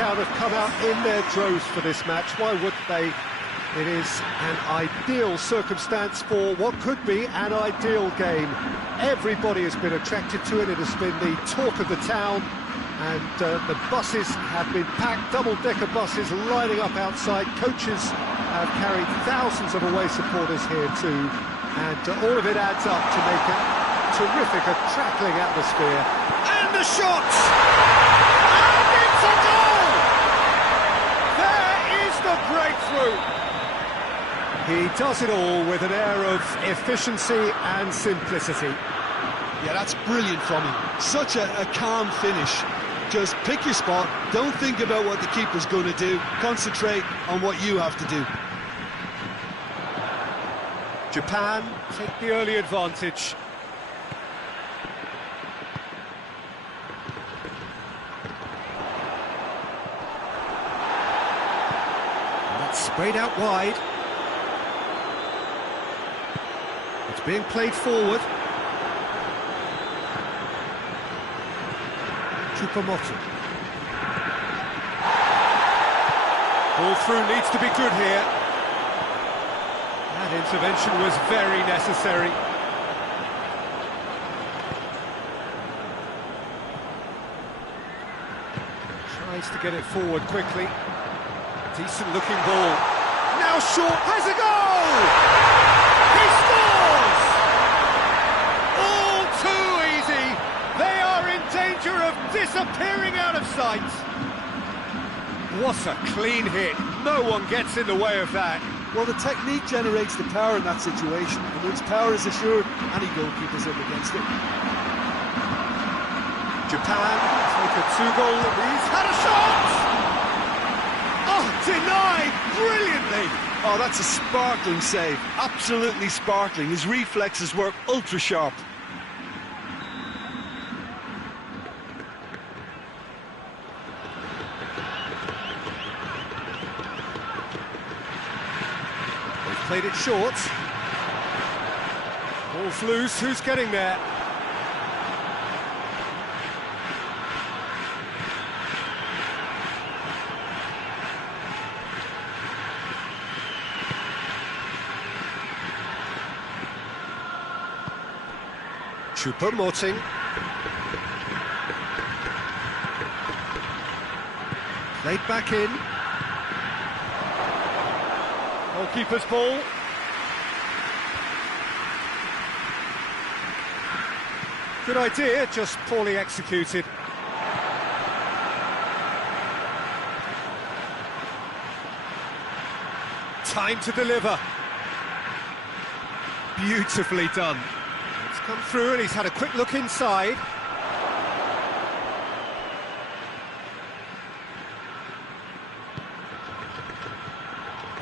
Town have come out in their droves for this match. Why wouldn't they? It is an ideal circumstance for what could be an ideal game. Everybody has been attracted to it. It has been the talk of the town, and the buses have been packed, double-decker buses lining up outside. Coaches have carried thousands of away supporters here too, and all of it adds up to make a terrific, crackling atmosphere. And the shots! And it's a goal! There is the breakthrough! He does it all with an air of efficiency and simplicity. Yeah, that's brilliant from him. Such a calm finish. Just pick your spot, don't think about what the keeper's going to do, concentrate on what you have to do. Japan take the early advantage. And that's sprayed out wide. It's being played forward. Choupo-Moting. Ball through needs to be good here. That intervention was very necessary. Tries to get it forward quickly. Decent looking ball. Now short, has a goal! He scores! All too easy. They are in danger of disappearing out of sight. What a clean hit. No one gets in the way of that. Well, the technique generates the power in that situation, and once power is assured, any goalkeeper's up against it. Japan take a two-goal lead. He's had a shot! Oh, denied brilliantly! Oh, that's a sparkling save. Absolutely sparkling. His reflexes work ultra-sharp. They've played it short. Ball's loose. Who's getting there? Choupo-Moting. Played back in. Goalkeeper's ball. Good idea, just poorly executed. Time to deliver. Beautifully done. Come through and he's had a quick look inside.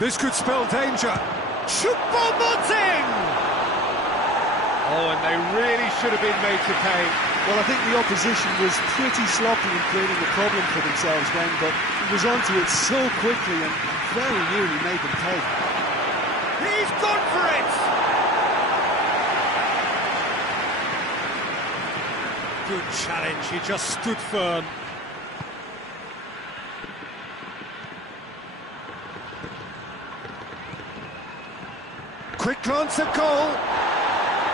This could spell danger. Choupo-Moting! Oh, and they really should have been made to pay. Well, I think the opposition was pretty sloppy in creating a problem for themselves then, but he was onto it so quickly and very nearly made them pay. He's gone for it! Good challenge, he just stood firm. Quick glance at goal.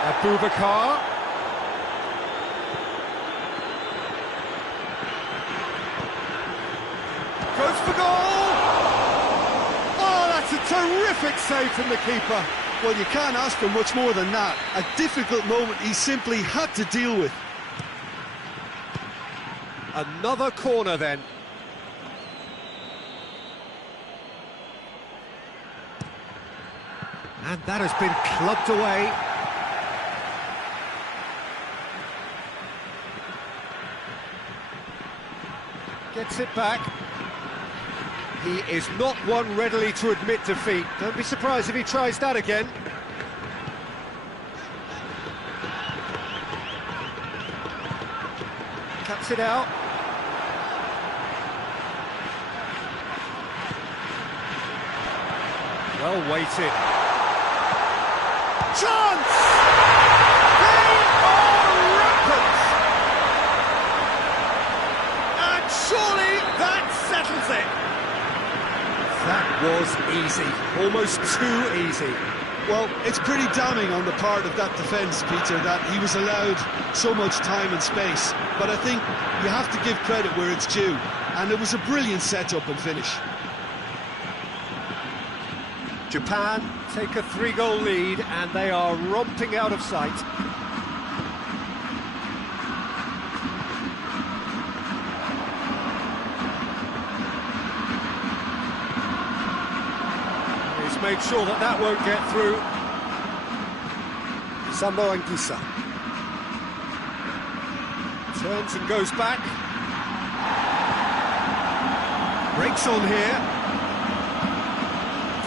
Abubakar. Goes for goal! Oh, that's a terrific save from the keeper. Well, you can't ask for much more than that. A difficult moment he simply had to deal with. Another corner then. And that has been clubbed away. Gets it back. He is not one readily to admit defeat. Don't be surprised if he tries that again. Cuts it out. Well weighted. Chance! They are rampant! And surely that settles was easy, almost too easy. Well, it's pretty damning on the part of that defence, Peter, that he was allowed so much time and space. But I think you have to give credit where it's due, and it was a brilliant set-up and finish. Japan take a 3-goal lead, and they are romping out of sight. He's made sure that that won't get through. Sambo Anguissa turns and goes back. Breaks on here.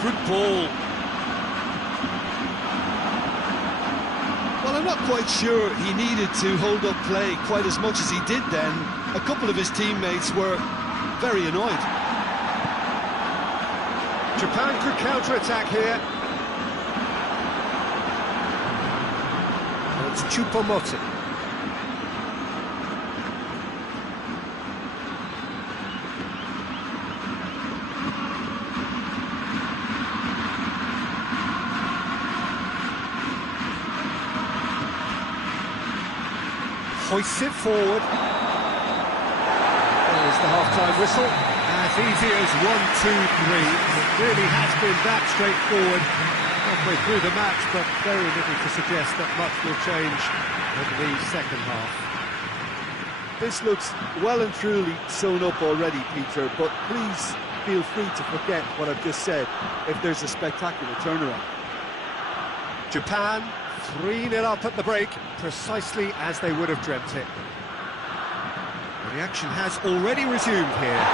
Good ball. Well, I'm not quite sure he needed to hold up play quite as much as he did then. A couple of his teammates were very annoyed. Japan could counter-attack here. It's Choupo-Moting. Hoists it forward. There's the half-time whistle. As easy as 1, 2, 3. It really has been that straightforward halfway through the match, but very little to suggest that much will change in the second half. This looks well and truly sewn up already, Peter, but please feel free to forget what I've just said if there's a spectacular turnaround. Japan 3-0 up at the break, precisely as they would have dreamt it. The action has already resumed here.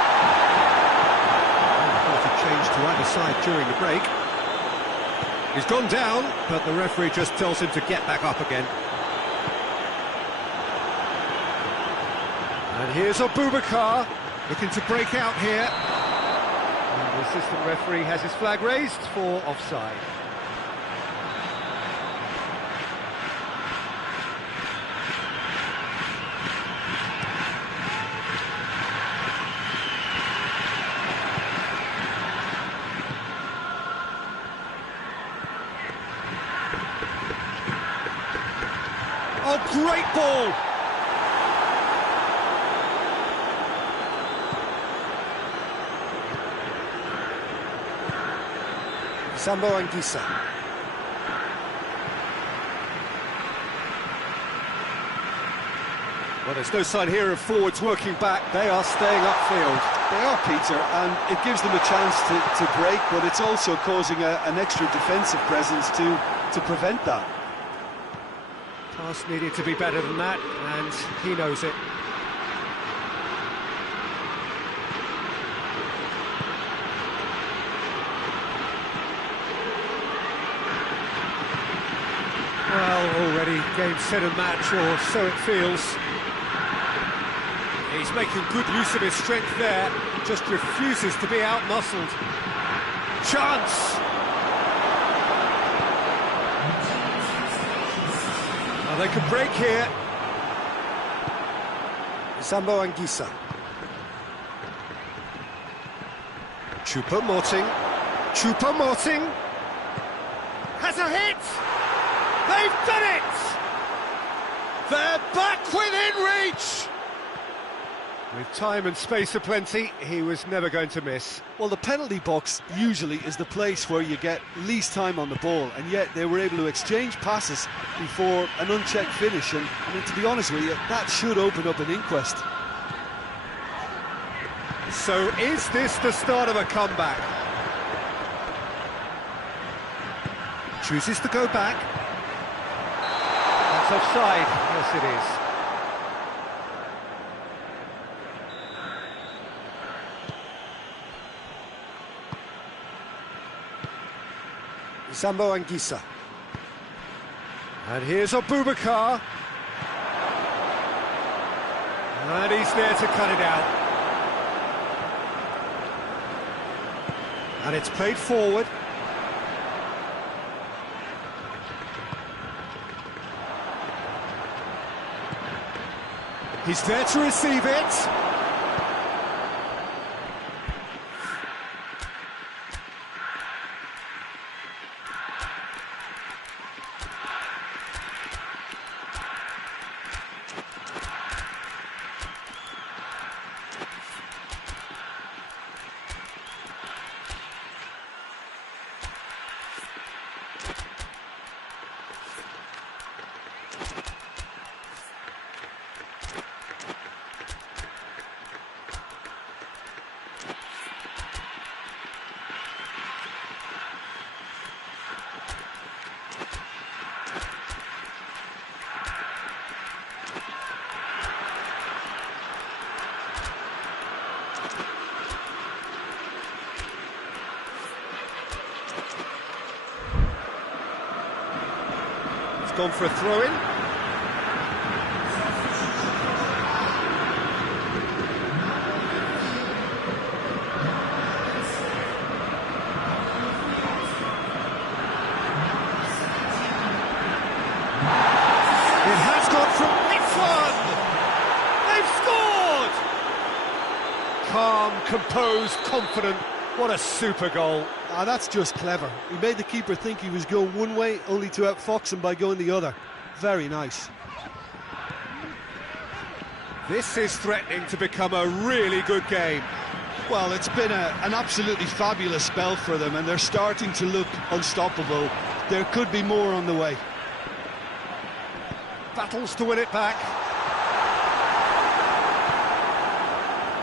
A change to either side during the break. He's gone down, but the referee just tells him to get back up again. And here's Aboubakar, looking to break out here. And the assistant referee has his flag raised for offside. Oh, great ball! Sambo Anguissa. Well, there's no sign here of forwards working back. They are staying upfield. They are, Peter, and it gives them a chance to break, but it's also causing an extra defensive presence to prevent that. Pass needed to be better than that, and he knows it. Well, already game, set and match, or so it feels. He's making good use of his strength there, just refuses to be out-muscled. Chance! Well, they could break here. Sambo Anguissa. Choupo-Moting. Choupo-Moting has a hit! They've done it! They're back within reach! With time and space aplenty, he was never going to miss. Well, the penalty box usually is the place where you get least time on the ball, and yet they were able to exchange passes before an unchecked finish, and I mean, to be honest with you, that should open up an inquest. So is this the start of a comeback? Chooses to go back. That's offside. Yes, it is. Sambo Anguissa. And here's Aboubakar. And he's there to cut it out. And it's played forward. He's there to receive it. gone for a throw-in. It has gone from this one! They've scored! Calm, composed, confident. What a super goal. Ah, that's just clever. He made the keeper think he was going one way, only to outfox him by going the other. Very nice. This is threatening to become a really good game. Well, it's been an absolutely fabulous spell for them, and they're starting to look unstoppable. There could be more on the way. Battles to win it back.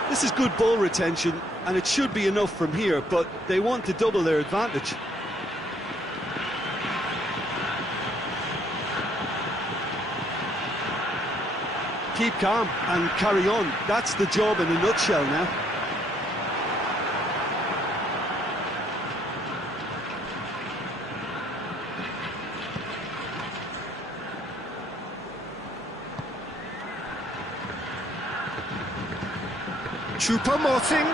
This is good ball retention, and it should be enough from here, but they want to double their advantage. Keep calm and carry on. That's the job in a nutshell now. Choupo-Moting.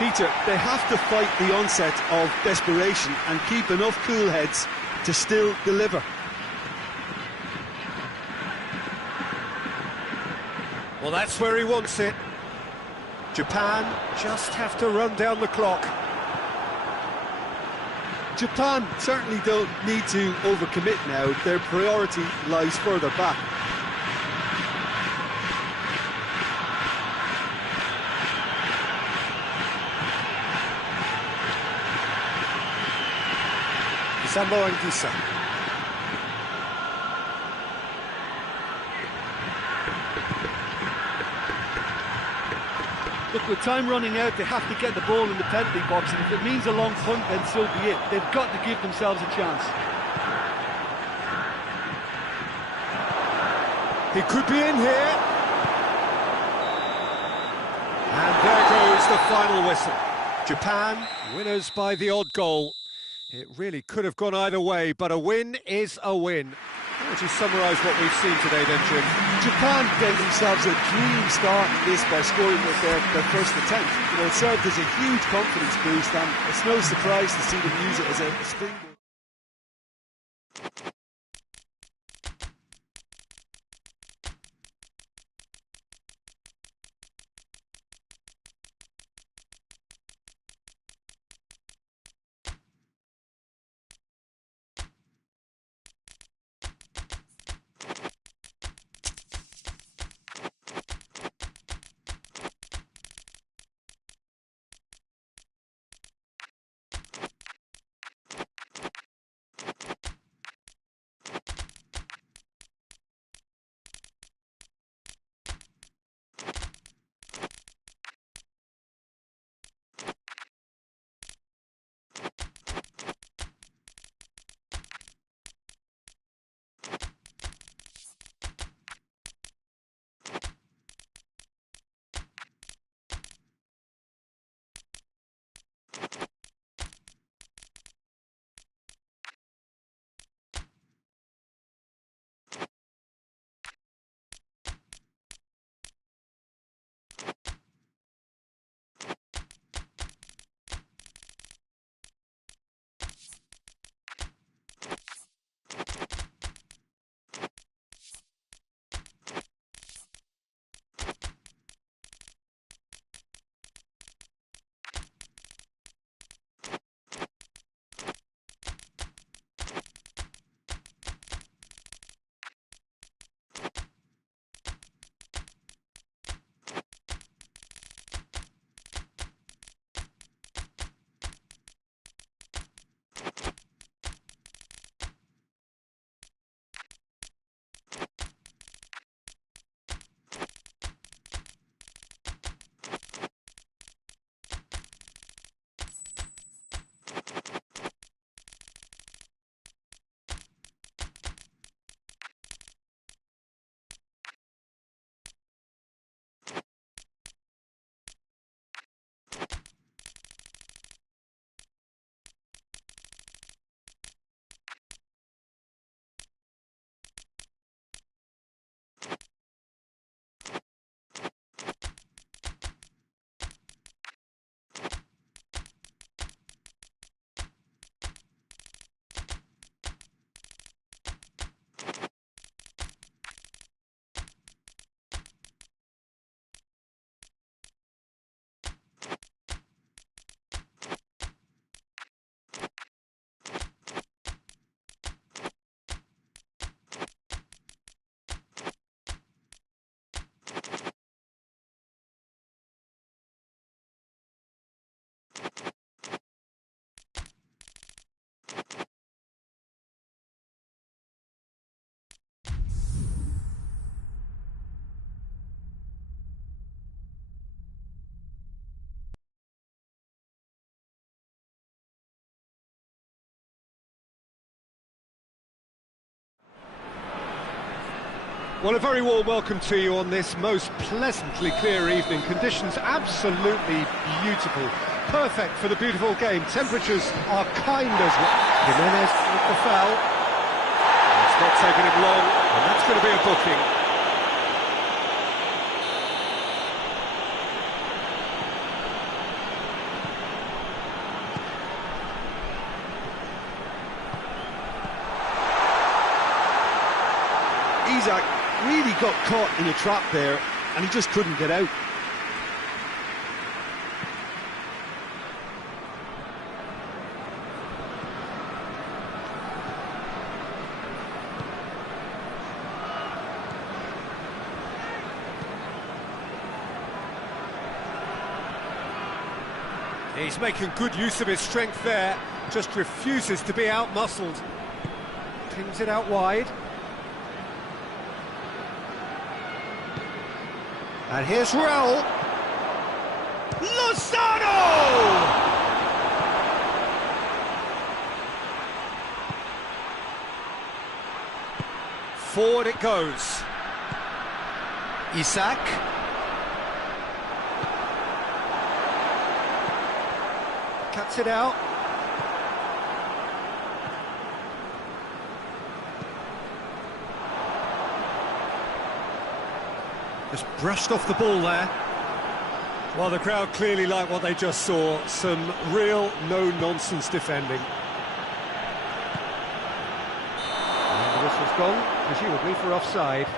Peter, they have to fight the onset of desperation and keep enough cool heads to still deliver. Well, that's where he wants it. Japan just have to run down the clock. Japan certainly don't need to overcommit now. Their priority lies further back. Sambo Anguissa. Look, with time running out, they have to get the ball in the penalty box, and if it means a long punt, then so be it. They've got to give themselves a chance. He could be in here. And there goes the final whistle. Japan, winners by the odd goal. It really could have gone either way, but a win is a win. How would you summarise what we've seen today then, Jim? Japan gave themselves a dream start in this by scoring with their first attempt. You know, it served as a huge confidence boost, and it's no surprise to see them use it as a springboard. Well, a very warm welcome to you on this most pleasantly clear evening. Conditions absolutely beautiful. Perfect for the beautiful game. Temperatures are kind as well. Jimenez with the foul. It's not taking him long, and that's going to be a booking. Isak really got caught in a trap there, and he just couldn't get out. He's making good use of his strength there, just refuses to be out-muscled. Pins it out wide. And here's Raul. Lozano! Forward it goes. Isak. Cuts it out. Just brushed off the ball there. Well, the crowd clearly like what they just saw. Some real no-nonsense defending. And the whistle's gone, presumably for offside.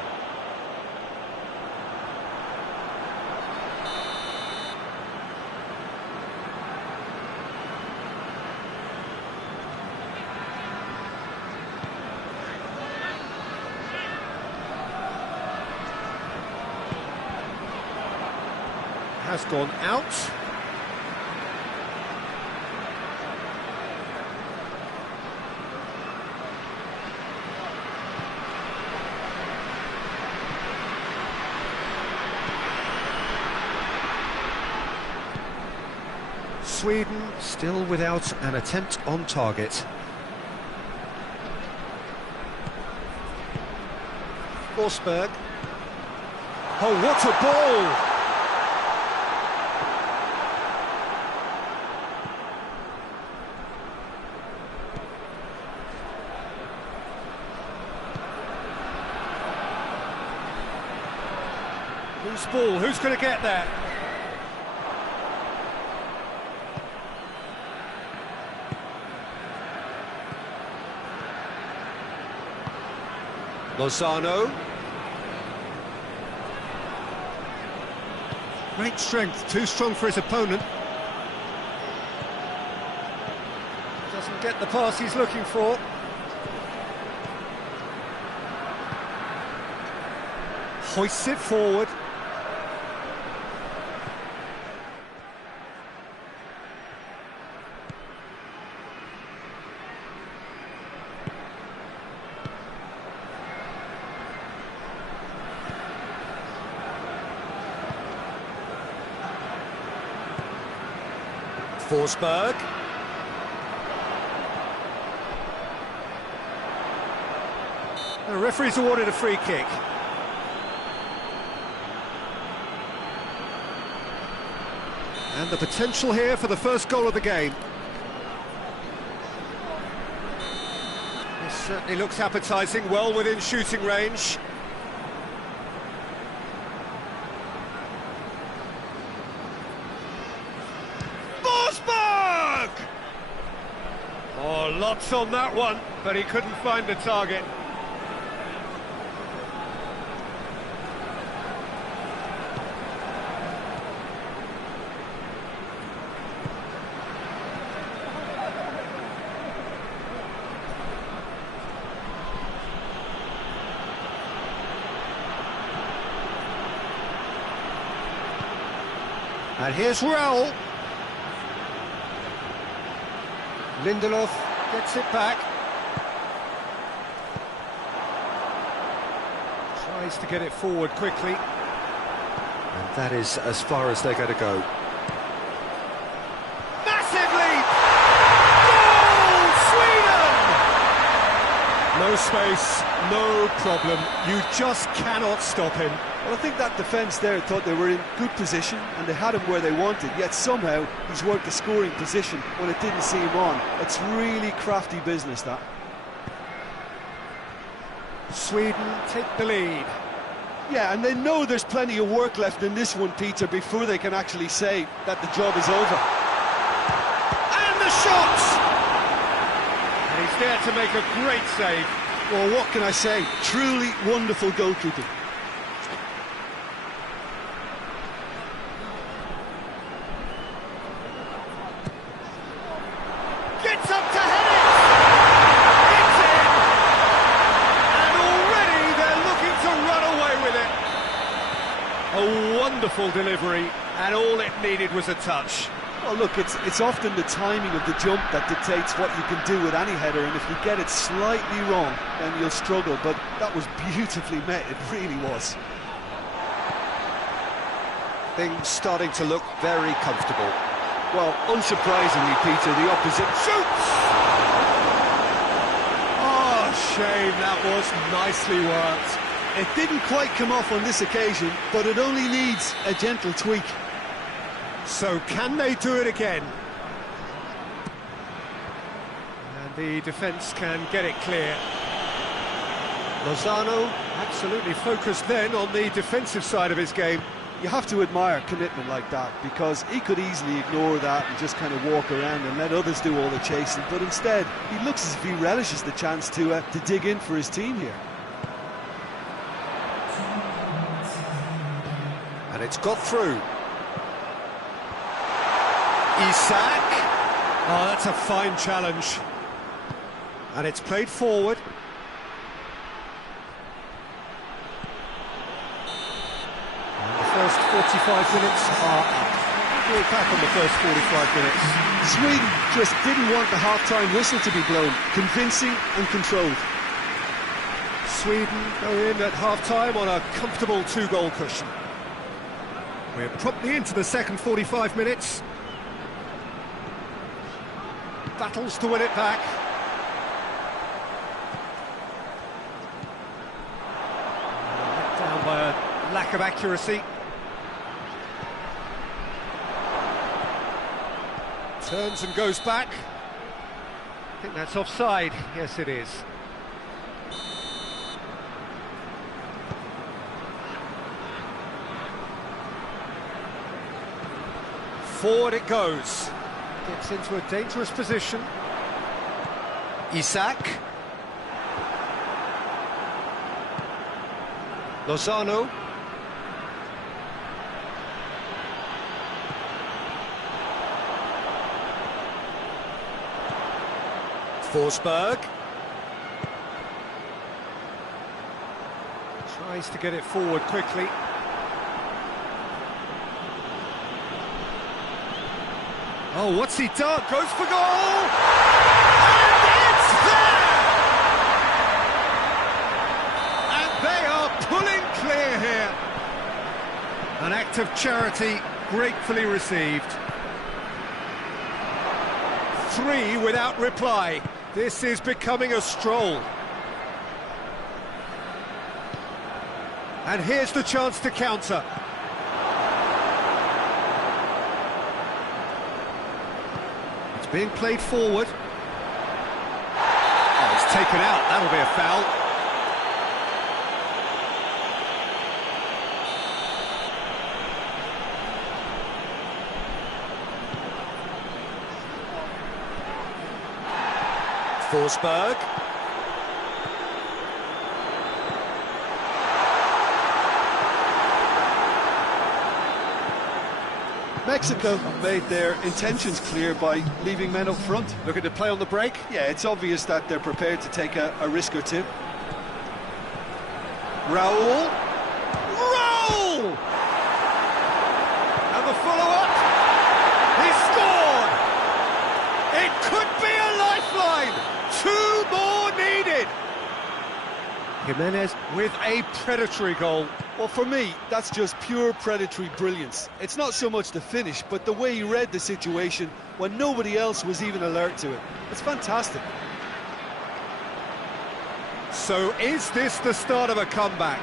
Has gone out. Sweden still without an attempt on target. Forsberg. Oh, what a ball! Loose ball, who's going to get that? Lozano. Great strength, too strong for his opponent. Doesn't get the pass he's looking for. Hoists it forward. Forsberg. The referee's awarded a free kick. And the potential here for the first goal of the game. This certainly looks appetising, well within shooting range. Oh, lots on that one, but he couldn't find the target. And here's Raul. Lindelof gets it back. Tries to get it forward quickly. And that is as far as they're going to go. Massive leap! Goal! Sweden! No space, no problem. You just cannot stop him. Well, I think that defence there thought they were in good position and they had him where they wanted, yet somehow he's worked a scoring position when it didn't see him on. It's really crafty business, that. Sweden take the lead. Yeah, and they know there's plenty of work left in this one, Peter, before they can actually say that the job is over. And the shot! And he's there to make a great save. Well, what can I say? Truly wonderful goalkeeping. Gets up to head it! It's in! And already they're looking to run away with it. A wonderful delivery, and all it needed was a touch. Well, look, it's often the timing of the jump that dictates what you can do with any header, and if you get it slightly wrong, then you'll struggle, but that was beautifully met, it really was. Things starting to look very comfortable. Well, unsurprisingly, Peter, the opposite shoots! Oh, shame, that was nicely worked. It didn't quite come off on this occasion, but it only needs a gentle tweak. So can they do it again? And the defence can get it clear. Lozano absolutely focused then on the defensive side of his game. You have to admire commitment like that, because he could easily ignore that and just kind of walk around and let others do all the chasing, but instead he looks as if he relishes the chance to dig in for his team here. And it's got through. Isak. Oh, that's a fine challenge. And it's played forward. And the first 45 minutes are up. We'll be back on the first 45 minutes. Sweden just didn't want the half-time whistle to be blown. Convincing and controlled. Sweden go in at half-time on a comfortable two-goal cushion. We're promptly into the second 45 minutes. Battles to win it back. Let down by a lack of accuracy. Turns and goes back. I think that's offside. Yes, it is. Forward it goes. Gets into a dangerous position. Isak. Lozano. Forsberg. Tries to get it forward quickly. Oh, what's he done? Goes for goal! And it's there! And they are pulling clear here. An act of charity gratefully received. 3 without reply. This is becoming a stroll. And here's the chance to counter. Being played forward. Oh, it's taken out. That'll be a foul. Forsberg. Mexico made their intentions clear by leaving men up front. Looking to play on the break. Yeah, it's obvious that they're prepared to take a risk or two. Raul. Raul! And the follow-up. He scored! It could be a Jimenez with a predatory goal. Well, for me, that's just pure predatory brilliance. It's not so much the finish, but the way he read the situation when nobody else was even alert to it. It's fantastic. So is this the start of a comeback?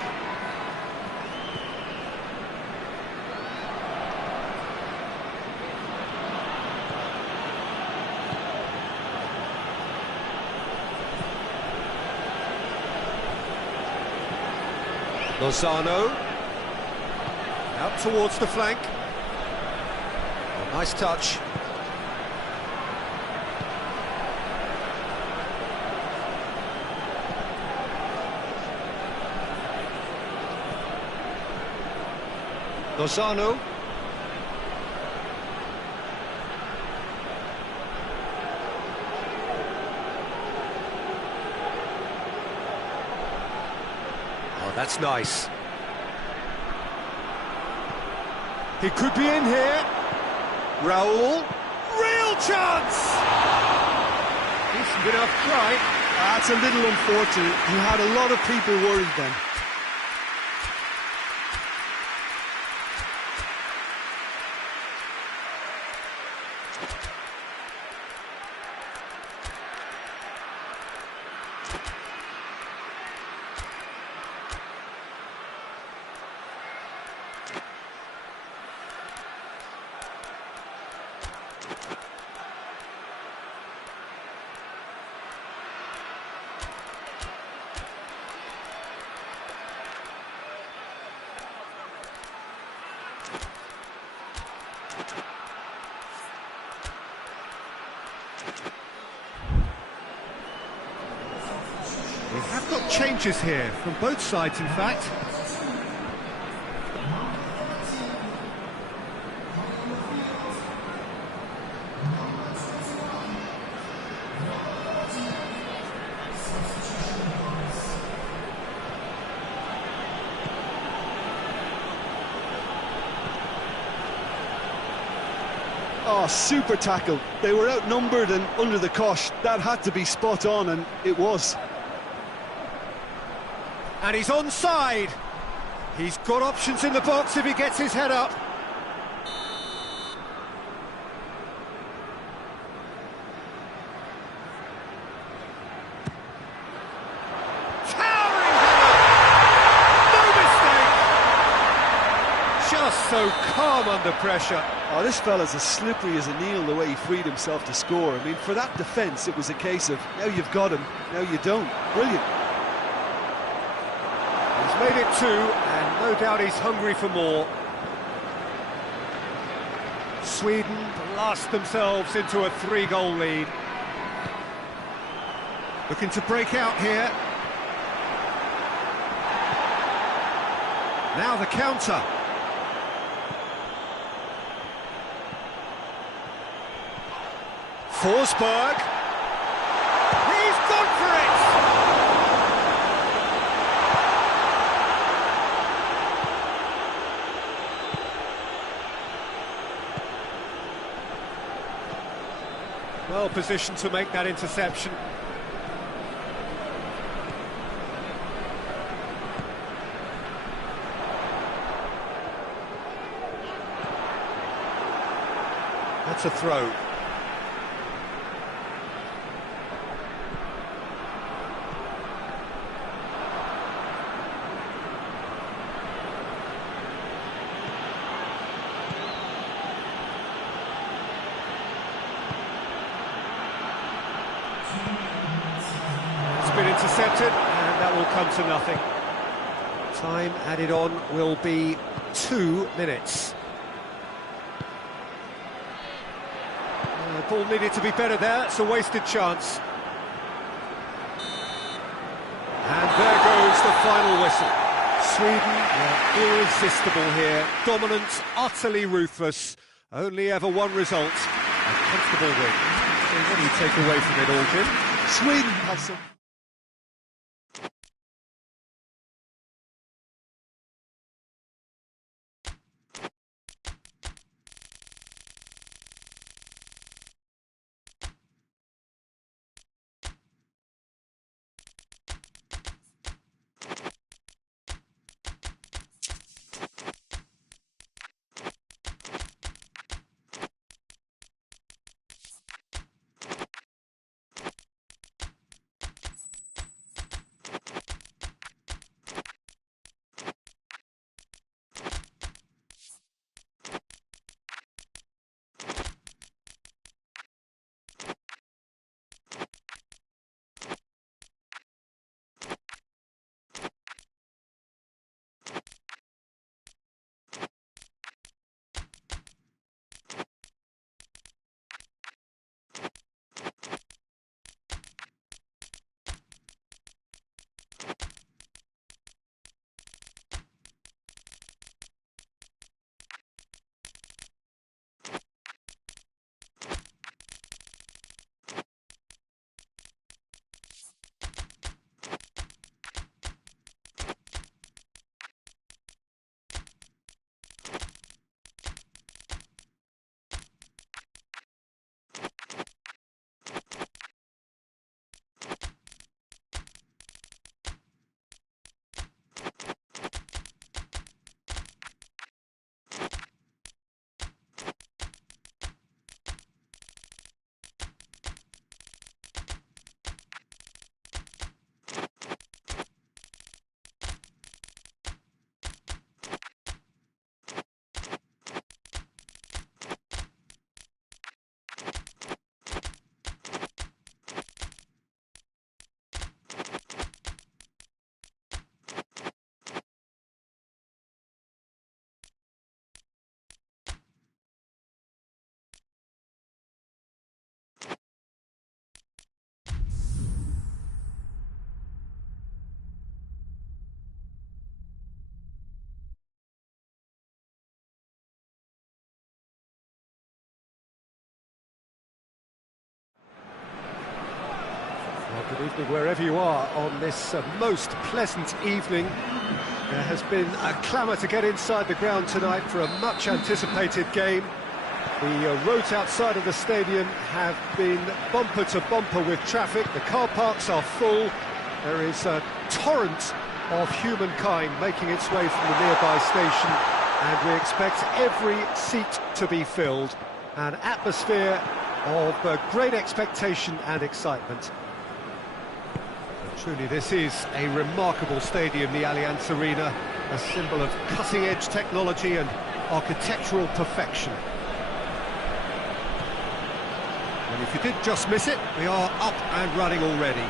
Lozano, out towards the flank. Oh, nice touch. Lozano. That's nice. He could be in here. Raul. Real chance! Decent enough try. That's a little unfortunate. You had a lot of people worried then. We have got changes here, from both sides in fact. Oh, super tackle. They were outnumbered and under the cosh. That had to be spot on, and it was. And he's onside. He's got options in the box if he gets his head up. Towering header! No mistake! Just so calm under pressure. Oh, this fella's as slippery as a needle the way he freed himself to score. I mean, for that defence, it was a case of, now you've got him, now you don't. Brilliant. He's made it two, and no doubt he's hungry for more. Sweden blast themselves into a 3-goal lead. Looking to break out here. Now the counter. Forsberg. He's gone for it! Well positioned to make that interception. That's a throw. Been intercepted, and that will come to nothing. Time added on will be 2 minutes. The ball needed to be better there, it's a wasted chance. And there goes the final whistle. Sweden are irresistible here, dominant, utterly ruthless, only ever one result, a comfortable win. So what do you take away from it all, Jim? Sweden have some... Well, good evening wherever you are on this most pleasant evening. There has been a clamour to get inside the ground tonight for a much anticipated game. The roads outside of the stadium have been bumper to bumper with traffic. The car parks are full. There is a torrent of humankind making its way from the nearby station, and we expect every seat to be filled. An atmosphere of great expectation and excitement. Truly, this is a remarkable stadium, the Allianz Arena, a symbol of cutting-edge technology and architectural perfection. And if you did just miss it, we are up and running already.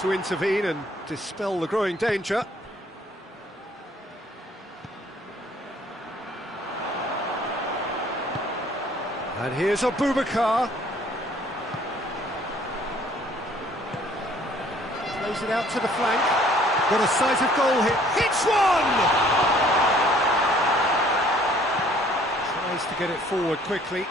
To intervene and dispel the growing danger. And here's Aboubakar. Plays it out to the flank. Got a sight of goal hit. Hits one! Tries to get it forward quickly.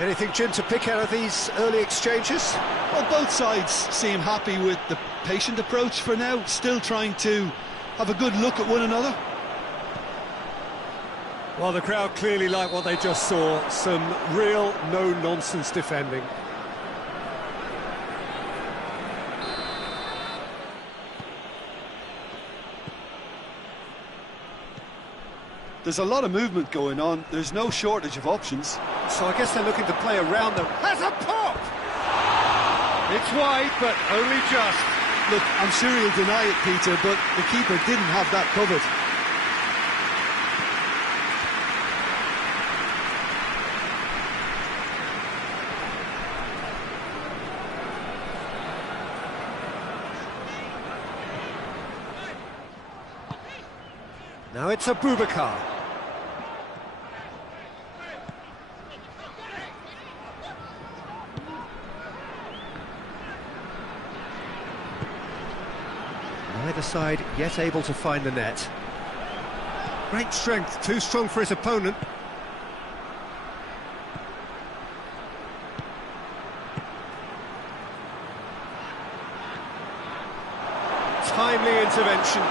Anything, Jim, to pick out of these early exchanges? Well, both sides seem happy with the patient approach for now, still trying to have a good look at one another. Well, the crowd clearly like what they just saw. Some real no-nonsense defending. There's a lot of movement going on. There's no shortage of options. So I guess they're looking to play around them. Has a pop! It's wide, but only just. Look, I'm sure he'll deny it, Peter, but the keeper didn't have that covered. Now it's Aboubakar. Neither side yet able to find the net. Great strength, too strong for his opponent. Timely intervention.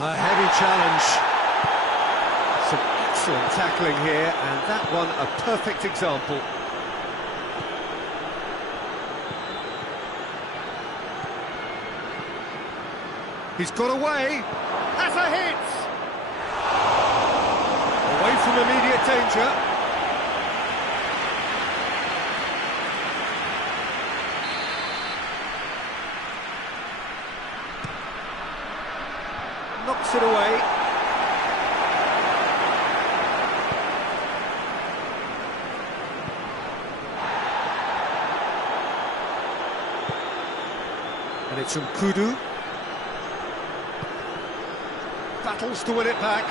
A heavy challenge. Some excellent tackling here, and that one a perfect example. He's got away. Has a hit. Away from immediate danger. Knocks it away. And it's from Kudu. Battles to win it back.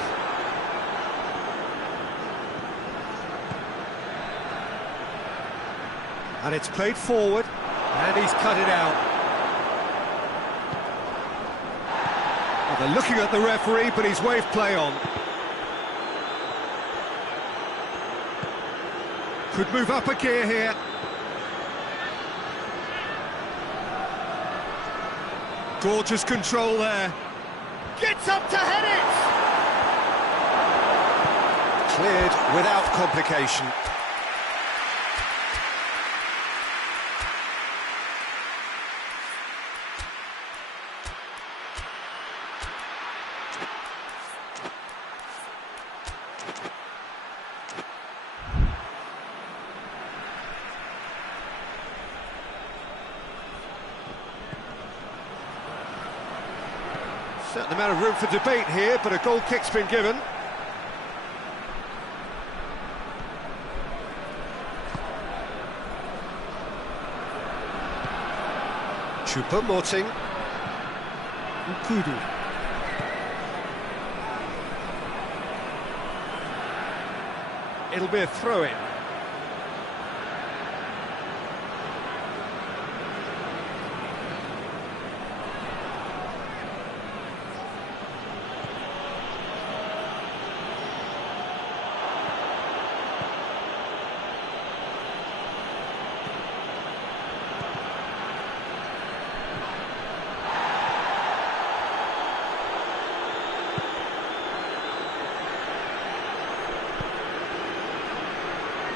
And it's played forward, and he's cut it out. Well, they're looking at the referee, but he's waved play on. Could move up a gear here. Gorgeous control there. Gets up to head it! Cleared without complication. Certain amount of room for debate here, but a goal kick's been given. Choupo-Moting. Nkoudou. It'll be a throw-in.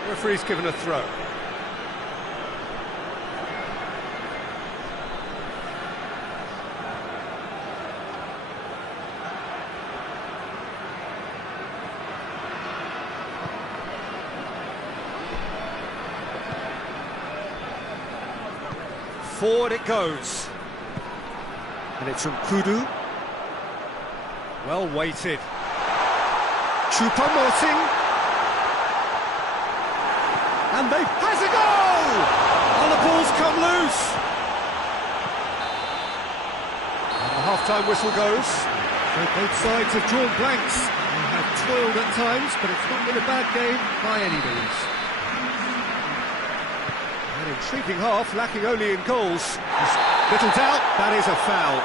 Referee's given a throw. Forward it goes. And it's from Kudu. Well weighted. Choupo-Moting. And they has a goal! And the ball's come loose. And the half-time whistle goes. So both sides have drawn blanks. They have toiled at times, but it's not been a bad game by any means. An intriguing half, lacking only in goals. There's little doubt that is a foul.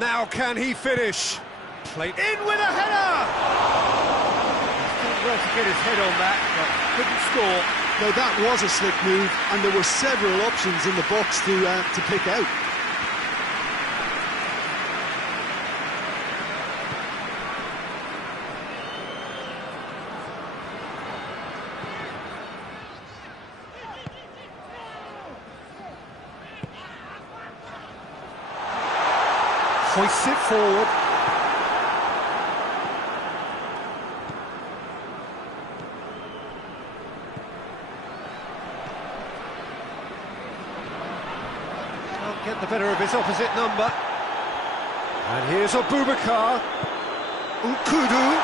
Now can he finish? Played in with a header! He's done well to get his head on that, but couldn't score. No, that was a slick move, and there were several options in the box to pick out. Hoists it forward. Can't get the better of his opposite number. And here's Aboubakar. Nkoudou.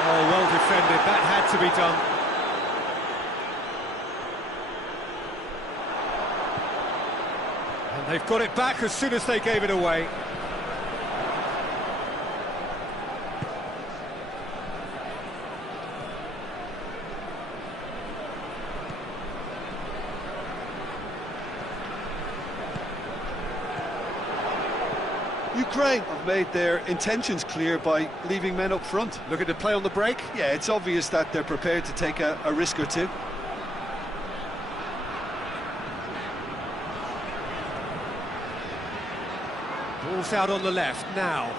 Oh, well defended. That had to be done. And they've got it back as soon as they gave it away. Ukraine have made their intentions clear by leaving men up front. Looking to play on the break. Yeah, it's obvious that they're prepared to take a risk or two. Ball's out on the left now.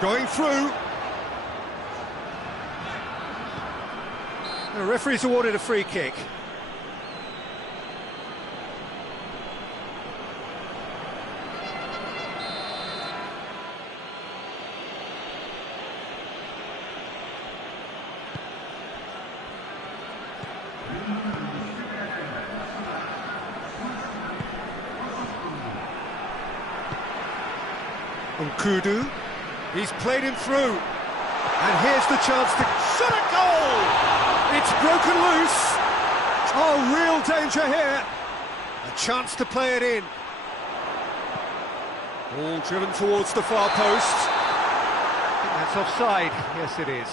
Going through. The referee's awarded a free kick. Nkoudou, he's played him through, and here's the chance to shot a goal! It's broken loose. Oh, real danger here. A chance to play it in. Ball driven towards the far post. I think that's offside. Yes, it is.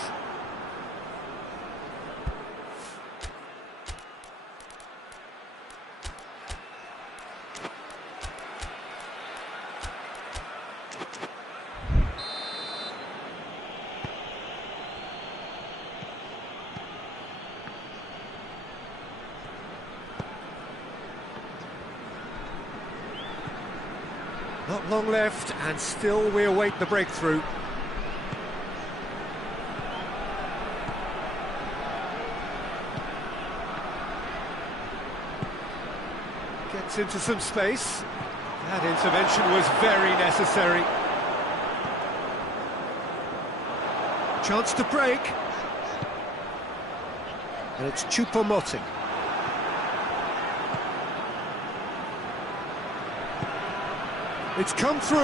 Not long left, and still we await the breakthrough. Gets into some space. That intervention was very necessary. Chance to break. And it's Choupo-Moting. It's come through.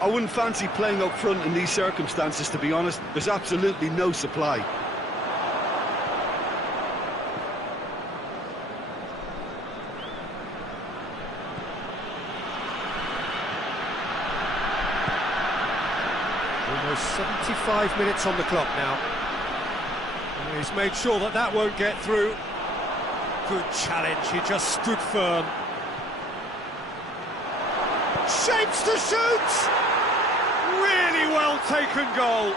I wouldn't fancy playing up front in these circumstances, to be honest. There's absolutely no supply. Almost 75 minutes on the clock now. And he's made sure that that won't get through. Good challenge, he just stood firm. Shapes to shoot! Really well taken goal.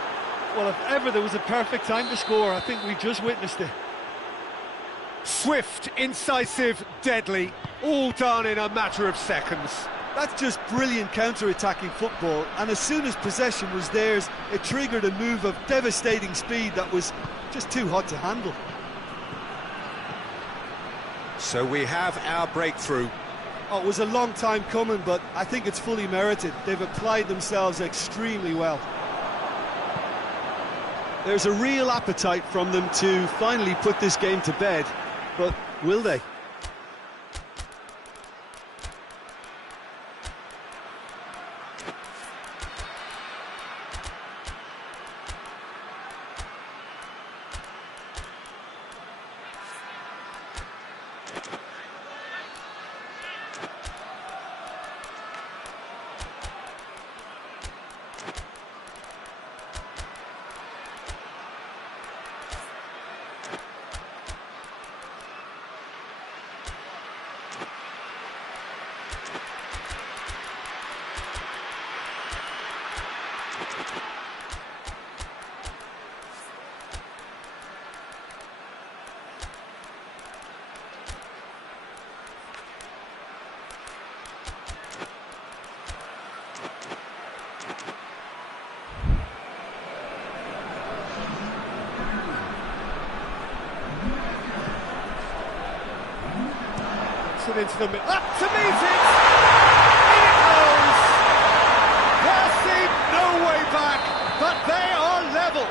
Well, if ever there was a perfect time to score, I think we just witnessed it. Swift, incisive, deadly, all done in a matter of seconds. That's just brilliant counter-attacking football, and as soon as possession was theirs, it triggered a move of devastating speed that was just too hot to handle. So we have our breakthrough. Oh, it was a long time coming, but I think it's fully merited. They've applied themselves extremely well. There's a real appetite from them to finally put this game to bed, but will they? It into the middle, up to meet it! In it goes! There seemed no way back, but they are level!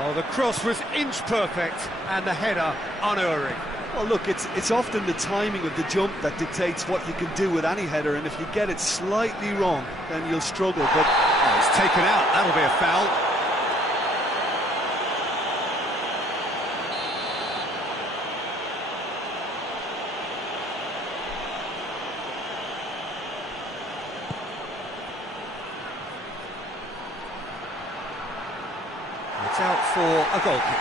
Oh, the cross was inch perfect, and the header unerring. Well, look, it's often the timing of the jump that dictates what you can do with any header, and if you get it slightly wrong, then you'll struggle, but... Oh, it's taken out, that'll be a foul. It's out for a goal kick.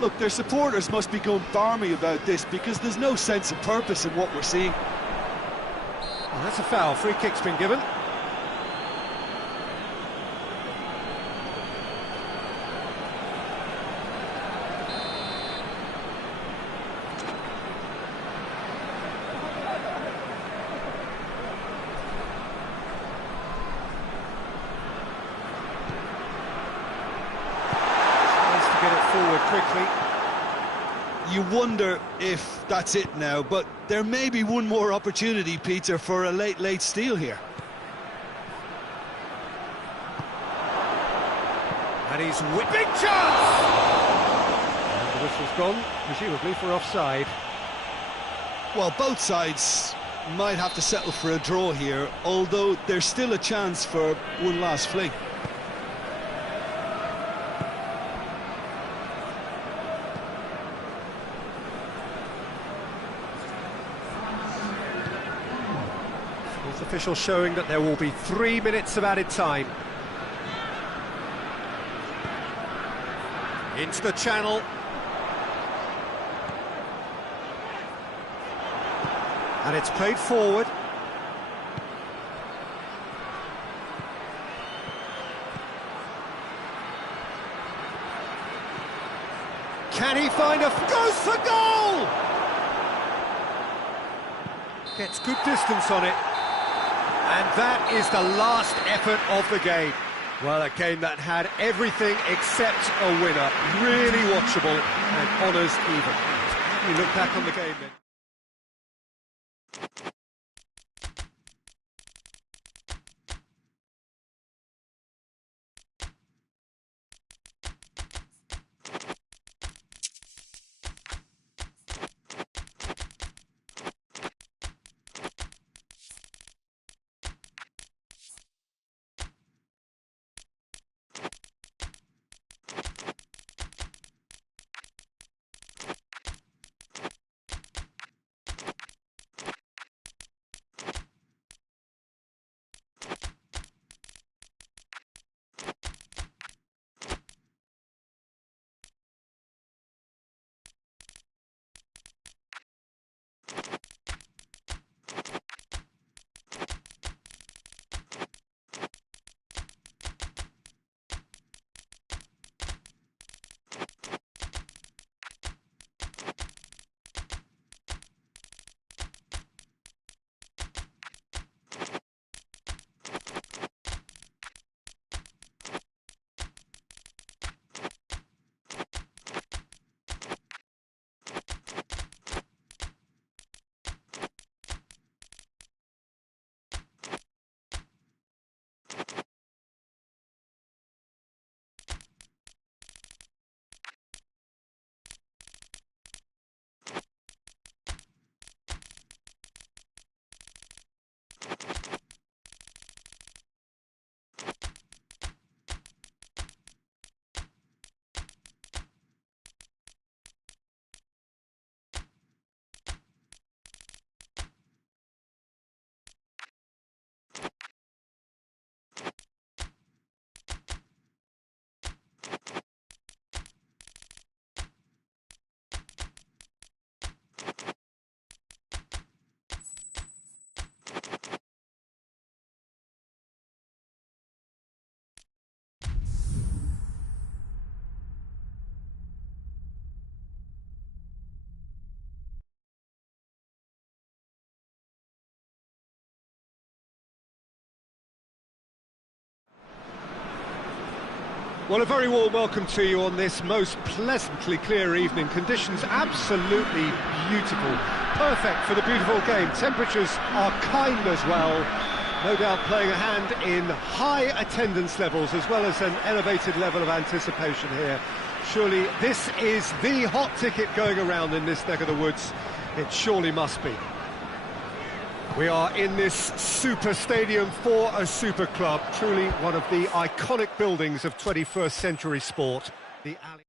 Look, their supporters must be going barmy about this because there's no sense of purpose in what we're seeing. Well, that's a foul. Free kick's been given. Forward quickly. You wonder if that's it now, but there may be one more opportunity, Peter, for a late steal here. And he's big chance! And the whistle's gone, presumably for offside. Well, both sides might have to settle for a draw here, although there's still a chance for one last fling. Official showing that there will be 3 minutes of added time. Into the channel. And it's played forward. Can he find goes for goal! Gets good distance on it. And that is the last effort of the game. Well, a game that had everything except a winner. Really watchable and honours even. We look back on the game then. Well, a very warm welcome to you on this most pleasantly clear evening. Conditions absolutely beautiful. Perfect for the beautiful game. Temperatures are kind as well. No doubt playing a hand in high attendance levels as well as an elevated level of anticipation here. Surely this is the hot ticket going around in this neck of the woods. It surely must be. We are in this super stadium for a super club, truly one of the iconic buildings of 21st century sport. The alley.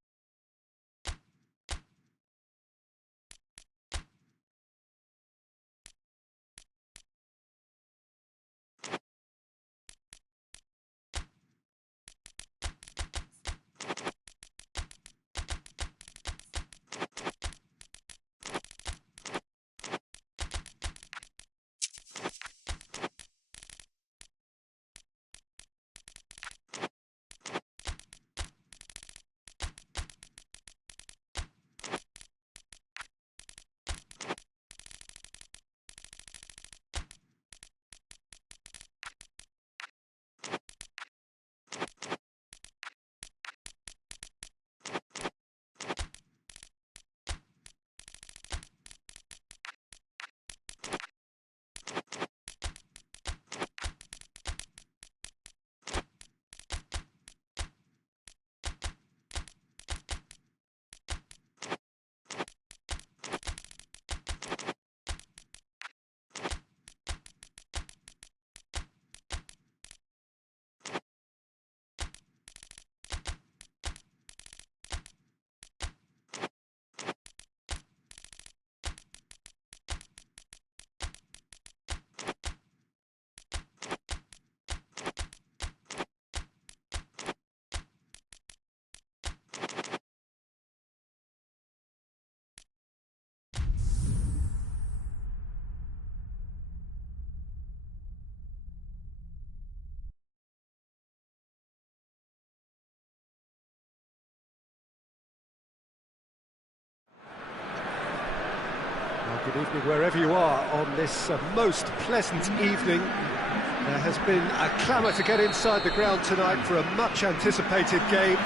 Good evening wherever you are on this most pleasant evening. There has been a clamour to get inside the ground tonight for a much-anticipated game.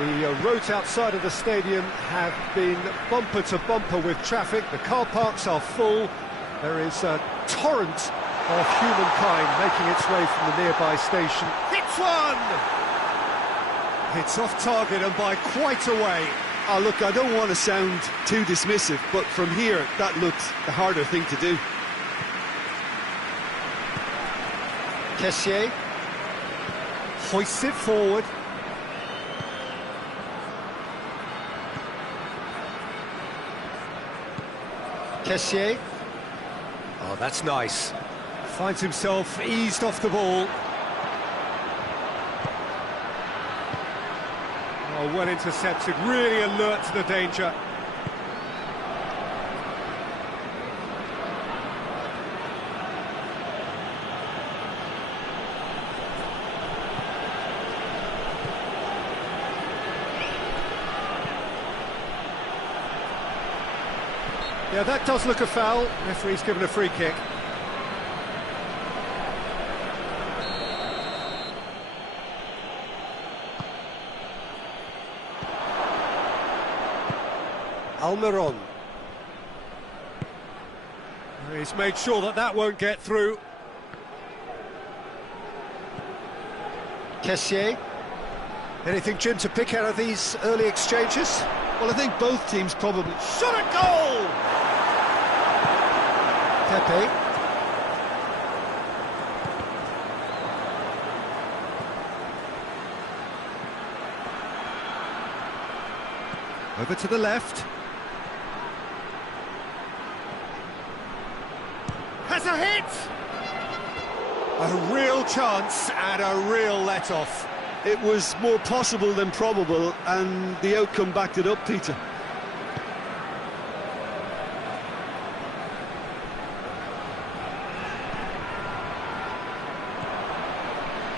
The roads outside of the stadium have been bumper to bumper with traffic. The car parks are full. There is a torrent of humankind making its way from the nearby station. Hits one! It's off target and by quite a way. Oh, look, I don't want to sound too dismissive, but from here, that looks the harder thing to do. Kessié hoists it forward. Kessié. Oh, that's nice. Finds himself eased off the ball. Oh, well intercepted, really alert to the danger. Yeah, that does look a foul. Referee's given a free kick. Almiron. He's made sure that that won't get through. Kessié. Anything, Jim, to pick out of these early exchanges? Well, I think both teams probably... Shot a goal! Pepe. Over to the left. Has a hit! A real chance and a real let-off. It was more possible than probable, and the outcome backed it up, Peter.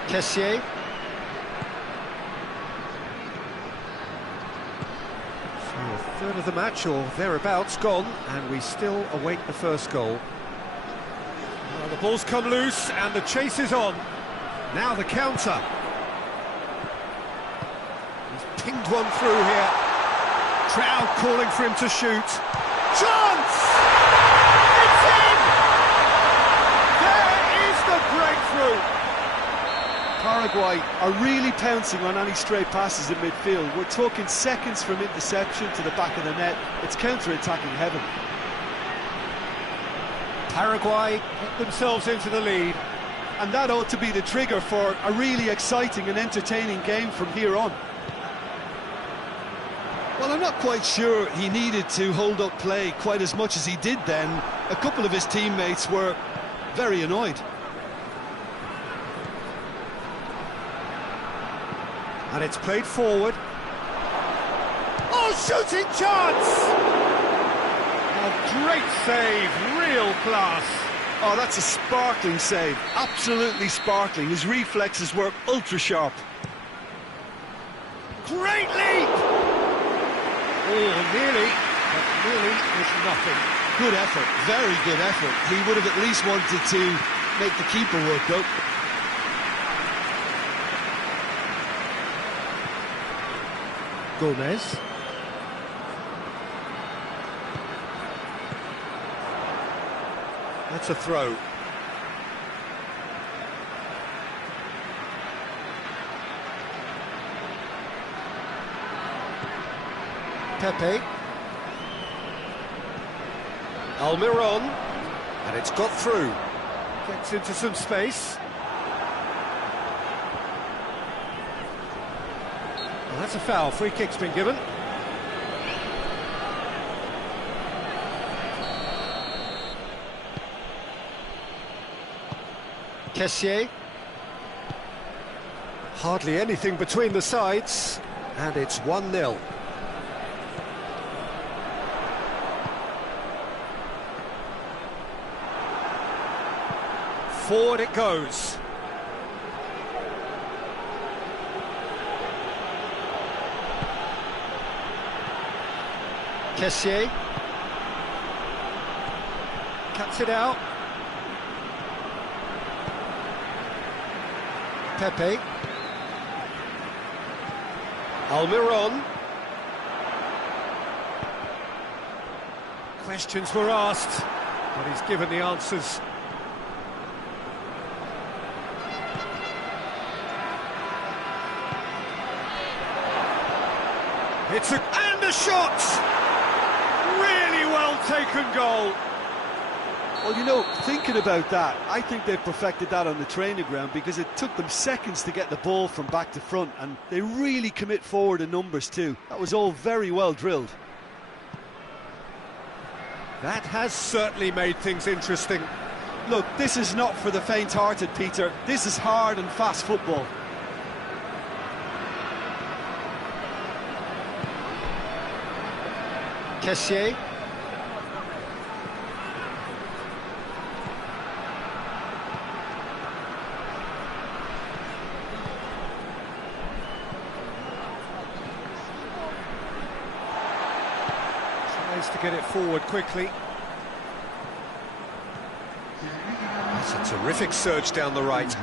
Kessié. So a third of the match, or thereabouts, gone, and we still await the first goal. Well, the ball's come loose, and the chase is on. Now the counter. He's pinged one through here. Crowd calling for him to shoot. Chance! It's in! There is the breakthrough! Paraguay are really pouncing on any stray passes in midfield. We're talking seconds from interception to the back of the net. It's counter-attacking heaven. Paraguay put themselves into the lead. And that ought to be the trigger for a really exciting and entertaining game from here on. Well, I'm not quite sure he needed to hold up play quite as much as he did then. A couple of his teammates were very annoyed. And it's played forward. Oh, shooting chance! Oh, great save, real class. Oh, that's a sparkling save, absolutely sparkling. His reflexes were ultra-sharp. Great leap! Oh, nearly, but nearly is nothing. Good effort, very good effort. He would have at least wanted to make the keeper work, though. Gomez. That's a throw. Pepe. Almiron. And it's got through. Gets into some space. Well, that's a foul. Free kick's been given. Kessié. Hardly anything between the sides, and it's 1-0. Forward it goes. Kessié. Cuts it out. Pepe. Almiron. Questions were asked, but he's given the answers. And a shot! Really well taken goal. Well, you know, thinking about that, I think they've perfected that on the training ground because it took them seconds to get the ball from back to front, and they really commit forward in numbers too. That was all very well drilled. That has certainly made things interesting. Look, this is not for the faint-hearted, Peter. This is hard and fast football. Kessié. Tries to get it forward quickly. It's a terrific surge down the right.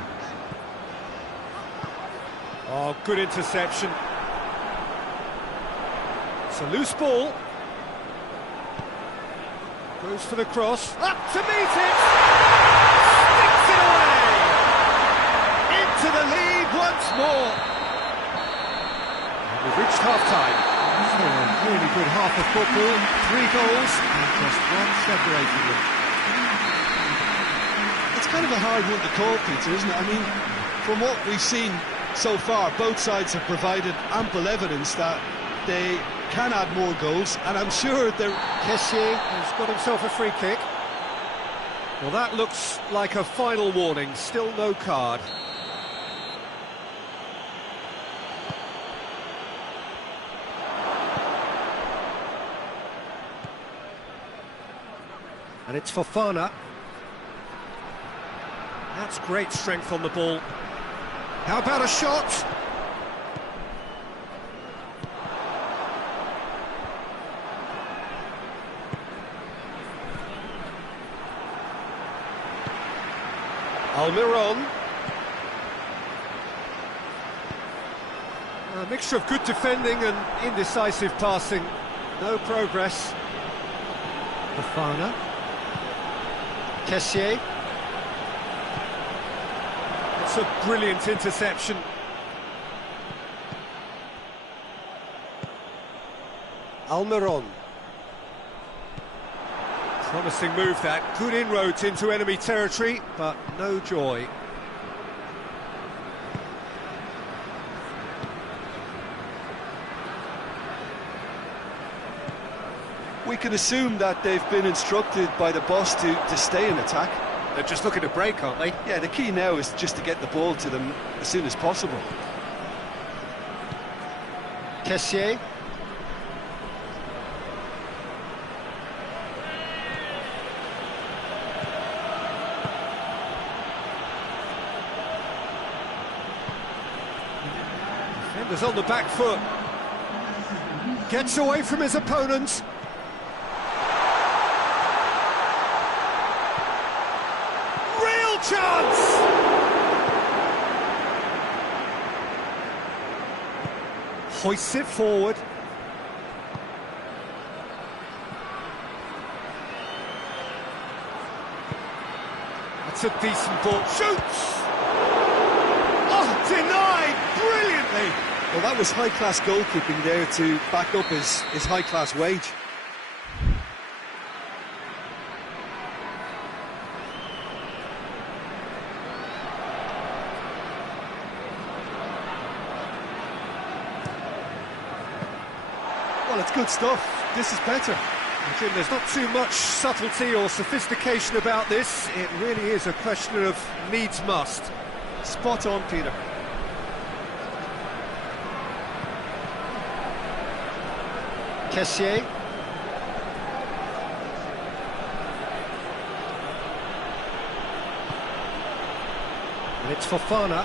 Oh, good interception. It's a loose ball. Goes for the cross. Up to meet it! Sticks it away! Into the lead once more. And we've reached half-time. So a really good half of football. 3 goals and just one separating them. It's kind of a hard one to call, Peter, isn't it? I mean, from what we've seen so far, both sides have provided ample evidence that they can add more goals, and I'm sure they're... Kessié has got himself a free kick. Well, that looks like a final warning. Still no card. And it's Fofana. That's great strength on the ball. How about a shot? Almiron. A mixture of good defending and indecisive passing. No progress. Fofana. Kessié. It's a brilliant interception. Almiron. Promising move that, good inroads into enemy territory, but no joy. We can assume that they've been instructed by the boss to stay in attack. They're just looking to break, aren't they? Yeah, the key now is just to get the ball to them as soon as possible. Kessié. Defenders on the back foot. Gets away from his opponents. Real chance! Hoists it forward. That's a decent ball. Shoots! Oh, denied brilliantly! Well, that was high-class goalkeeping there to back up his high-class wage. Well, it's good stuff. This is better. Jim, there's not too much subtlety or sophistication about this. It really is a question of needs must. Spot on, Peter. Kessié. And it's Fofana.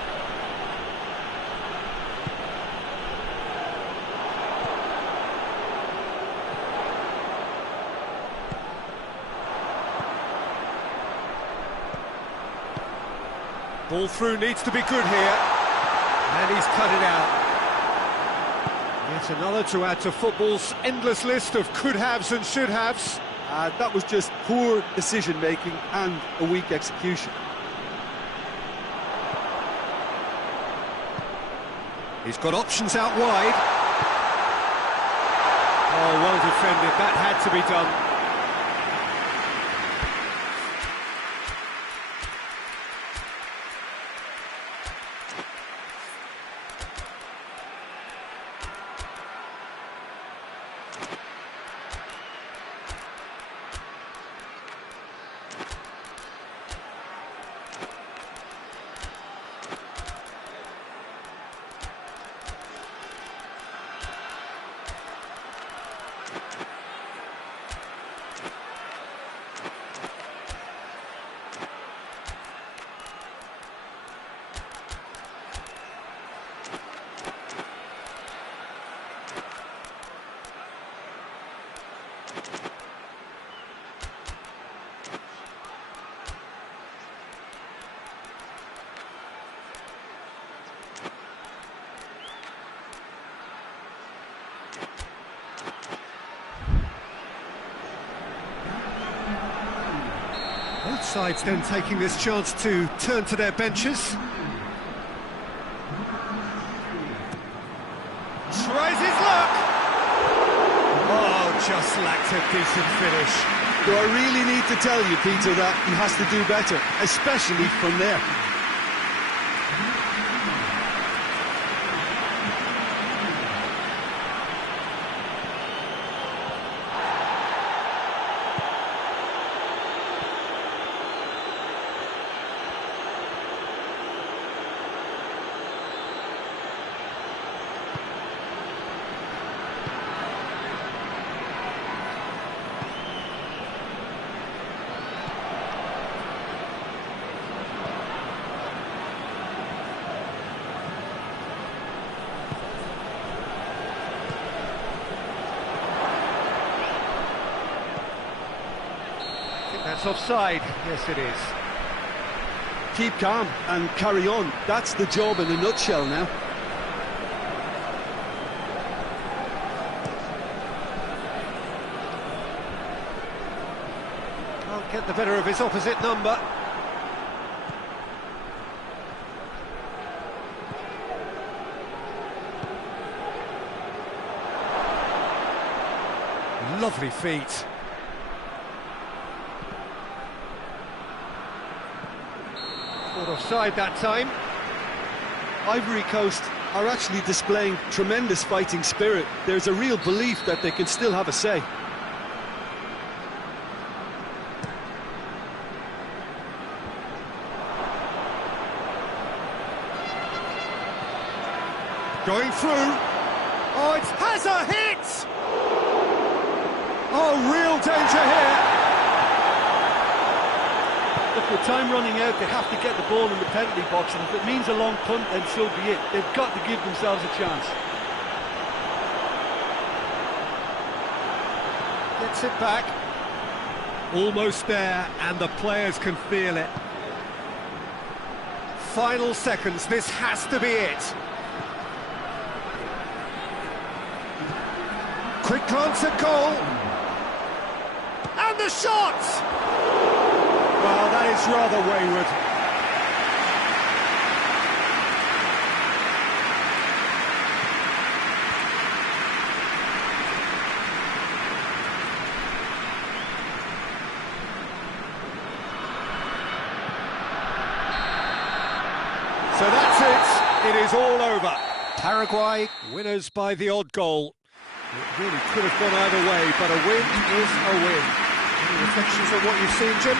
Ball through needs to be good here. And he's cut it out. Yet another to add to football's endless list of could-haves and should-haves. That was just poor decision-making and a weak execution. He's got options out wide. Oh, well defended. That had to be done. Both sides then taking this chance to turn to their benches. Tries his luck! Oh, just lacked a decent finish. Do I really need to tell you, Peter, that he has to do better, especially from there? That's offside. Yes, it is. Keep calm and carry on. That's the job in a nutshell now. Can't get the better of his opposite number. Lovely feet. Offside that time. Ivory Coast are actually displaying tremendous fighting spirit. There's a real belief that they can still have a say. Going through. Oh, it has a hit! Oh, real danger here. Look, with time running out, they have to get the ball in the penalty box, and if it means a long punt, then so be it. They've got to give themselves a chance. Gets it back. Almost there, and the players can feel it. Final seconds, this has to be it. Quick glance at goal. And the shot! Well, that is rather wayward. So that's it. It is all over. Paraguay winners by the odd goal. It really could have gone either way, but a win is a win. Any reflections on what you've seen, Jim?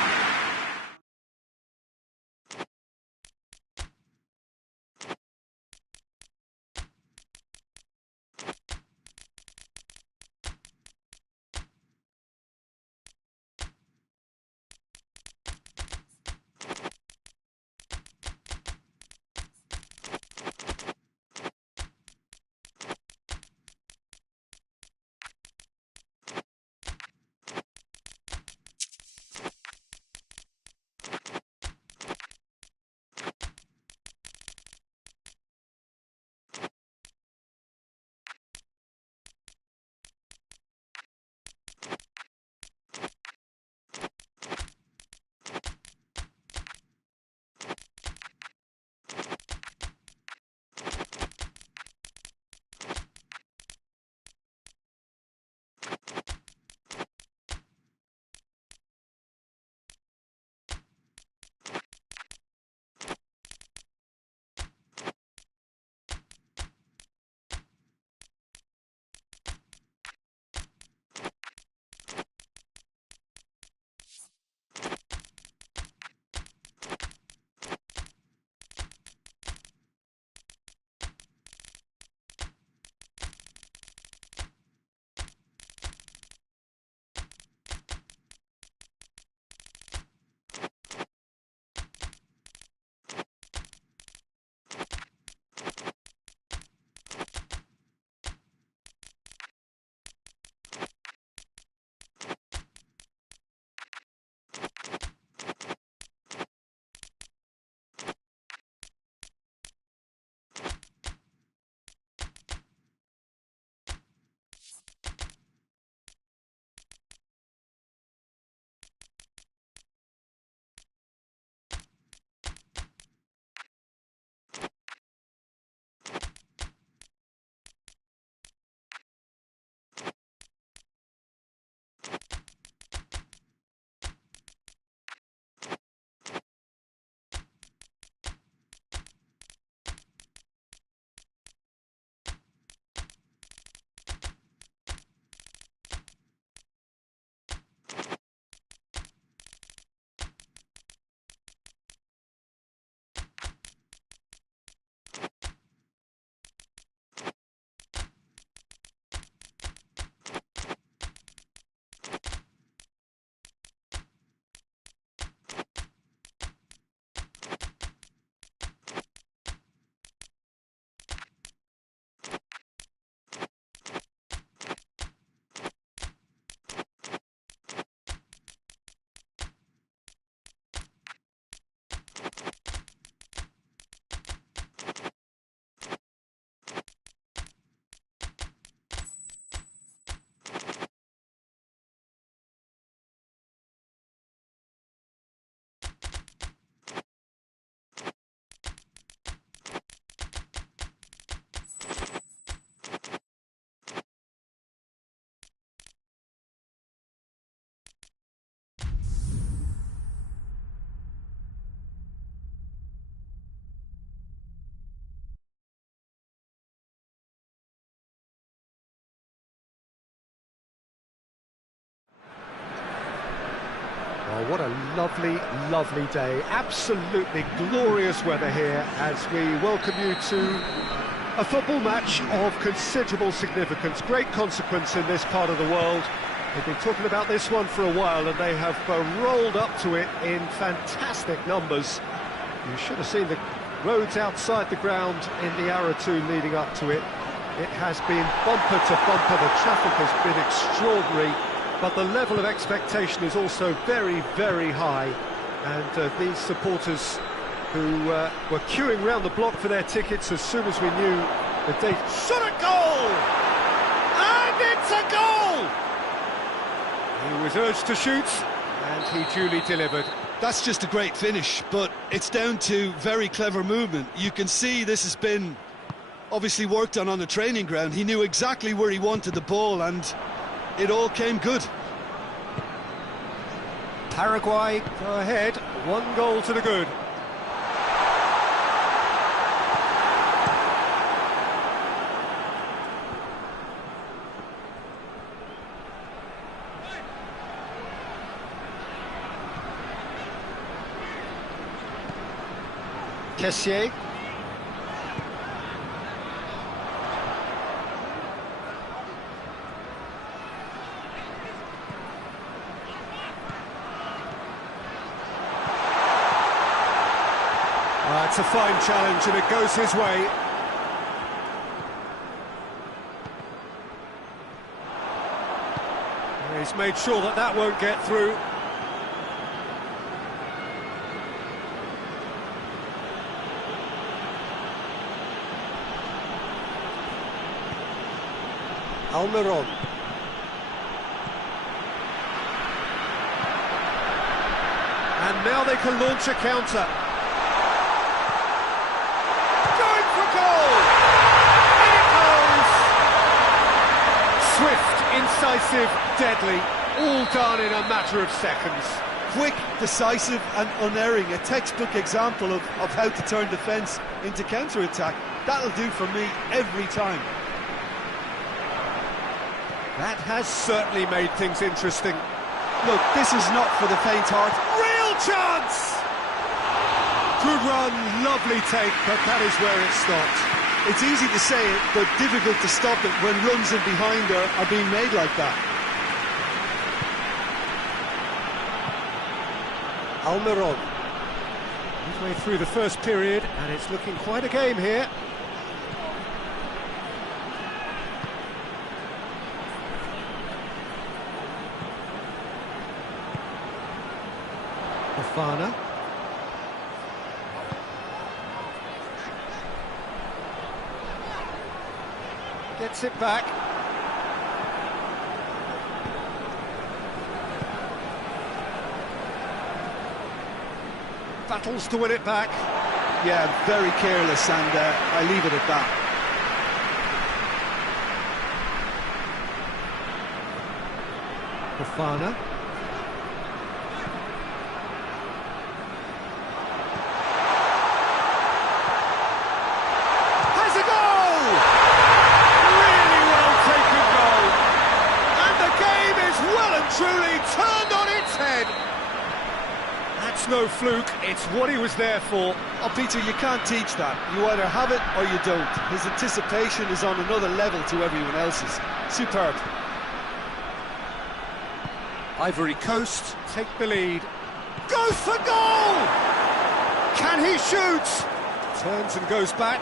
lovely, lovely day. Absolutely glorious weather here as we welcome you to a football match of considerable significance, great consequence in this part of the world. They've been talking about this one for a while and they have rolled up to it in fantastic numbers. You should have seen the roads outside the ground in the hour or two leading up to it. It has been bumper to bumper, the traffic has been extraordinary, but the level of expectation is also very, very high. And these supporters who were queuing round the block for their tickets as soon as we knew the date. Shot a goal! And it's a goal! He was urged to shoot, and he duly delivered. That's just a great finish, but it's down to very clever movement. You can see this has been obviously worked on the training ground. He knew exactly where he wanted the ball, and it all came good. Paraguay go ahead, 1 goal to the good. Kessié. It's a fine challenge and it goes his way. He's made sure that that won't get through. Almiron. And now they can launch a counter. Going for goal! In it goes! Swift, incisive, deadly, all done in a matter of seconds. Quick, decisive and unerring, a textbook example of how to turn defence into counter-attack. That'll do for me every time. That has certainly made things interesting. Look, this is not for the faint heart. Real chance! Good run, lovely take, but that is where it stopped. It's easy to say it, but difficult to stop it when runs in behind are being made like that. Almiron. Midway through the first period, and it's looking quite a game here. Fofana. Gets it back. Battles to win it back. Yeah, very careless, and I leave it at that. Fofana. Truly turned on its head. That's no fluke, it's what he was there for. Oh, Peter, you can't teach that. You either have it or you don't. His anticipation is on another level to everyone else's. Superb. Ivory Coast take the lead. Goes for goal! Can he shoot? Turns and goes back.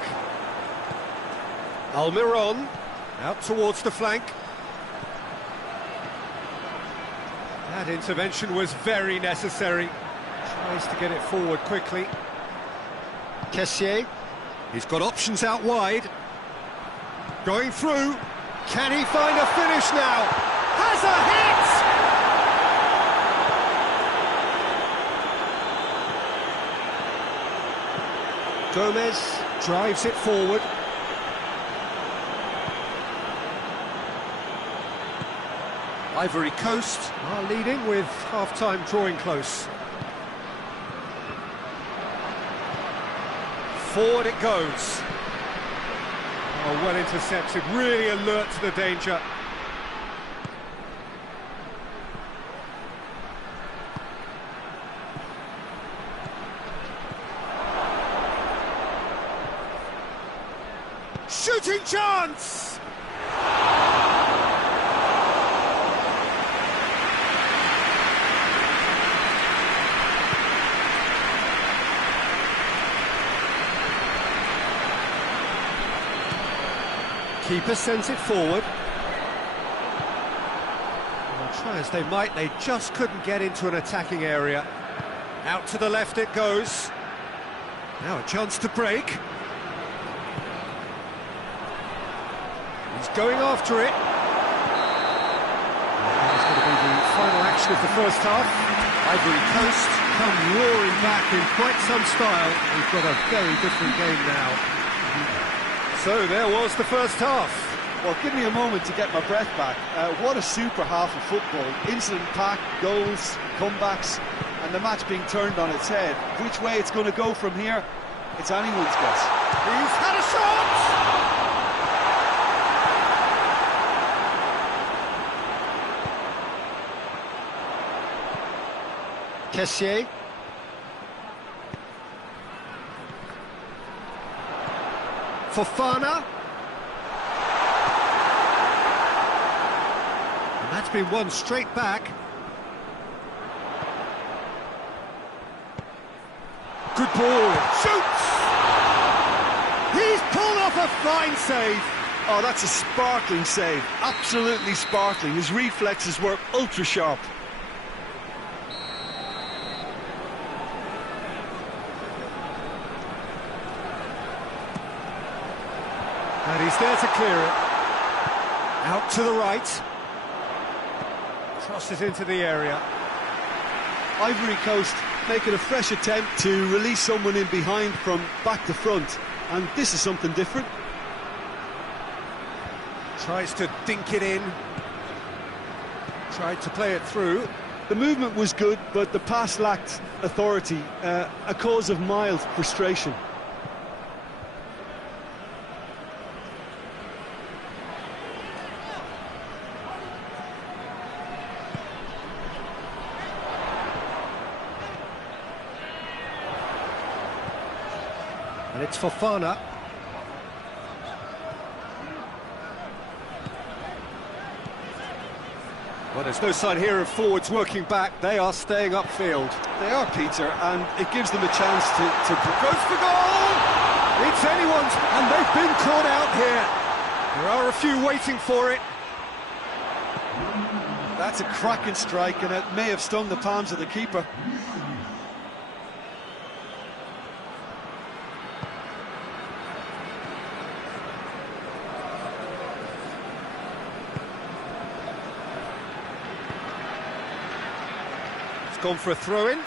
Almiron out towards the flank. That intervention was very necessary. Tries to get it forward quickly. Kessié. He's got options out wide. Going through. Can he find a finish now? Has a hit! Gomez drives it forward. Ivory Coast are leading with half-time drawing close. Forward it goes. Oh, well intercepted, really alert to the danger. Shooting chance! Keeper sends it forward. Well, try as they might, they just couldn't get into an attacking area. Out to the left it goes. Now a chance to break. He's going after it. It's going to be the final action of the first half. Ivory Coast come roaring back in quite some style. We've got a very different game now. So there was the first half. Well, give me a moment to get my breath back. What a super half of football. Incident-packed, goals, comebacks, and the match being turned on its head. Which way it's going to go from here, it's anyone's guess. He's had a shot! Kessié. Fofana. And that's been won straight back. Good ball. Shoots! He's pulled off a fine save. Oh, that's a sparkling save. Absolutely sparkling. His reflexes were ultra sharp. And he's there to clear it. Out to the right. Crosses into the area. Ivory Coast making a fresh attempt to release someone in behind from back to front. And this is something different. Tries to dink it in. Tried to play it through. The movement was good, but the pass lacked authority, a cause of mild frustration. And it's Fofana. Well, there's no sign here of forwards working back. They are staying upfield. They are, Peter, and it gives them a chance to Goes for goal! It's anyone's, and they've been caught out here. There are a few waiting for it. That's a cracking strike, and it may have stung the palms of the keeper. It's gone for a throw-in.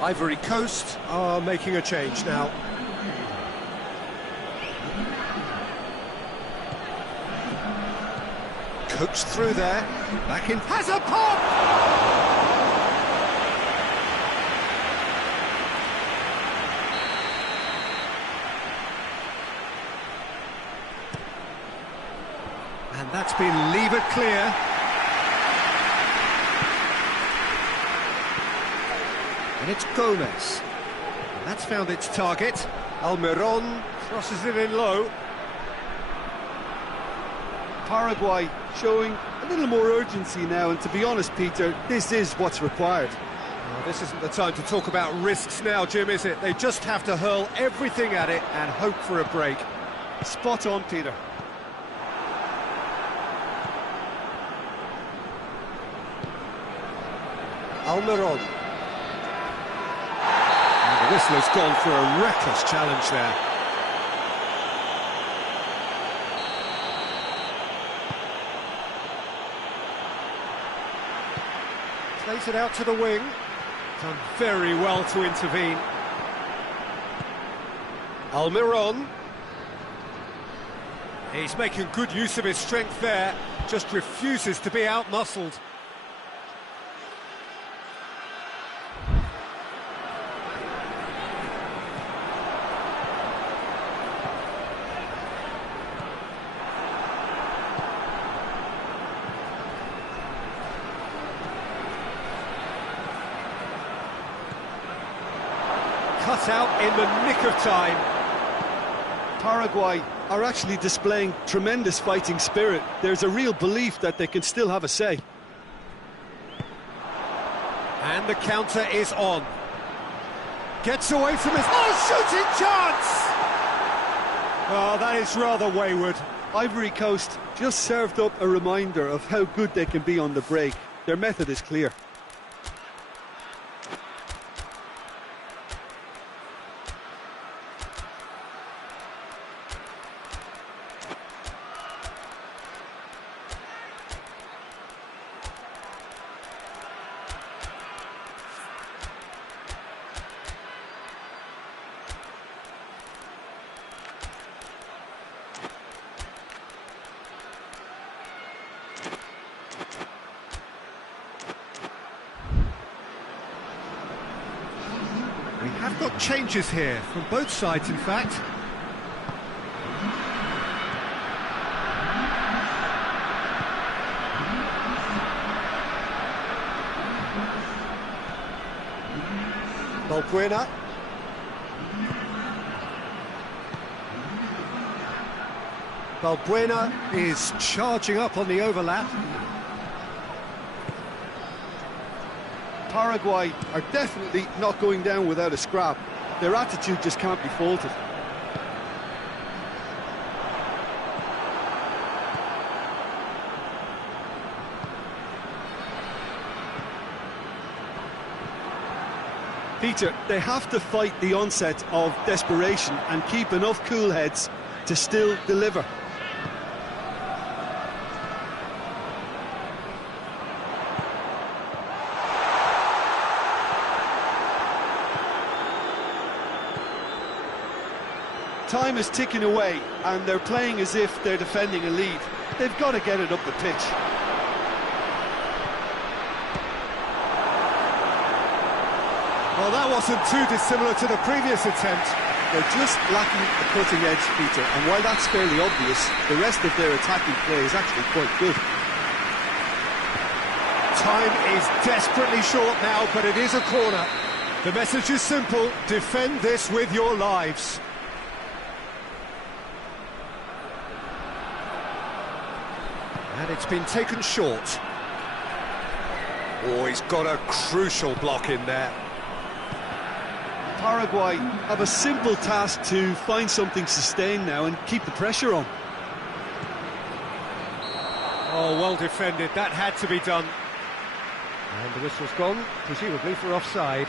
Ivory Coast are making a change now. Coached through there. Back in. Has a pop! And that's been levered clear. And it's Gomez. And that's found its target. Almiron crosses it in low. Paraguay showing a little more urgency now, and to be honest, Peter, this is what's required. Well, this isn't the time to talk about risks now, Jim, is it? They just have to hurl everything at it and hope for a break. Spot on, Peter. Almiron. And the whistler's gone for a reckless challenge there. Plays it out to the wing. Done very well to intervene. Almiron. He's making good use of his strength there. Just refuses to be out-muscled. cut out in the nick of time. Paraguay are actually displaying tremendous fighting spirit. There's a real belief that they can still have a say. And the counter is on. Gets away from his... Oh, shooting chance! Oh, that is rather wayward. Ivory Coast just served up a reminder of how good they can be on the break. Their method is clear. We have got changes here, from both sides in fact. Balbuena. Balbuena is charging up on the overlap. Paraguay are definitely not going down without a scrap. Their attitude just can't be faulted. Peter, they have to fight the onset of desperation and keep enough cool heads to still deliver. Time is ticking away, and they're playing as if they're defending a lead. They've got to get it up the pitch. Well, that wasn't too dissimilar to the previous attempt. They're just lacking the cutting edge, Peter, and while that's fairly obvious, the rest of their attacking play is actually quite good. Time is desperately short now, but it is a corner. The message is simple: defend this with your lives. And it's been taken short. Oh, he's got a crucial block in there. Paraguay have a simple task to find something sustained now and keep the pressure on. Oh, well defended. That had to be done. And the whistle's gone, presumably for offside.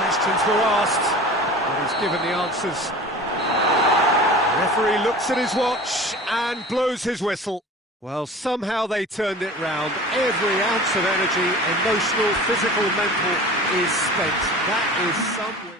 Questions were asked, and he's given the answers. The referee looks at his watch and blows his whistle. Well, somehow they turned it round. Every ounce of energy, emotional, physical, mental, is spent. That is some win.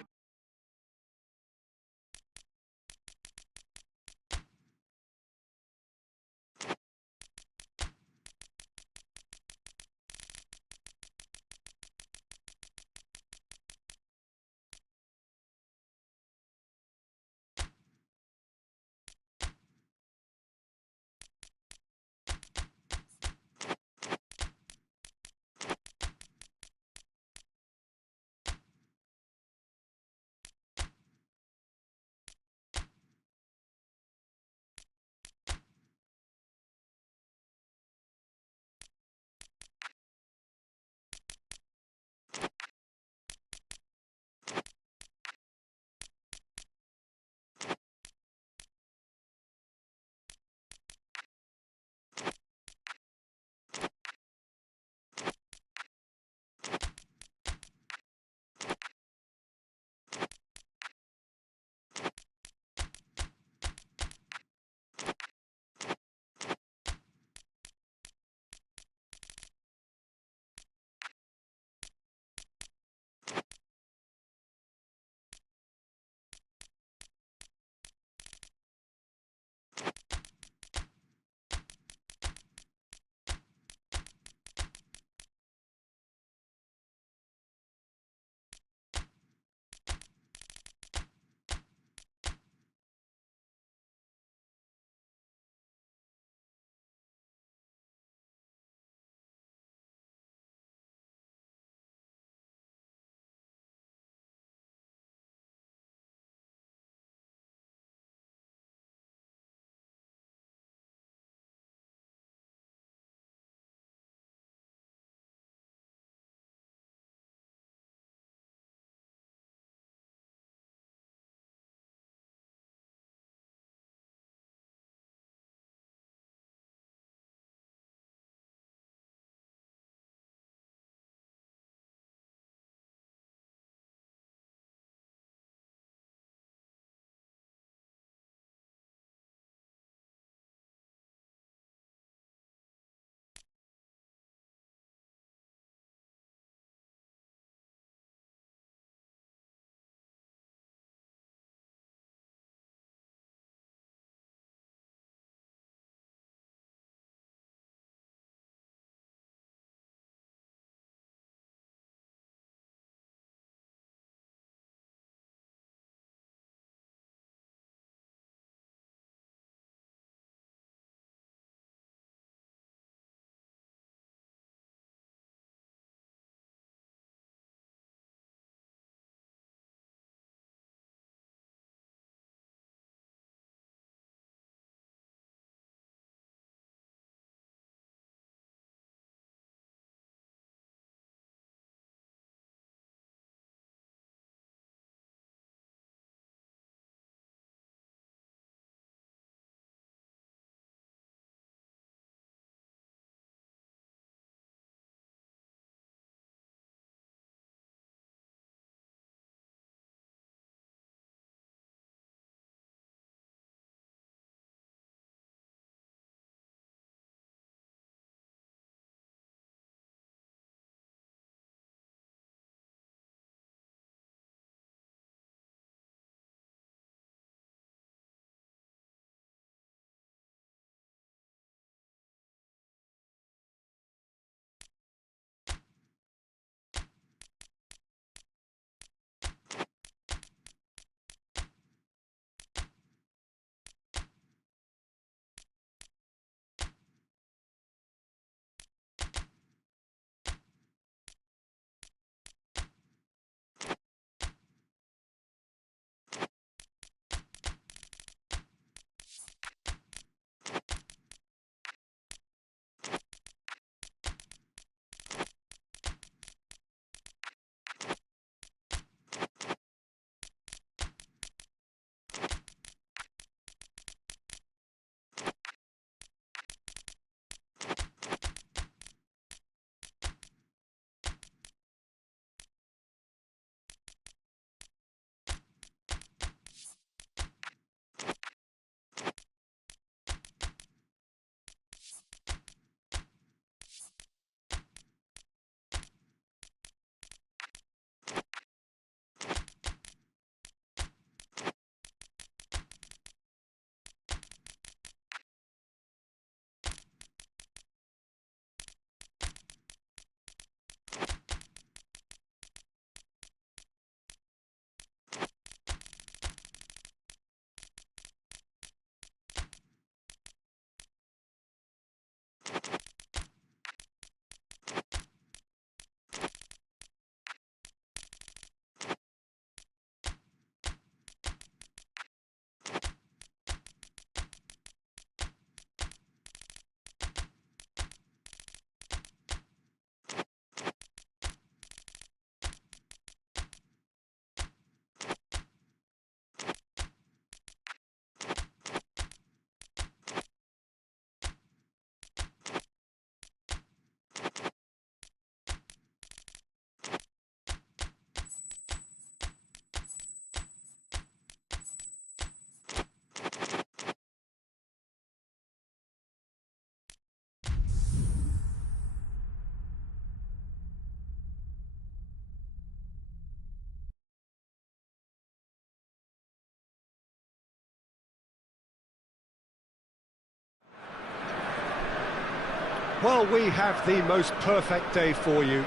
Well, we have the most perfect day for you.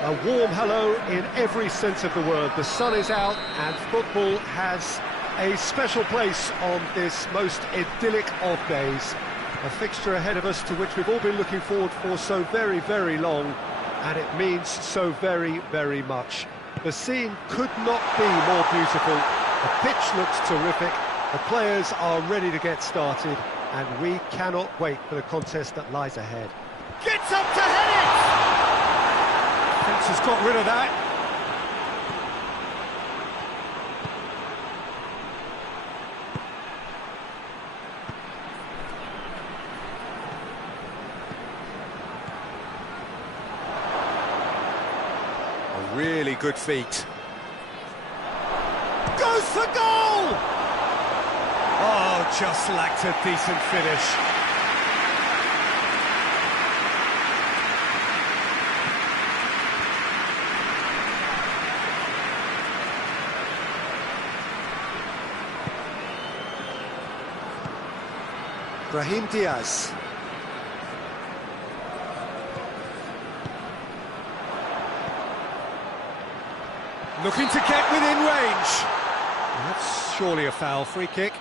A warm hello in every sense of the word. The sun is out and football has a special place on this most idyllic of days. A fixture ahead of us to which we've all been looking forward for so very, very long, and it means so very, very much. The scene could not be more beautiful. The pitch looks terrific, the players are ready to get started, and we cannot wait for the contest that lies ahead. Gets up to head it! Fence has got rid of that. A really good feat. Goes for goal! Oh, just lacked a decent finish. Brahim Diaz. Looking to get within range. That's surely a foul. Free kick.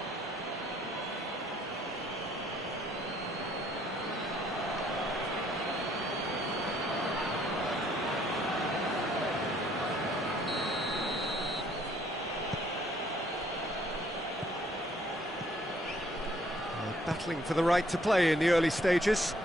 Battling for the right to play in the early stages.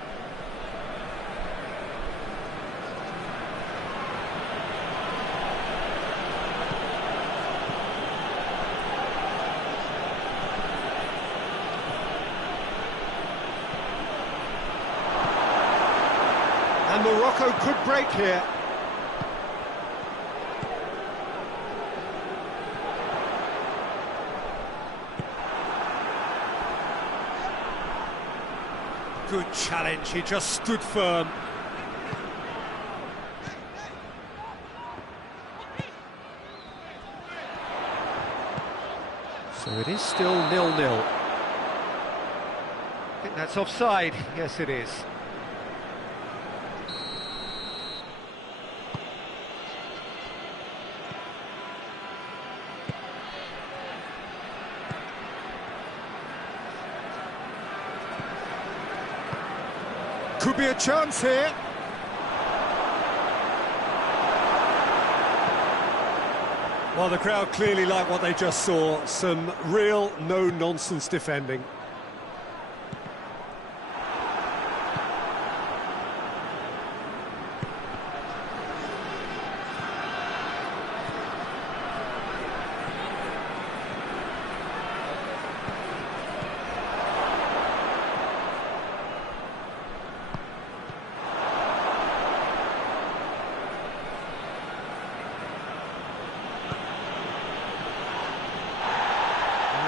And Morocco could break here. Good challenge, he just stood firm. So it is still 0-0. I think that's offside. Yes, it is. Could be a chance here. Well, the crowd clearly like what they just saw. Some real no-nonsense defending.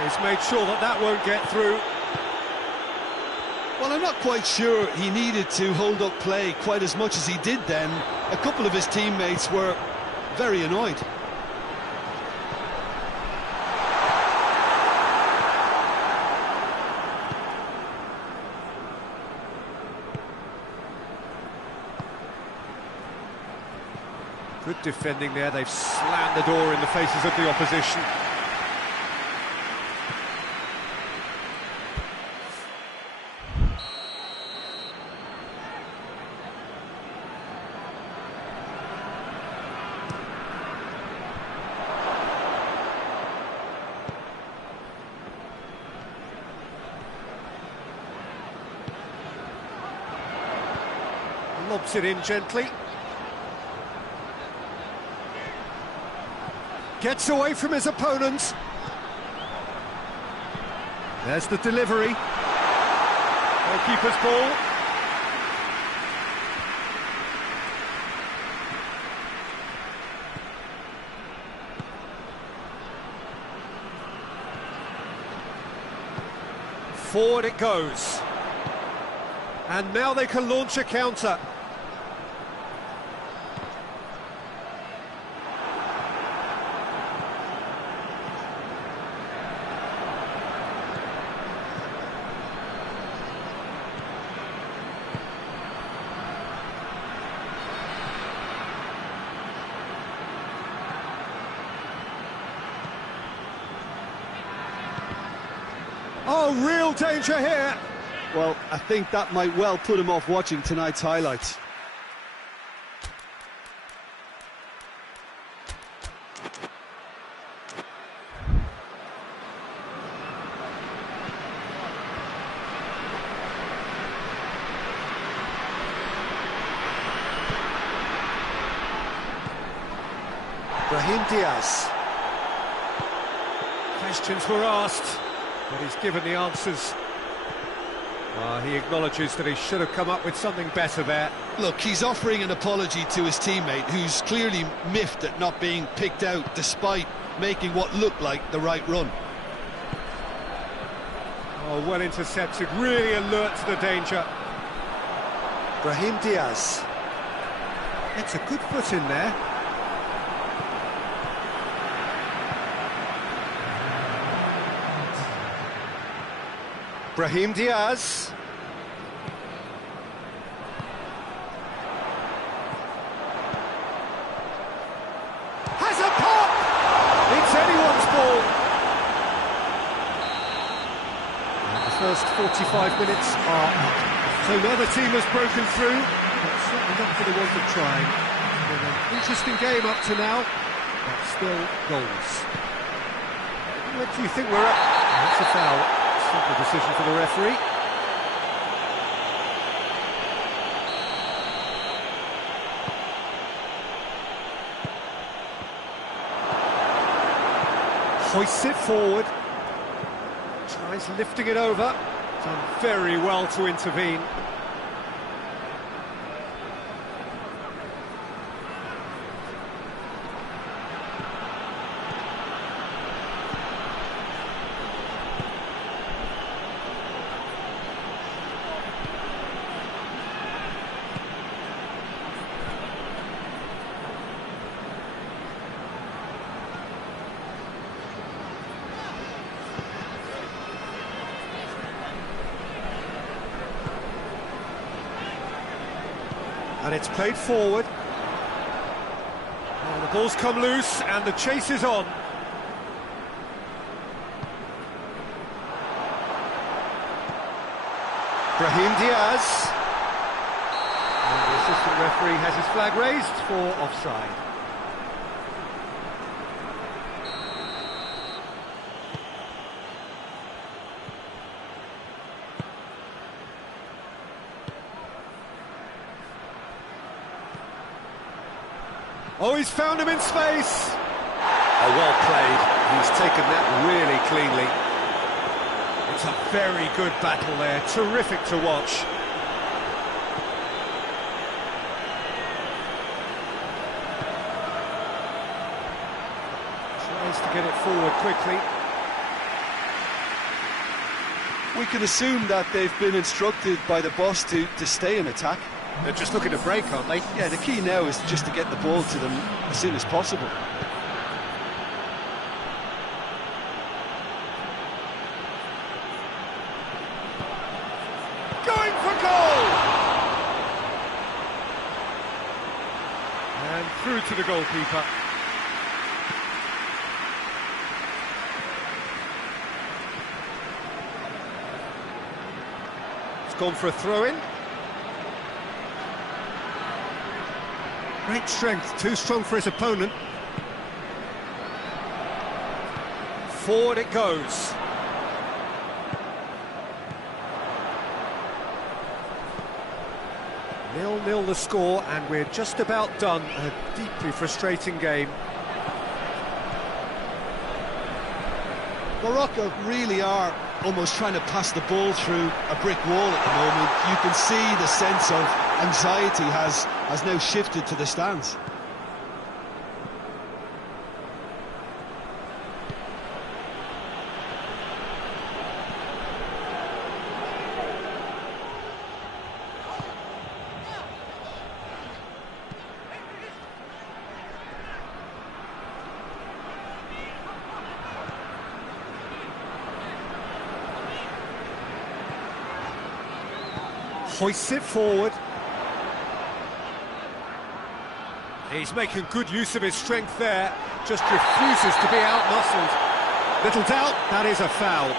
He's made sure that that won't get through. Well, I'm not quite sure he needed to hold up play quite as much as he did then. A couple of his teammates were very annoyed. Good defending there. They've slammed the door in the faces of the opposition. Lobs it in gently. Gets away from his opponents. There's the delivery. Goalkeeper's ball. Forward it goes. And now they can launch a counter. Oh, real danger here. Well, I think that might well put him off watching tonight's highlights. Brahim Diaz. Questions were asked, but he's given the answers. He acknowledges that he should have come up with something better there. Look, he's offering an apology to his teammate, who's clearly miffed at not being picked out despite making what looked like the right run. Oh, well intercepted, really alert to the danger. Brahim Diaz. It's a good foot in there. Brahim Diaz. Has a pop! It's anyone's ball. And the first 45 minutes are up. So another team has broken through, but certainly not for the want of trying. It's been an interesting game up to now, but still goals. Where do you think we're at? That's a foul. Simple decision for the referee. Hoists it forward. Tries lifting it over. Done very well to intervene. And it's played forward. Oh, the ball's come loose and the chase is on. Brahim Diaz. And the assistant referee has his flag raised for offside. Oh, he's found him in space. Oh, well played. He's taken that really cleanly. It's a very good battle there. Terrific to watch. Tries to get it forward quickly. We can assume that they've been instructed by the boss to stay in attack. They're just looking to break, aren't they? Yeah, the key now is just to get the ball to them as soon as possible. Going for goal! And through to the goalkeeper. It's gone for a throw-in. Great strength, too strong for his opponent. Forward it goes. Nil-nil the score, and we're just about done. A deeply frustrating game. Morocco really are almost trying to pass the ball through a brick wall at the moment. You can see the sense of anxiety has now shifted to the stands. Hoists it forward. He's making good use of his strength there, just refuses to be out-muscled. Little doubt, that is a foul.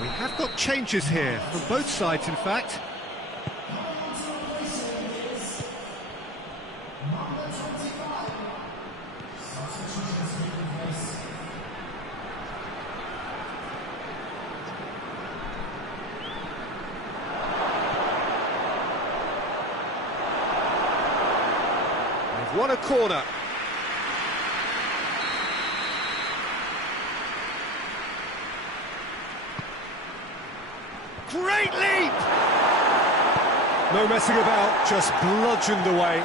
We have got changes here, from both sides in fact. They've won a corner. Great leap! No messing about, just bludgeoned away.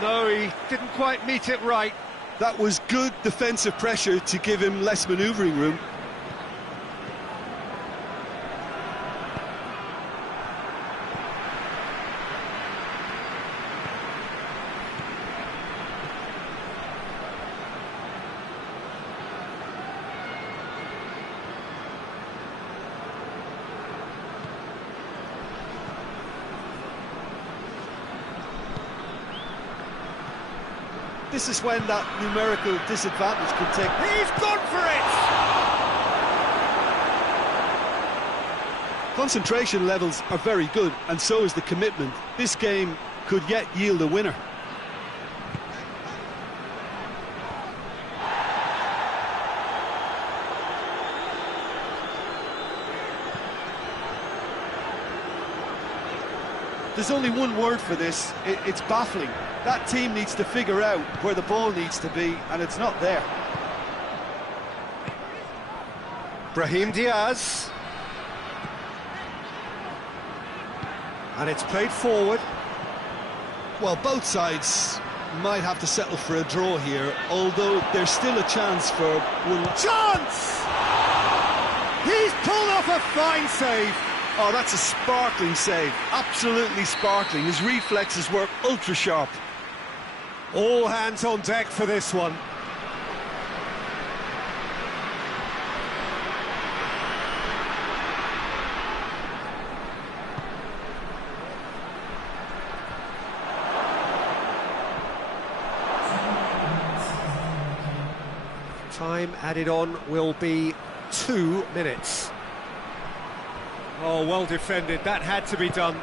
No, he didn't quite meet it right. That was good defensive pressure to give him less manoeuvring room. This is when that numerical disadvantage can take... He's gone for it! Concentration levels are very good, and so is the commitment. This game could yet yield a winner. There's only one word for this, it's baffling. That team needs to figure out where the ball needs to be, and it's not there. Brahim Diaz. And it's played forward. Well, both sides might have to settle for a draw here, although there's still a chance for one... Chance! He's pulled off a fine save. Oh, that's a sparkling save. Absolutely sparkling. His reflexes were ultra-sharp. All hands on deck for this one. Time added on will be 2 minutes. Oh, well defended. That had to be done.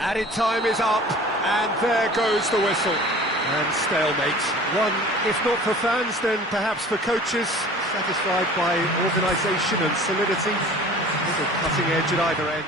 Added time is up, and there goes the whistle. And stalemate. One, if not for fans, then perhaps for coaches, satisfied by organisation and solidity. Little cutting edge at either end.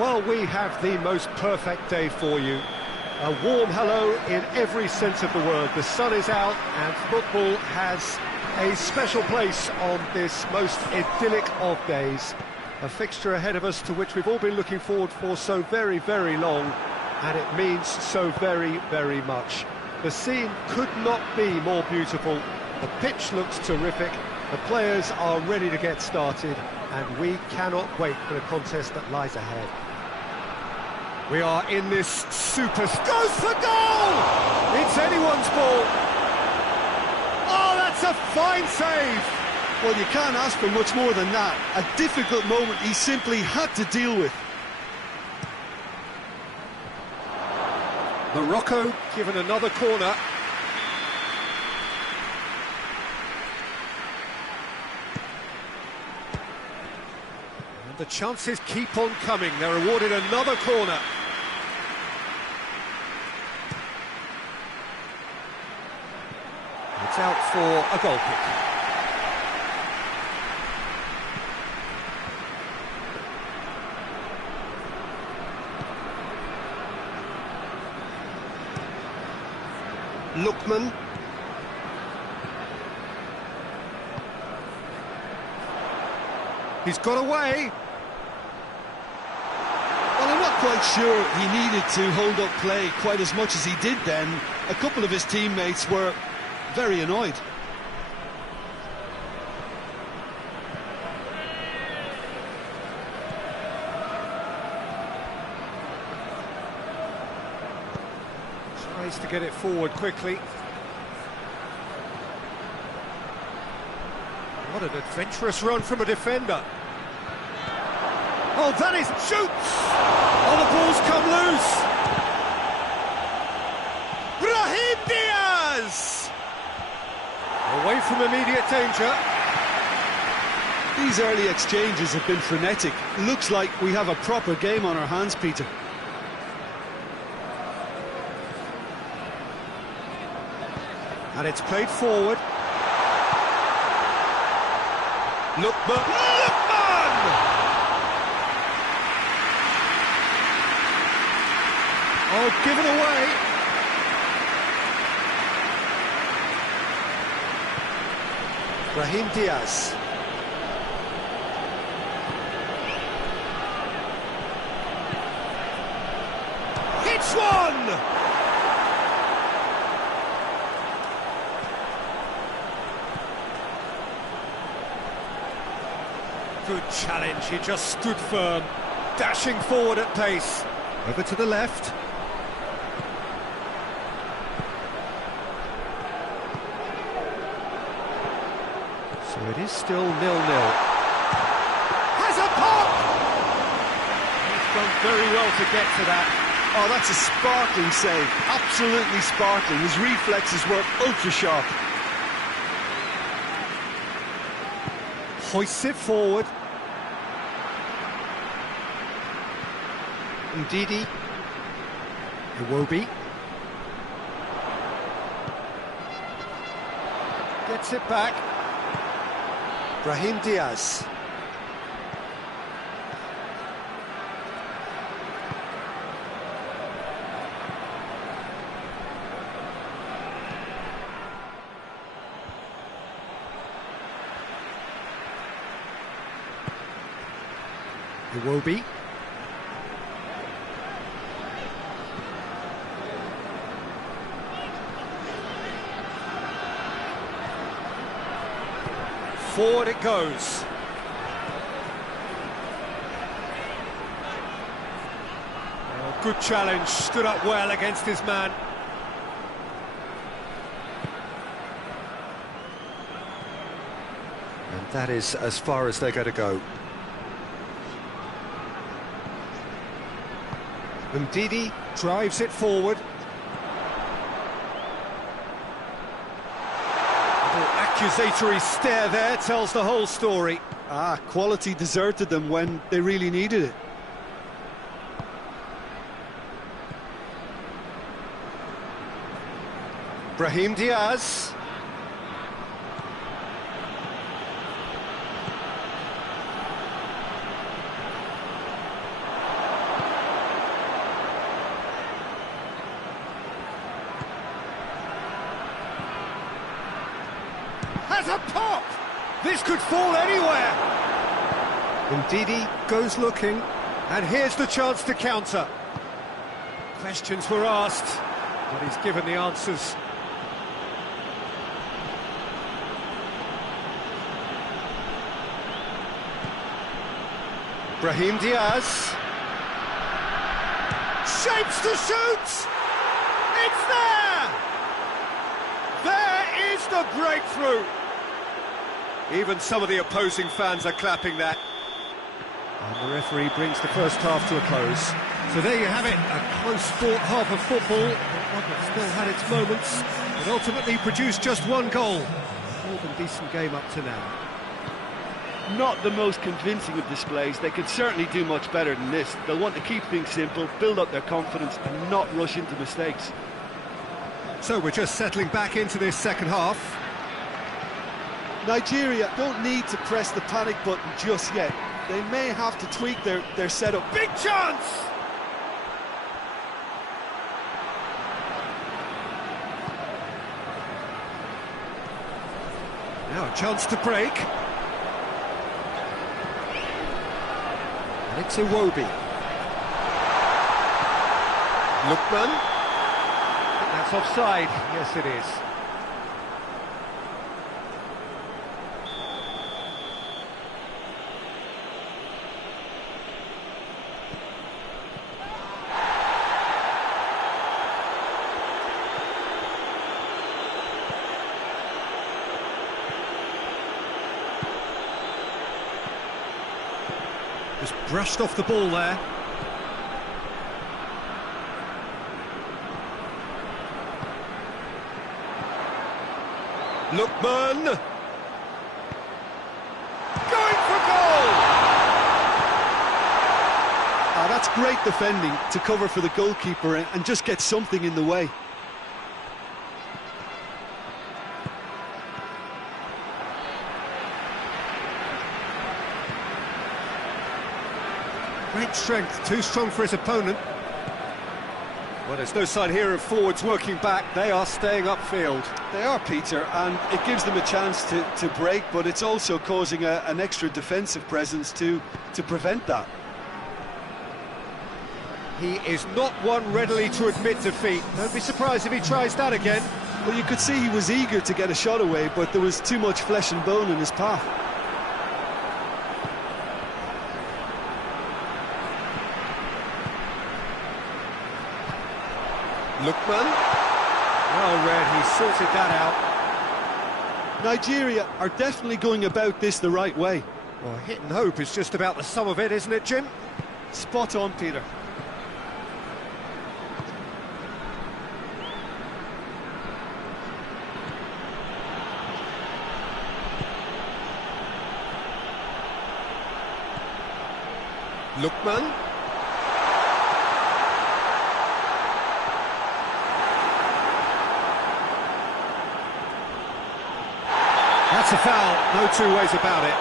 Well, we have the most perfect day for you. A warm hello in every sense of the word. The sun is out and football has a special place on this most idyllic of days. A fixture ahead of us to which we've all been looking forward for so very, very long, and it means so very, very much. The scene could not be more beautiful. The pitch looks terrific. The players are ready to get started, and we cannot wait for the contest that lies ahead. We are in this super... Goes for goal! It's anyone's ball. Oh, that's a fine save! Well, you can't ask for much more than that. A difficult moment he simply had to deal with. Morocco given another corner. And the chances keep on coming. They're awarded another corner. It's out for a goal kick. Lookman. He's got away. Well, I'm not quite sure he needed to hold up play quite as much as he did then. A couple of his teammates were very annoyed. Tries to get it forward quickly. What an adventurous run from a defender. Oh, that is... shoots! Oh, the ball's come loose! Brahim Diaz! Away from immediate danger. These early exchanges have been frenetic. Looks like we have a proper game on our hands, Peter. And it's played forward. Lookman! Oh, given away. Brahim Diaz. Hits one! Good challenge, he just stood firm, dashing forward at pace. Over to the left. So it is still 0-0. Has a pop! He's done very well to get to that. Oh, that's a sparkling save. Absolutely sparkling. His reflexes were ultra-sharp. Hoists it forward. Ndidi. Iwobi. Gets it back. Brahim Diaz. Iwobi. Forward it goes. Oh, good challenge, stood up well against his man. And that is as far as they're going to go. Ndidi drives it forward. Accusatory stare there tells the whole story. Quality deserted them when they really needed it. Brahim Diaz. has a pop! This could fall anywhere! Ndidi goes looking, and here's the chance to counter. Questions were asked, but he's given the answers. Brahim Diaz. Shapes to shoot! It's there! There is the breakthrough! Even some of the opposing fans are clapping that. And the referee brings the first half to a close. So there you have it, a close-fought half of football, but one that still had its moments, but ultimately produced just one goal. More than decent game up to now. Not the most convincing of displays. They could certainly do much better than this. They'll want to keep things simple, build up their confidence and not rush into mistakes. So we're just settling back into this second half. Nigeria don't need to press the panic button just yet. They may have to tweak their setup. Big chance! Now a chance to break. And it's Iwobi. Lookman. That's offside. Yes, it is. Just brushed off the ball there. Lookman! Going for goal! That's great defending to cover for the goalkeeper and just get something in the way. Great strength, too strong for his opponent. Well, there's no sign here of forwards working back. They are staying upfield. They are, Peter, and it gives them a chance to break, but it's also causing an extra defensive presence to prevent that. He is not one readily to admit defeat. Don't be surprised if he tries that again. Well, you could see he was eager to get a shot away, but there was too much flesh and bone in his path. Lookman. Well read, he sorted that out. Nigeria are definitely going about this the right way. Well, hit and hope is just about the sum of it, isn't it, Jim? Spot on, Peter. Lookman. That's a foul, no two ways about it.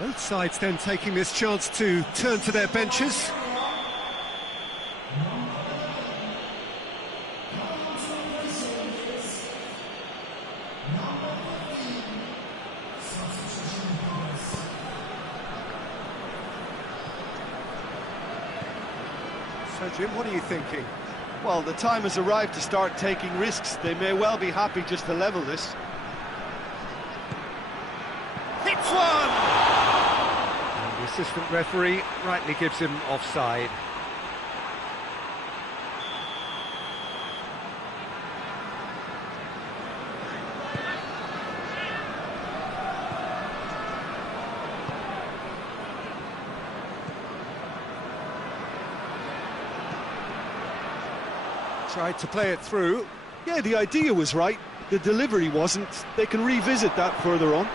Both sides then taking this chance to turn to their benches. So, Jim, what are you thinking? Well, the time has arrived to start taking risks. They may well be happy just to level this. Hits one! And the assistant referee rightly gives him offside. Tried to play it through. Yeah, the idea was right, the delivery wasn't. They can revisit that further on.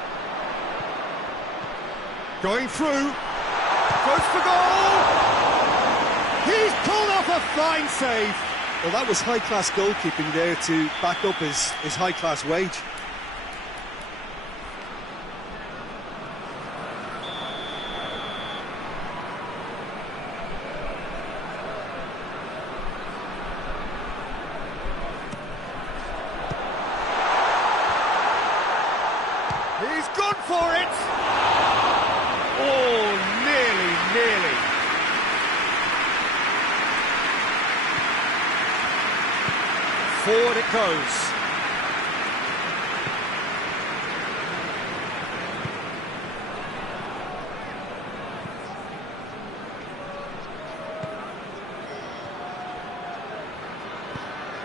Going through. Goes for goal! He's pulled off a fine save. Well, that was high-class goalkeeping there to back up his high-class wage. He's gone for it! Oh, nearly. Forward it goes.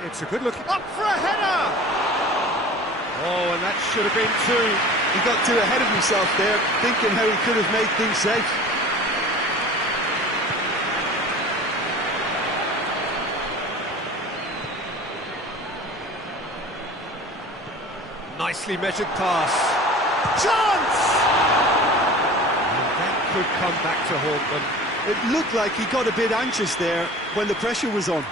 It's a good look. Up for a header! Oh, and that should have been two. He got too ahead of himself there, thinking how he could have made things safe. Nicely measured pass. Chance! And that could come back to haunt them. It looked like he got a bit anxious there when the pressure was on.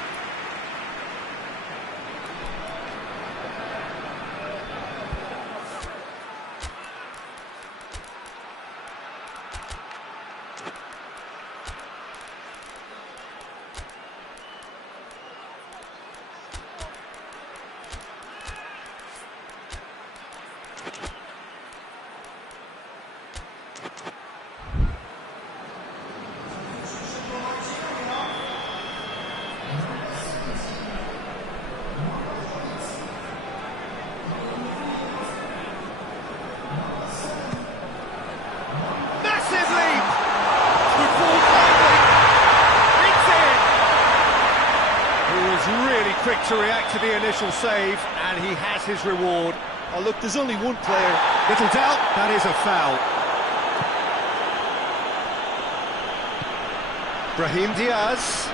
Quick to react to the initial save, and he has his reward. Oh, look, there's only one player. Little doubt, that is a foul. Brahim Diaz.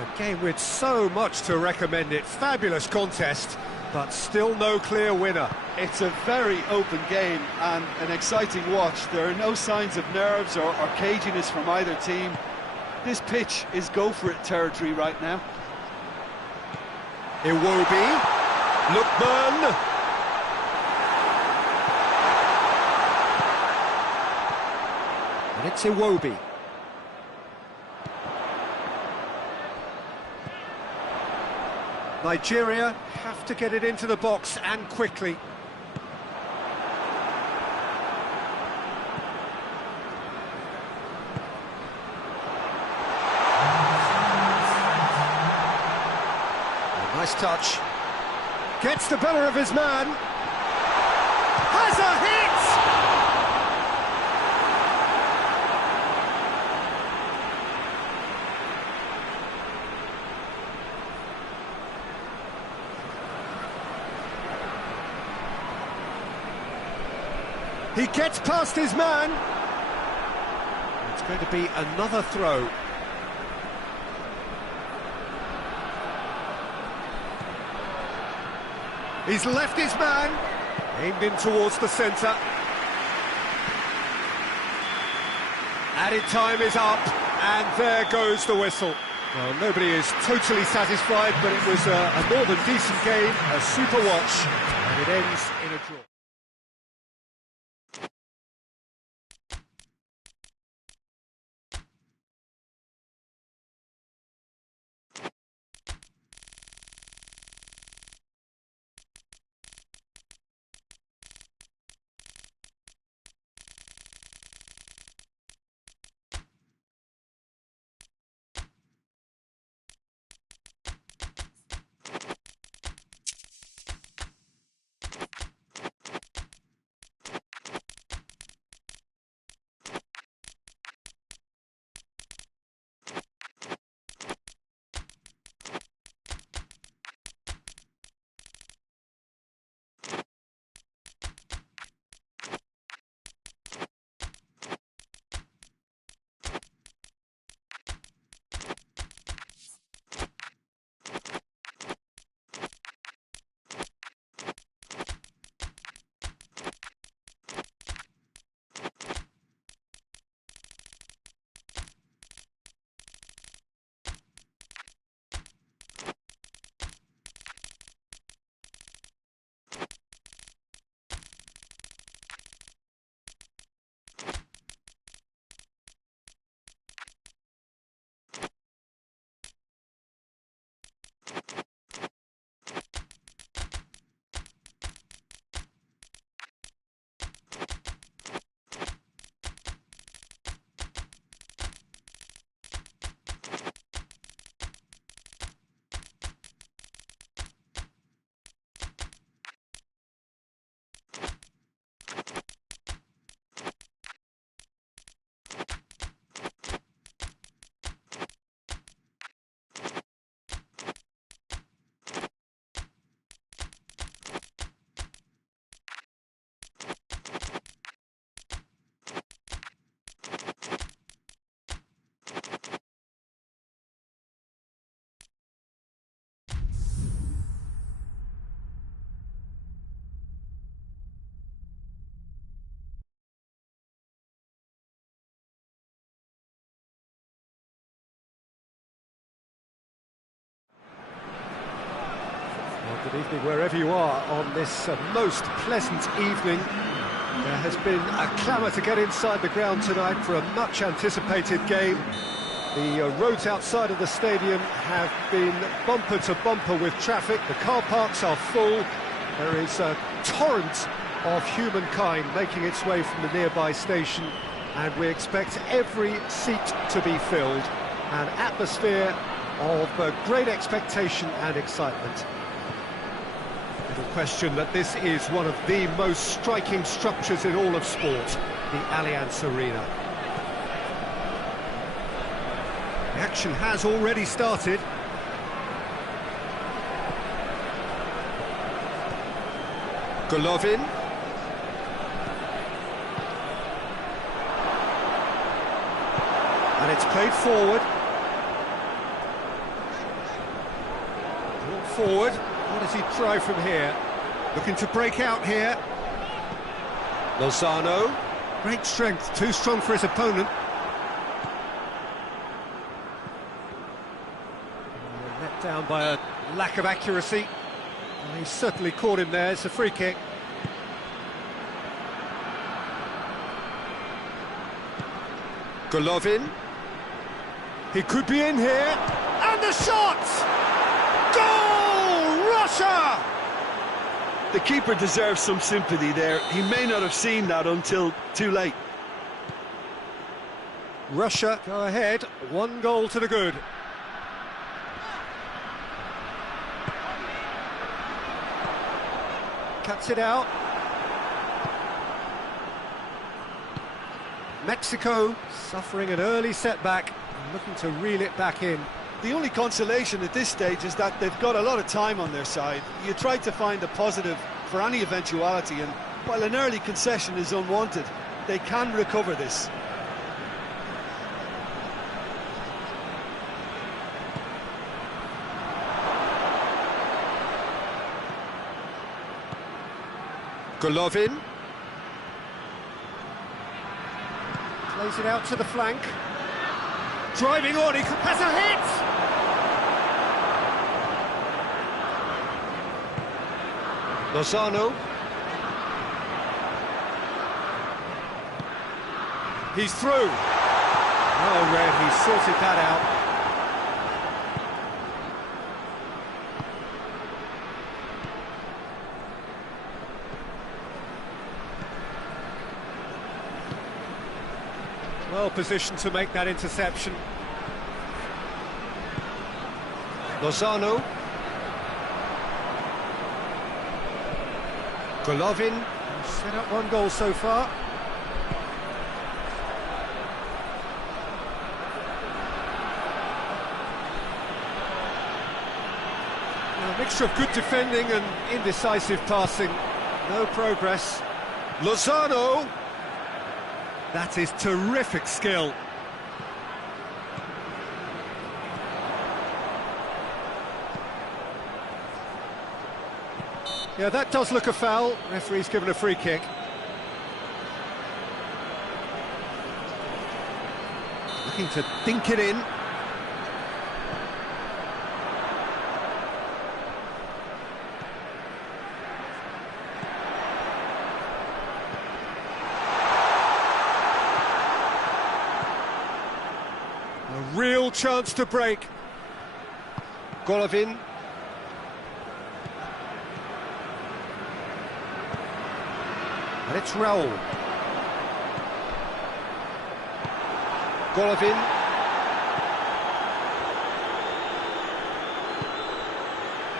A game with so much to recommend it. Fabulous contest, but still no clear winner. It's a very open game and an exciting watch. There are no signs of nerves or caginess from either team. This pitch is go-for-it territory right now. Iwobi, Lookman. And it's Iwobi. Nigeria have to get it into the box and quickly. Nice touch. Gets the better of his man. Has a hit! He gets past his man. It's going to be another throw. He's left his man, aimed in towards the centre. Added time is up, and there goes the whistle. Well, nobody is totally satisfied, but it was a more than decent game, a super watch, and it ends in a draw. Well, good evening wherever you are on this most pleasant evening. There has been a clamour to get inside the ground tonight for a much-anticipated game. The roads outside of the stadium have been bumper to bumper with traffic. The car parks are full. There is a torrent of humankind making its way from the nearby station, and we expect every seat to be filled. An atmosphere of great expectation and excitement. Little question that this is one of the most striking structures in all of sport, the Allianz Arena. The action has already started. Golovin. And it's played forward. Brought forward. What does he try from here? Looking to break out here. Lozano. Great strength, too strong for his opponent. Let down by a lack of accuracy. Well, he's certainly caught him there. It's a free kick. Golovin. He could be in here. And the shot! Goal! Russia! The keeper deserves some sympathy there. He may not have seen that until too late. Russia go ahead. 1 goal to the good. Cuts it out. Mexico suffering an early setback and looking to reel it back in. The only consolation at this stage is that they've got a lot of time on their side. You try to find a positive for any eventuality, and while an early concession is unwanted, they can recover this. Golovin. Plays it out to the flank. Driving on, he has a hit! Lozano. He's through. Oh, Red, he sorted that out. Well positioned to make that interception. Lozano. Golovin. Set up 1 goal so far. A mixture of good defending and indecisive passing. No progress. Lozano. That is terrific skill. Yeah, that does look a foul. Referee's given a free kick. Looking to dink it in. A real chance to break. Golovin. And it's Raul. Golovin.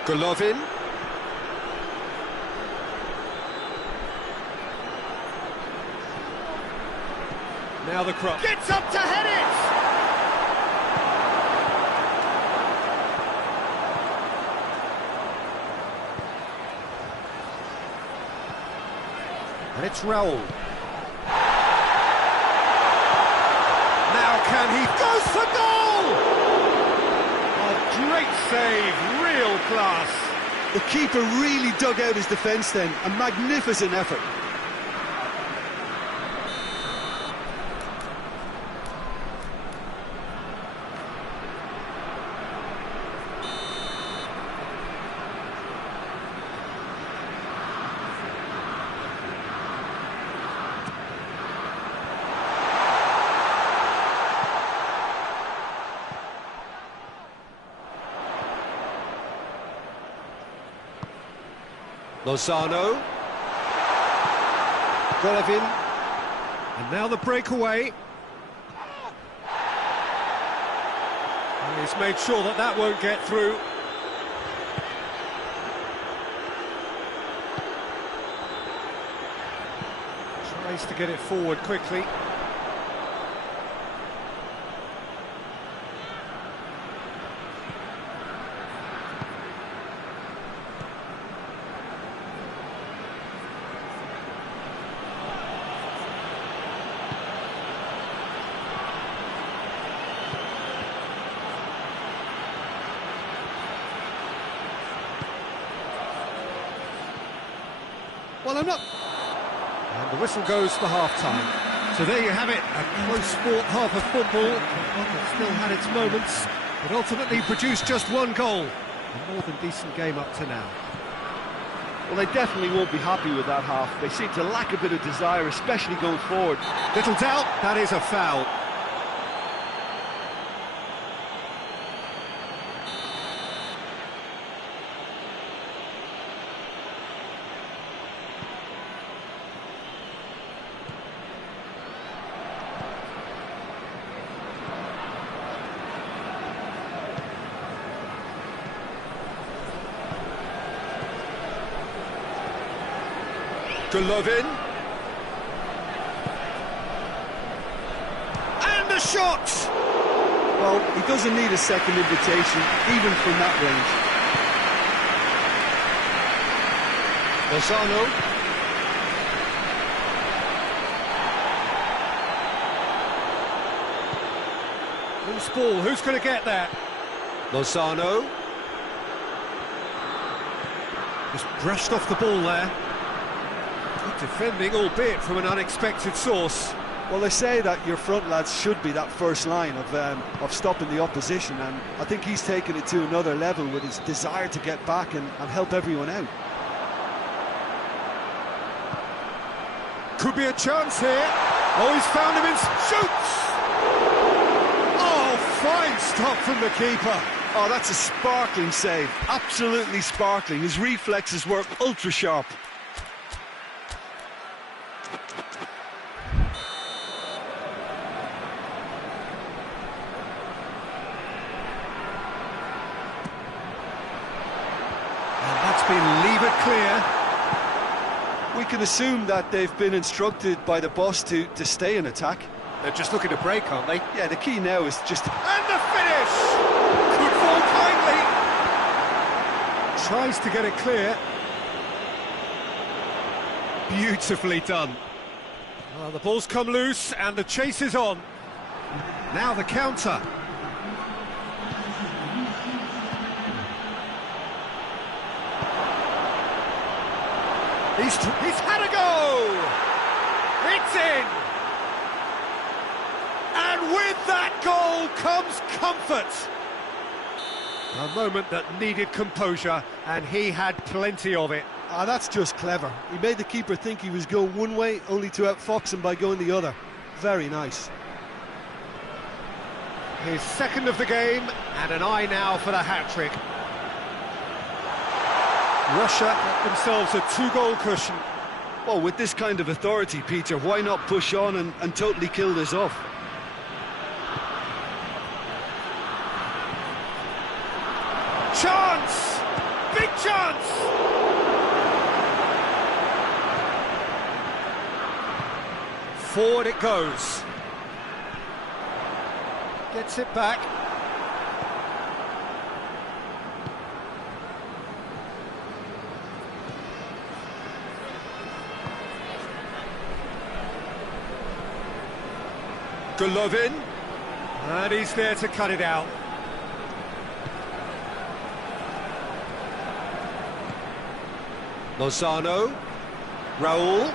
Golovin. Now the cross. Gets up to head it! And it's Raul. Now can he... Goes for goal! A great save, real class. The keeper really dug out his defence then. A magnificent effort. Lozano. Golovin. And now the breakaway. And he's made sure that that won't get through. Tries to get it forward quickly. Well, I'm not... And the whistle goes for half-time. So there you have it, a close sport half of football. It still had its moments, but ultimately produced just one goal. A more than decent game up to now. Well, they definitely won't be happy with that half. They seem to lack a bit of desire, especially going forward. Little doubt, that is a foul. Golovin. And the shot! Well, he doesn't need a second invitation, even from that range. Lozano. Loose ball, who's going to get that? Lozano. Just brushed off the ball there. Good defending, albeit from an unexpected source. Well, they say that your front lads should be that first line of stopping the opposition, and I think he's taken it to another level with his desire to get back and help everyone out. Could be a chance here. Oh, he's found him in... Shoots! Oh, fine stop from the keeper. Oh, that's a sparkling save. Absolutely sparkling. His reflexes work ultra-sharp. Leave it clear. We can assume that they've been instructed by the boss to stay in attack. They're just looking to break, aren't they? Yeah, the key now is just... And the finish! Could fall kindly. Tries to get it clear. Beautifully done. Oh, the ball's come loose and the chase is on. Now the counter. He's had a go! It's in! And with that goal comes comfort! A moment that needed composure, and he had plenty of it. Ah, that's just clever. He made the keeper think he was going one way, only to outfox him by going the other. Very nice. His second of the game, and an eye now for the hat-trick. Russia got themselves a two-goal cushion. Well, with this kind of authority, Peter, why not push on and totally kill this off? Chance! Big chance! Forward it goes. Gets it back. Golovin, and he's there to cut it out. Lozano, Raul.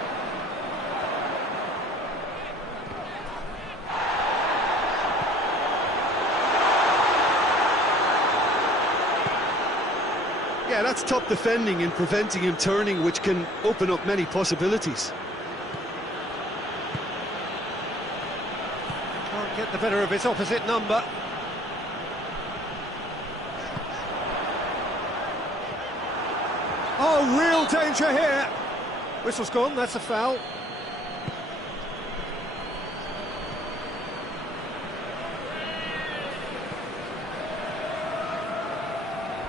Yeah, that's top defending and preventing him turning, which can open up many possibilities. Get the better of his opposite number. Oh, real danger here. Whistle's gone, that's a foul.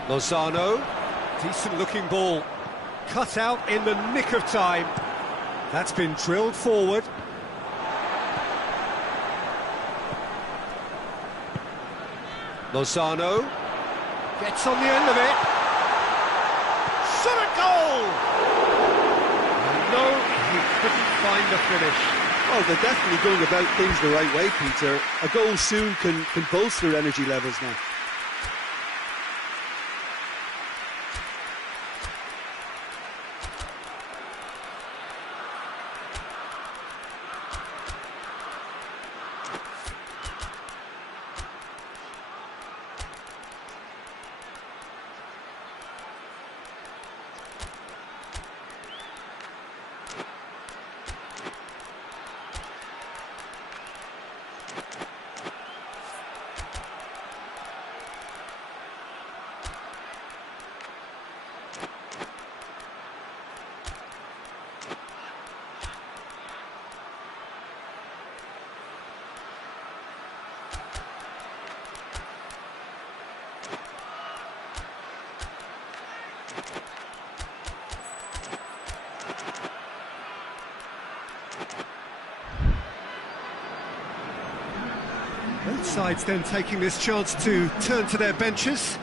Lozano, decent looking ball, cut out in the nick of time. That's been drilled forward. Lozano gets on the end of it. Shot a goal! No, he couldn't find the finish. Well, they're definitely going about things the right way, Peter. A goal soon can bolster energy levels now. Both sides then taking this chance to turn to their benches.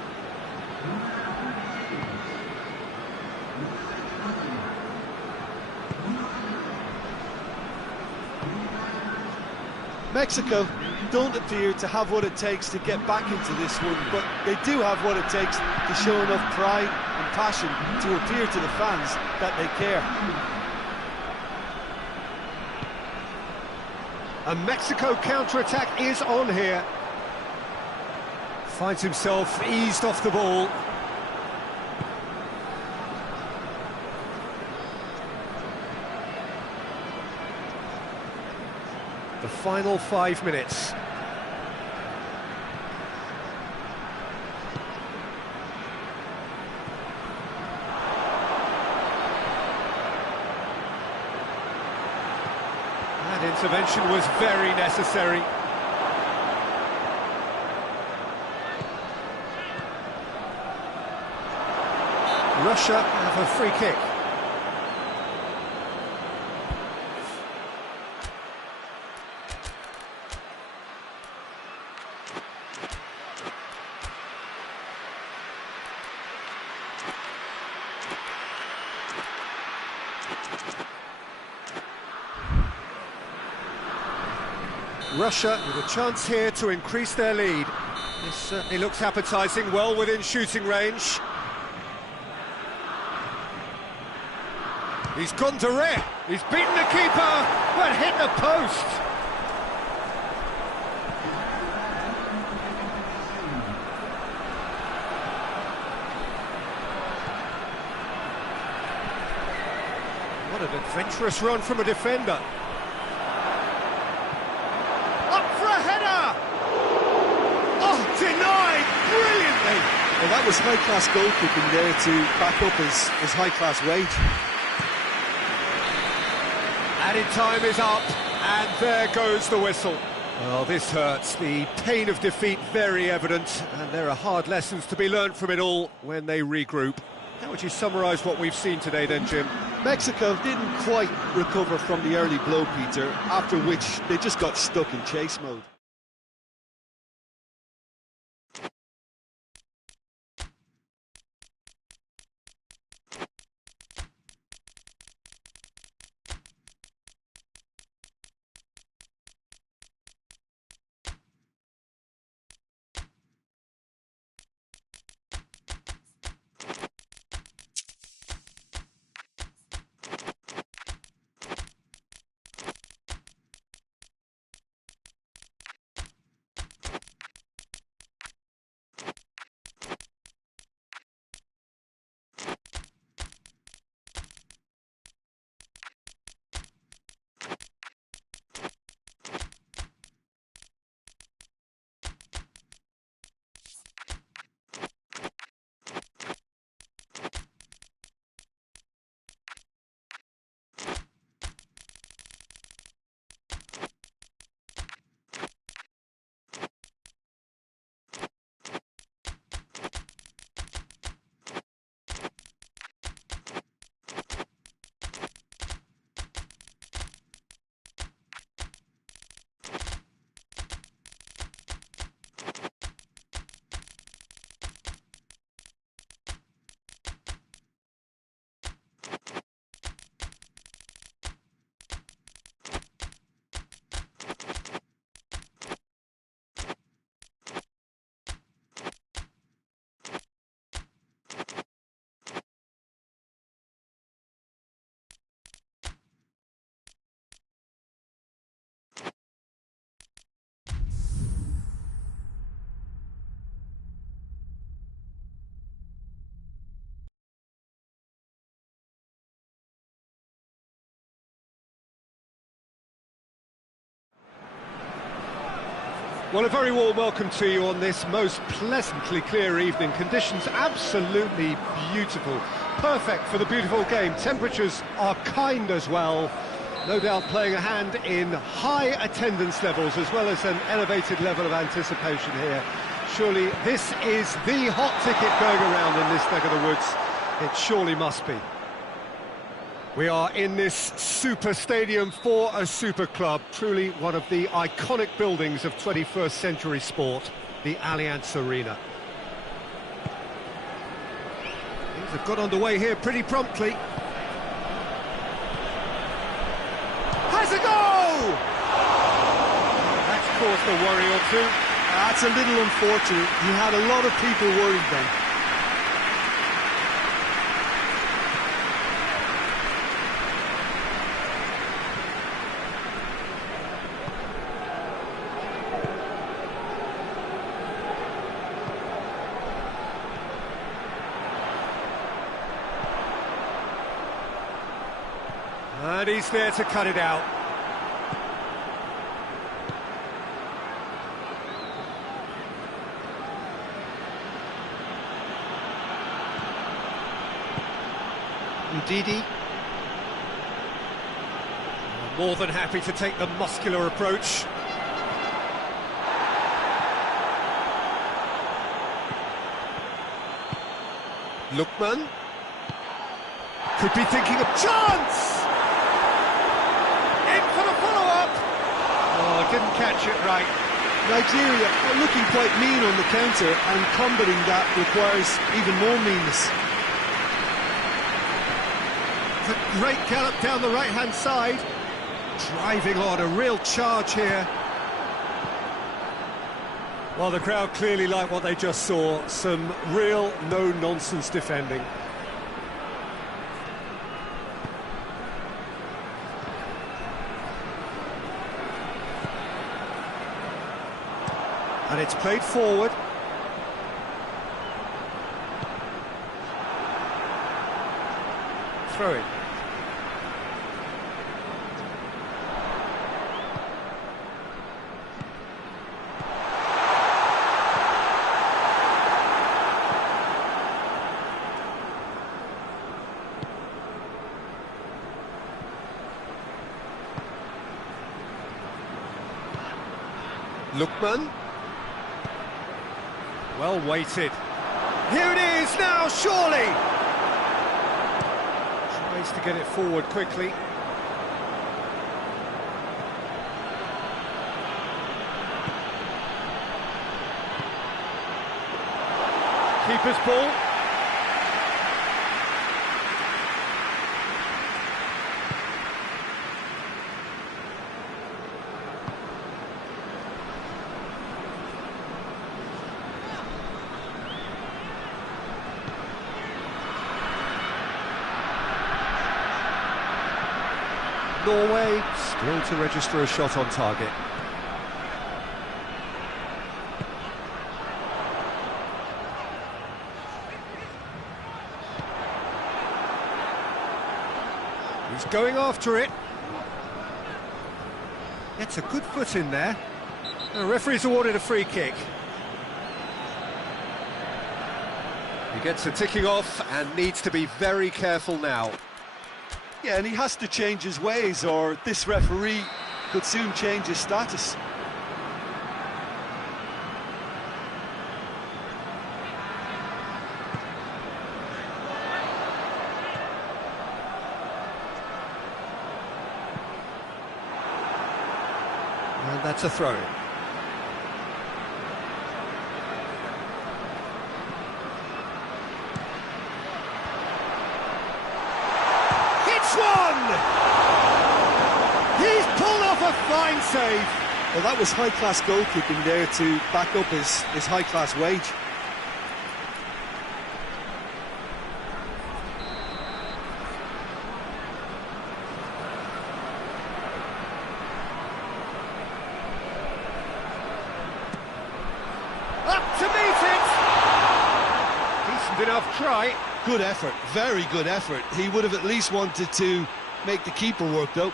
Mexico don't appear to have what it takes to get back into this one, but they do have what it takes to show enough pride and passion to appear to the fans that they care. A Mexico counter-attack is on here. Finds himself eased off the ball. The final 5 minutes. That intervention was very necessary. Russia have a free kick. Russia with a chance here to increase their lead. This certainly looks appetising, well within shooting range. He's gone direct. He's beaten the keeper, but hit the post. What an adventurous run from a defender. Denied brilliantly. Well, that was high-class goalkeeping there to back up his high-class wage. Added time is up, and there goes the whistle. Well, this hurts. The pain of defeat very evident, and there are hard lessons to be learned from it all when they regroup. How would you summarise what we've seen today then, Jim? Mexico didn't quite recover from the early blow, Peter, after which they just got stuck in chase mode. Well, a very warm welcome to you on this most pleasantly clear evening. Conditions absolutely beautiful. Perfect for the beautiful game. Temperatures are kind as well. No doubt playing a hand in high attendance levels as well as an elevated level of anticipation here. Surely this is the hot ticket going around in this neck of the woods. It surely must be. We are in this super stadium for a super club, truly one of the iconic buildings of 21st century sport, the Allianz Arena. Things have got underway here pretty promptly. Has a goal! That's caused a worry or two. That's a little unfortunate. He had a lot of people worried then. And he's there to cut it out. Ndidi. More than happy to take the muscular approach. Lookman. Could be thinking of chance! In for the follow-up! Oh, didn't catch it right. Nigeria are looking quite mean on the counter, and combating that requires even more meanness. It's a great gallop down the right-hand side. Driving on, a real charge here. Well, the crowd clearly like what they just saw. Some real no-nonsense defending. And it's played forward. Throw it. Lookman. Well weighted. Here it is now, surely! Tries to get it forward quickly. Keeper's ball. Norway still to register a shot on target. He's going after it. Gets a good foot in there. The referee's awarded a free kick. He gets a ticking off and needs to be very careful now. Yeah, and he has to change his ways, or this referee could soon change his status. And that's a throw. He's pulled off a fine save. Well, that was high-class goalkeeping there to back up his high-class wage. Up to meet it. Decent enough try. Good effort, very good effort. He would have at least wanted to make the keeper work, though.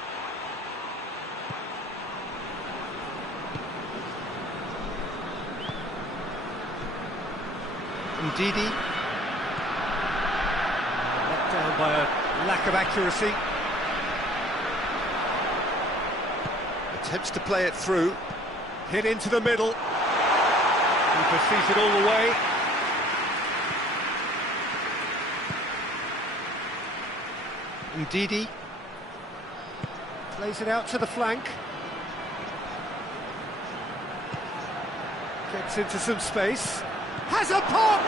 Ndidi. Let down by a lack of accuracy. Attempts to play it through. Hit into the middle. Keeper sees it all the way. Ndidi. Plays it out to the flank. Gets into some space. Has a pop!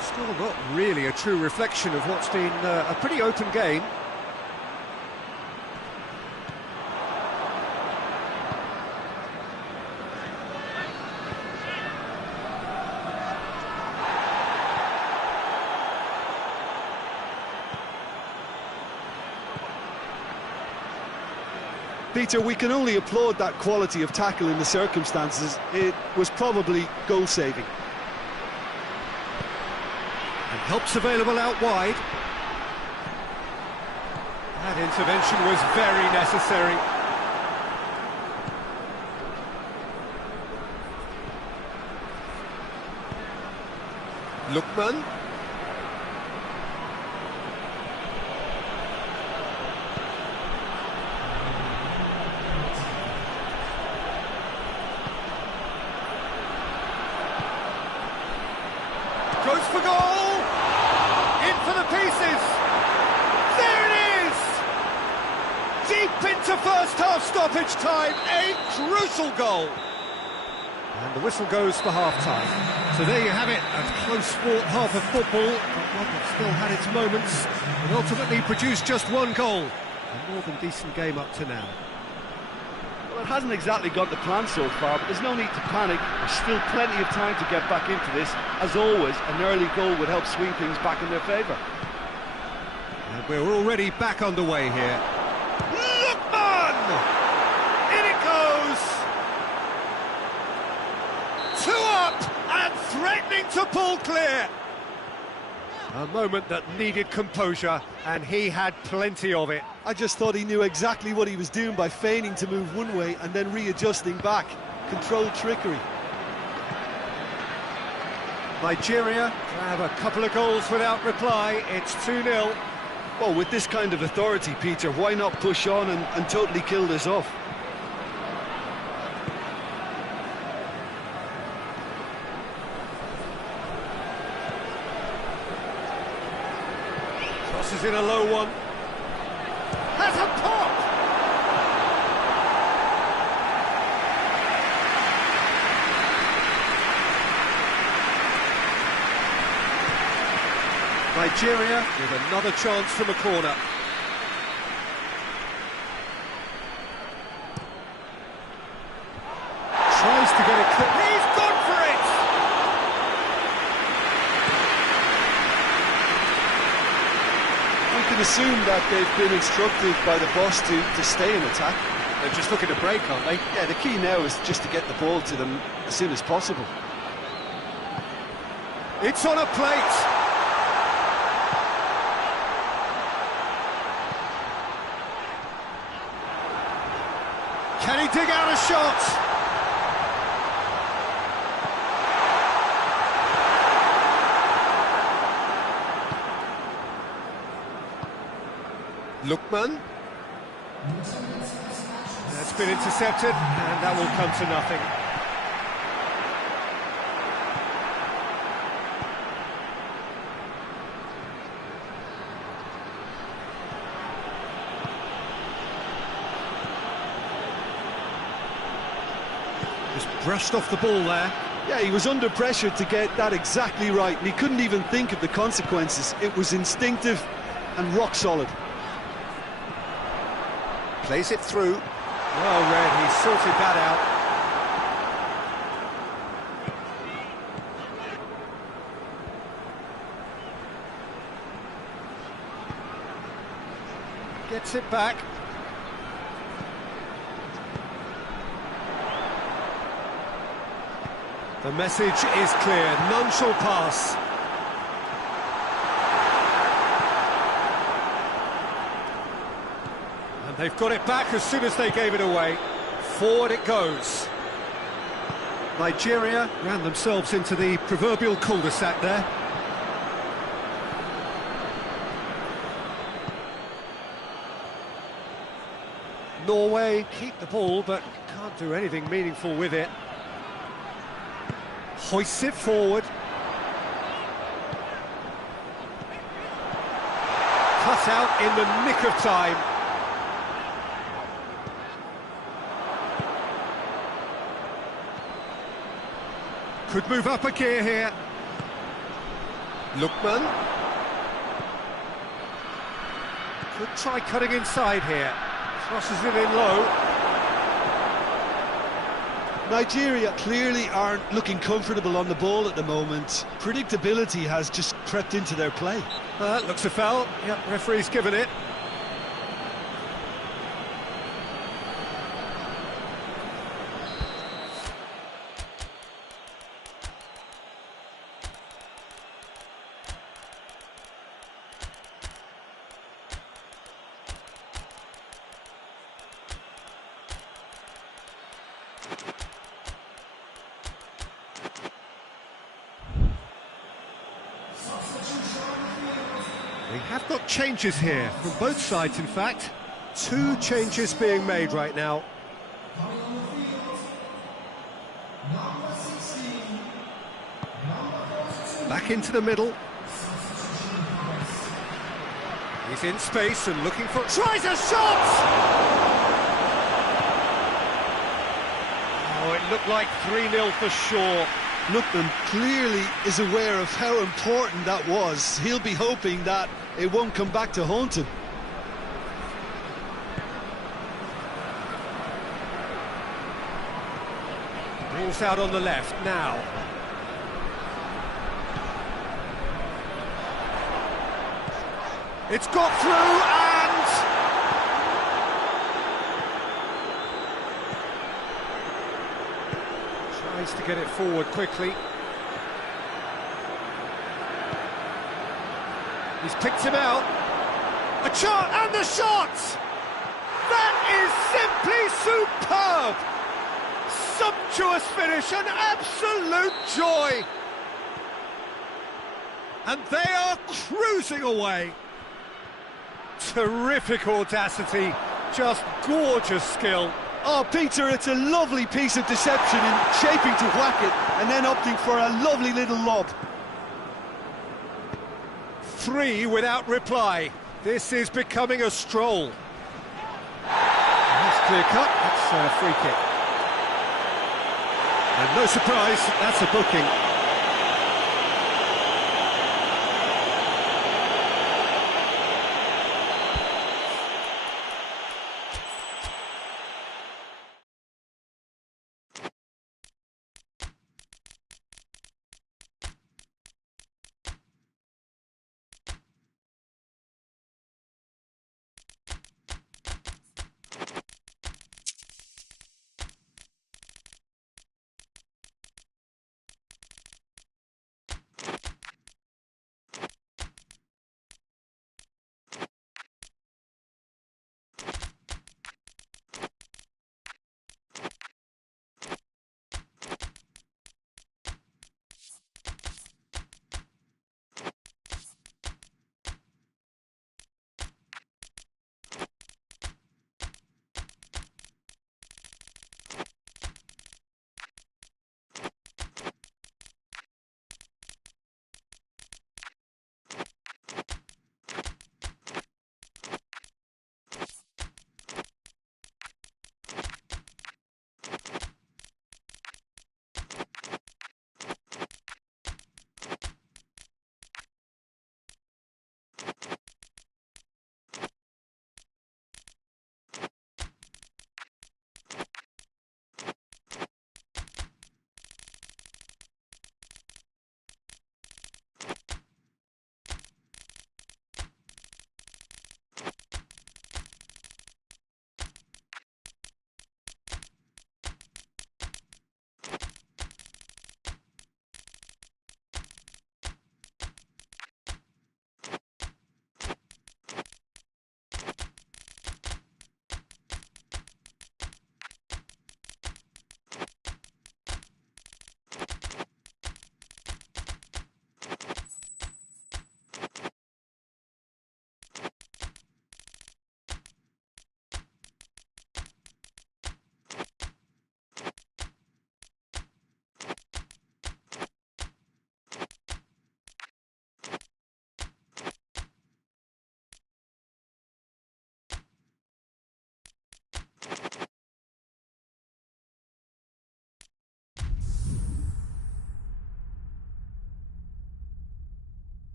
Still not really a true reflection of what's been a pretty open game. Peter, we can only applaud that quality of tackle in the circumstances. It was probably goal-saving. And help's available out wide. That intervention was very necessary. Lookman. Goes for goal! In for the pieces! There it is! Deep into first half stoppage time, a crucial goal! And the whistle goes for half-time. So there you have it, a close-fought half of football, but one that still had its moments, and ultimately produced just one goal. A more than decent game up to now. Well, it hasn't exactly got the plan so far, but there's no need to panic. There's still plenty of time to get back into this. As always, an early goal would help swing things back in their favour. And we're already back underway here. Lookman! In it goes! Two up and threatening to pull clear. A moment that needed composure, and he had plenty of it. I just thought he knew exactly what he was doing by feigning to move one way and then readjusting back. Controlled trickery. Nigeria grab a couple of goals without reply. It's 2-0. Well, with this kind of authority, Peter, why not push on and totally kill this off? Crosses in a low one. Has a pop! Nigeria with another chance from a corner. Tries to get it clear. He's gone for it! We can assume that they've been instructed by the boss to stay in attack. They're just looking to break, aren't they? Yeah, the key now is just to get the ball to them as soon as possible. It's on a plate! Can he dig out a shot? Lookman. That's been intercepted, and that will come to nothing. Just brushed off the ball there. Yeah, he was under pressure to get that exactly right, and he couldn't even think of the consequences. It was instinctive and rock solid. Plays it through. Well read, he sorted that out. Gets it back. The message is clear, none shall pass. And they've got it back as soon as they gave it away. Forward it goes. Nigeria ran themselves into the proverbial cul-de-sac there. Norway keep the ball, but can't do anything meaningful with it. Hoists it forward. Cut out in the nick of time. Could move up a gear here. Lookman. Could try cutting inside here. Crosses it in low. Nigeria clearly aren't looking comfortable on the ball at the moment. Predictability has just crept into their play. Looks a foul. Yep, referee's given it. We have got changes here, from both sides in fact. 2 changes being made right now. Back into the middle. He's in space and looking for... Tries a shot! Oh, it looked like 3-0 for sure. Lookman clearly is aware of how important that was. He'll be hoping that it won't come back to haunt him. Ball's out on the left now. It's got through and... tries to get it forward quickly. He's picked him out. A shot and the shot! That is simply superb! Sumptuous finish, an absolute joy! And they are cruising away. Terrific audacity, just gorgeous skill. Oh, Peter, it's a lovely piece of deception in shaping to whack it and then opting for a lovely little lob. 3 without reply. This is becoming a stroll. That's clear cut, that's a free kick. And no surprise, that's a booking.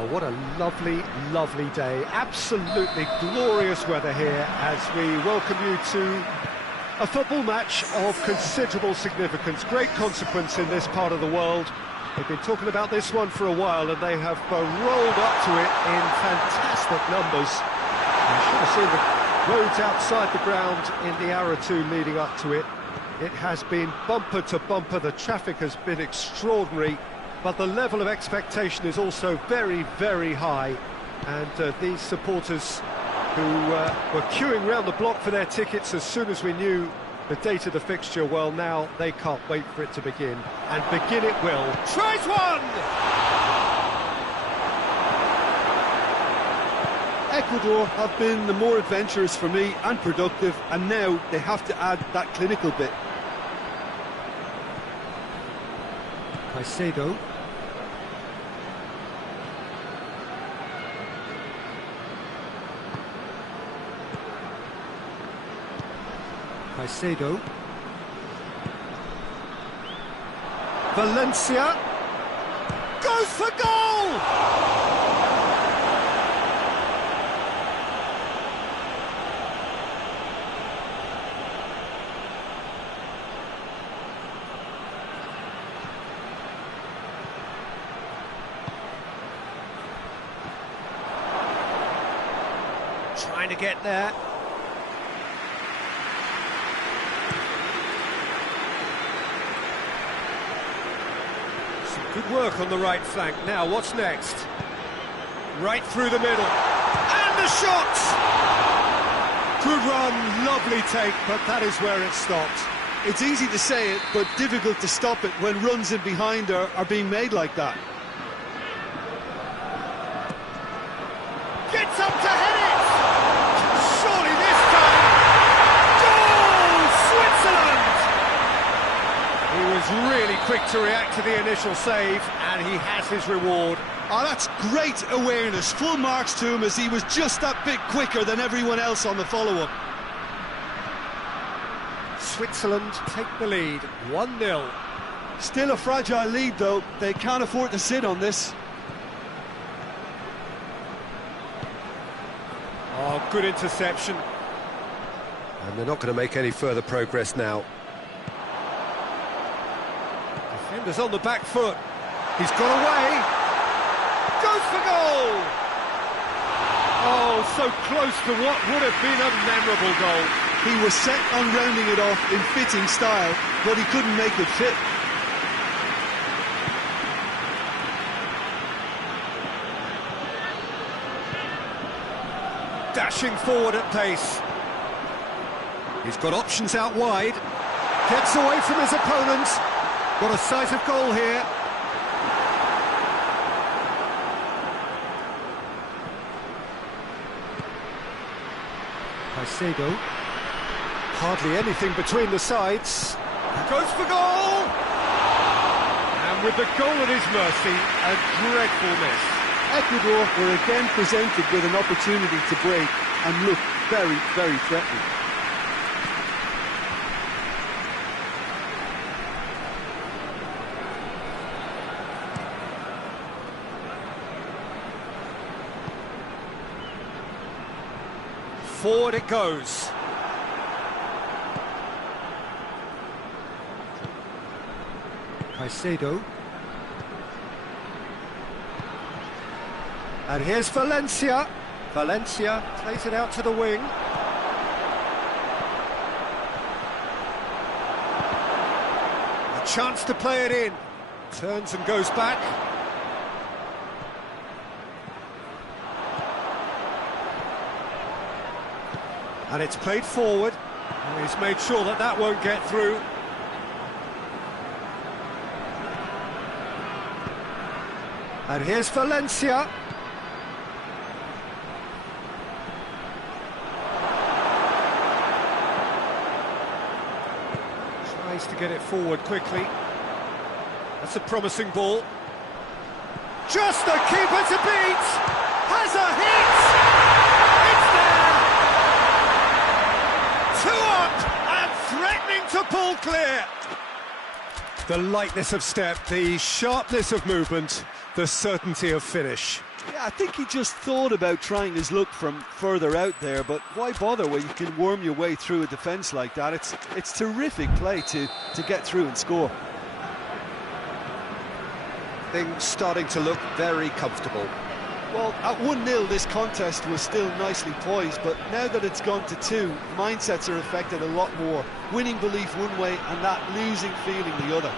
Oh, what a lovely, lovely day. Absolutely glorious weather here as we welcome you to a football match of considerable significance, great consequence in this part of the world. They've been talking about this one for a while and they have rolled up to it in fantastic numbers. You should have seen the roads outside the ground in the hour or two leading up to it. It has been bumper to bumper, the traffic has been extraordinary, but the level of expectation is also very, very high. And these supporters who were queuing round the block for their tickets as soon as we knew the date of the fixture, well, now they can't wait for it to begin. And begin it will. Tries one! Ecuador have been the more adventurous for me and productive, and now they have to add that clinical bit. Caicedo. Caicedo. Valencia. Goes for goal! Trying to get there. Some good work on the right flank. Now, what's next? Right through the middle. And the shot! Good run, lovely take, but that is where it stopped. It's easy to say it, but difficult to stop it when runs in behind are being made like that. Gets up to head it! Surely this time! Goal! Switzerland! He was really quick to react to the initial save, and he has his reward. Oh, that's great awareness. Full marks to him as he was just that bit quicker than everyone else on the follow-up. Switzerland take the lead, 1-0. Still a fragile lead, though. They can't afford to sit on this. Oh, good interception. And they're not going to make any further progress now. Defender's on the back foot. He's got away. Goes for goal! Oh, so close to what would have been a memorable goal. He was set on rounding it off in fitting style, but he couldn't make it fit. Dashing forward at pace. He's got options out wide. Gets away from his opponents. Got a sight of goal here. Caicedo. Hardly anything between the sides. Goes for goal! And with the goal at his mercy, a dreadful miss. Ecuador were again presented with an opportunity to break and looked very, very threatening. Forward it goes. Caicedo. And here's Valencia. Valencia plays it out to the wing. A chance to play it in. Turns and goes back. And it's played forward. And he's made sure that that won't get through. And here's Valencia. Tries to get it forward quickly. That's a promising ball. Just the keeper to beat! Has a hit! It's there! 2 up and threatening to pull clear! The lightness of step, the sharpness of movement, the certainty of finish. Yeah, I think he just thought about trying his luck from further out there, but why bother when you can worm your way through a defence like that? It's terrific play to get through and score. Things starting to look very comfortable. Well, at 1-0 this contest was still nicely poised, but now that it's gone to 2, mindsets are affected a lot more. Winning belief one way and that losing feeling the other.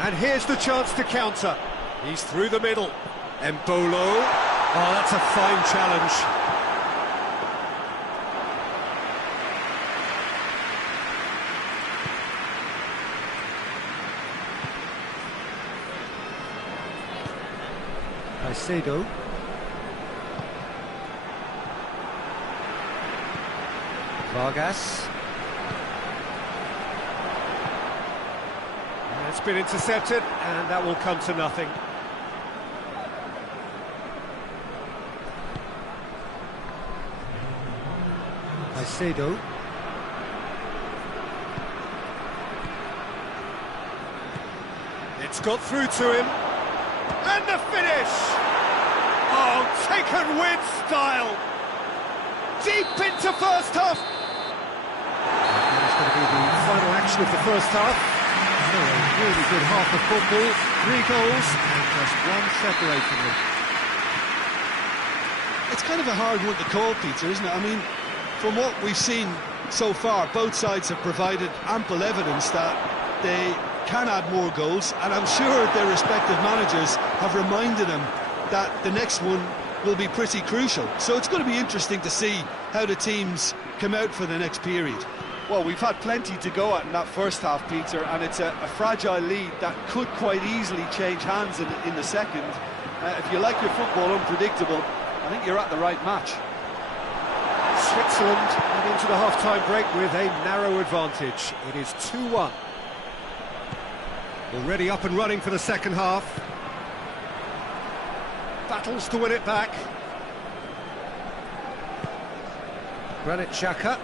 And here's the chance to counter. He's through the middle. Embolo. Oh, that's a fine challenge. Caicedo. Vargas. That's been intercepted, and that will come to nothing. Caicedo. It's got through to him. And the finish! Oh, taken with style! Deep into first half! That's going to be the final action of the first half. So a really good half of football, 3 goals, and just one separating them. It's kind of a hard one to call, Peter, isn't it? I mean, from what we've seen so far, both sides have provided ample evidence that they can add more goals, and I'm sure their respective managers have reminded them that the next one will be pretty crucial. So it's going to be interesting to see how the teams come out for the next period. Well, we've had plenty to go at in that first half, Peter, and it's a fragile lead that could quite easily change hands in the second. If you like your football unpredictable, I think you're at the right match. Switzerland head into the half-time break with a narrow advantage. It is 2-1. Already up and running for the second half. Battles to win it back. Granit Xhaka.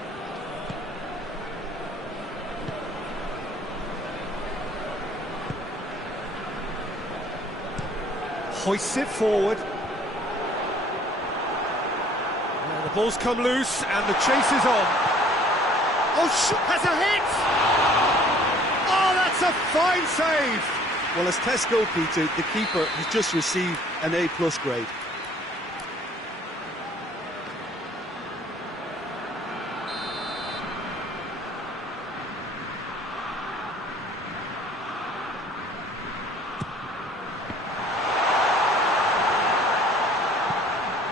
Hoists it forward. The ball's come loose and the chase is on. Oh, has a hit! Oh, that's a fine save! Well, as tests go, Peter, the keeper has just received an A+ grade.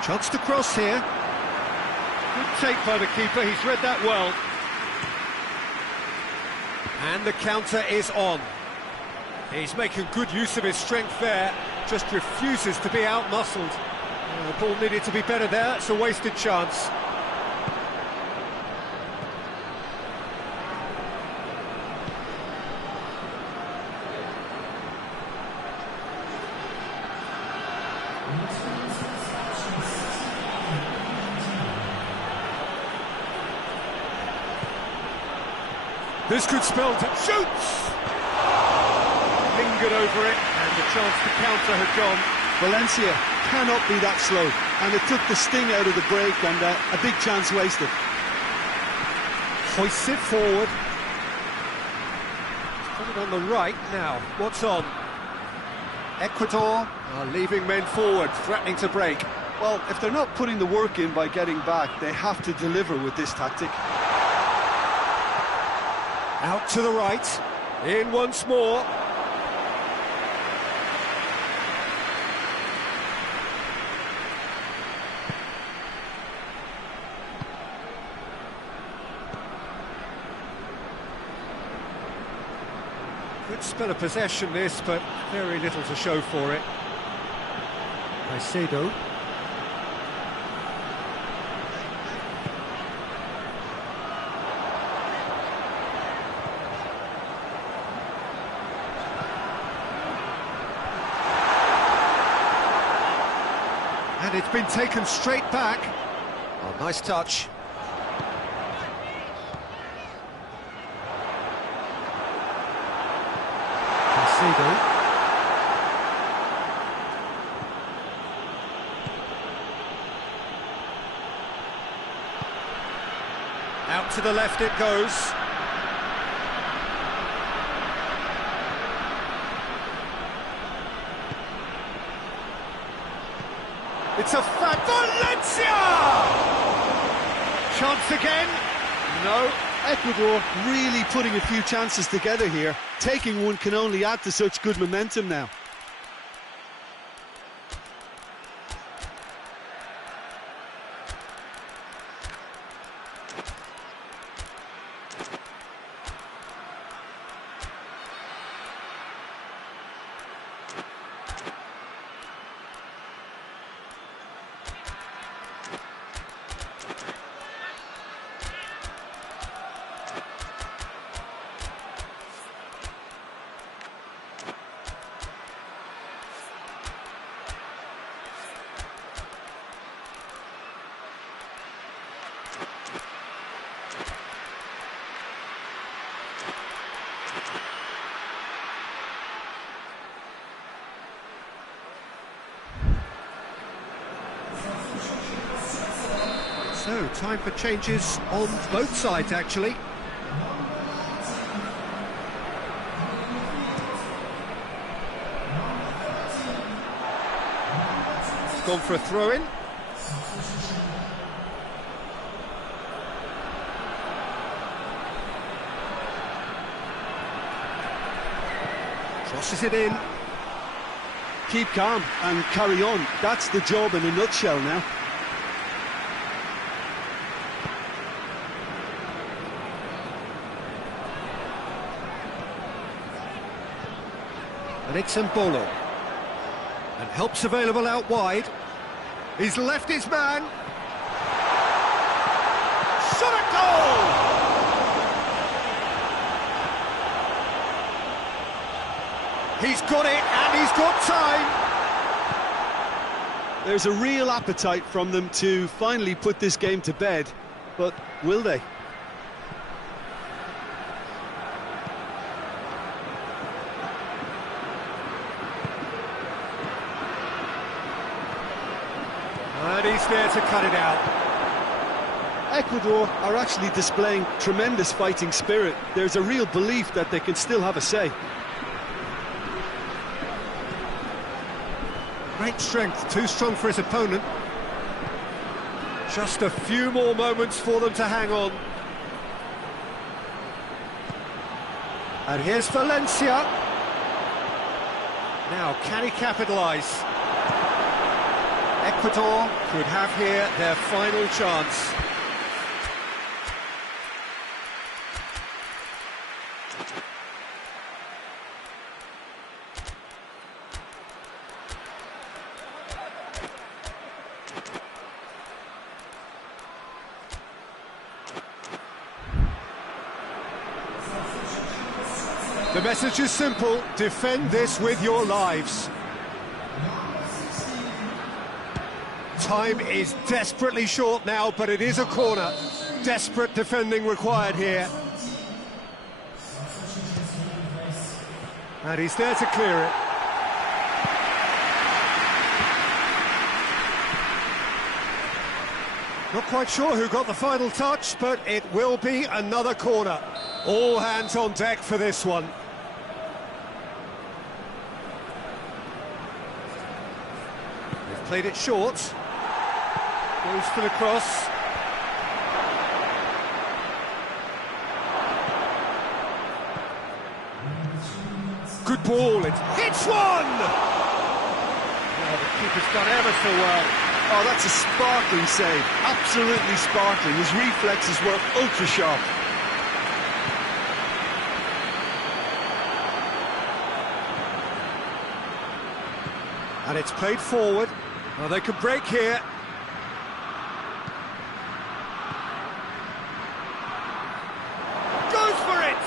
Chance to cross here. Good take by the keeper, he's read that well. And the counter is on. He's making good use of his strength there, just refuses to be out-muscled. The ball needed to be better there, it's a wasted chance. This could spell shoots! Lingered over it, and the chance to counter had gone. Valencia cannot be that slow, and it took the sting out of the break, and a big chance wasted. Hoists it forward. Put it on the right now. What's on? Ecuador are leaving men forward, threatening to break. Well, if they're not putting the work in by getting back, they have to deliver with this tactic. Out to the right, in once more. Good spell of possession this, but very little to show for it. Caicedo. And it's been taken straight back. Oh, nice touch. Caicedo. Out to the left it goes. It's a Valencia! Chance again? No. Ecuador really putting a few chances together here. Taking one can only add to such good momentum now. So, time for changes on both sides, actually. Gone for a throw-in. Crosses it in. Keep calm and carry on. That's the job in a nutshell now. And it's Mbolo. And help's available out wide. He's left his man. Shot a goal! He's got it, and he's got time. There's a real appetite from them to finally put this game to bed, but will they? And he's there to cut it out. Ecuador are actually displaying tremendous fighting spirit. There's a real belief that they can still have a say. Great strength, too strong for his opponent. Just a few more moments for them to hang on. And here's Valencia. Now, can he capitalise? Ecuador could have here their final chance. The message is simple: defend this with your lives. Time is desperately short now, but it is a corner. Desperate defending required here. And he's there to clear it. Not quite sure who got the final touch, but it will be another corner. All hands on deck for this one. They've played it short. Goes for the cross. Good ball, it hits one! Well, the keeper's done ever so well. Oh, that's a sparkling save. Absolutely sparkling. His reflexes were ultra sharp. And it's played forward. Well, they could break here. Goes for it!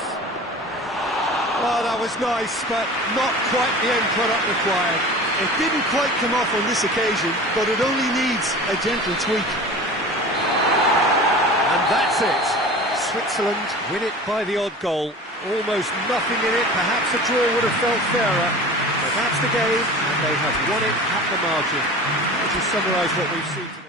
Oh, that was nice, but not quite the end product required. It didn't quite come off on this occasion, but it only needs a gentle tweak. And that's it. Switzerland win it by the odd goal. Almost nothing in it. Perhaps a draw would have felt fairer. But that's the game, and they have won it at the margin. Let's just summarise what we've seen today.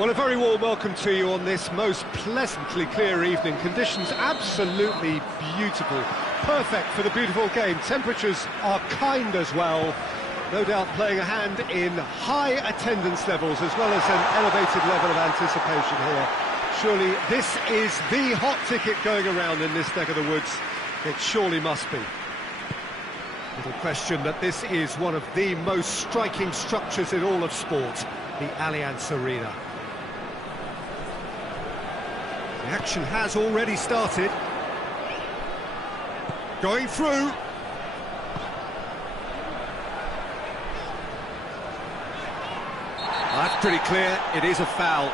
Well, a very warm welcome to you on this most pleasantly clear evening. Conditions absolutely beautiful. Perfect for the beautiful game. Temperatures are kind as well. No doubt playing a hand in high attendance levels as well as an elevated level of anticipation here. Surely this is the hot ticket going around in this neck of the woods. It surely must be. Little question that this is one of the most striking structures in all of sport, the Allianz Arena. The action has already started. Going through. That's pretty clear, it is a foul.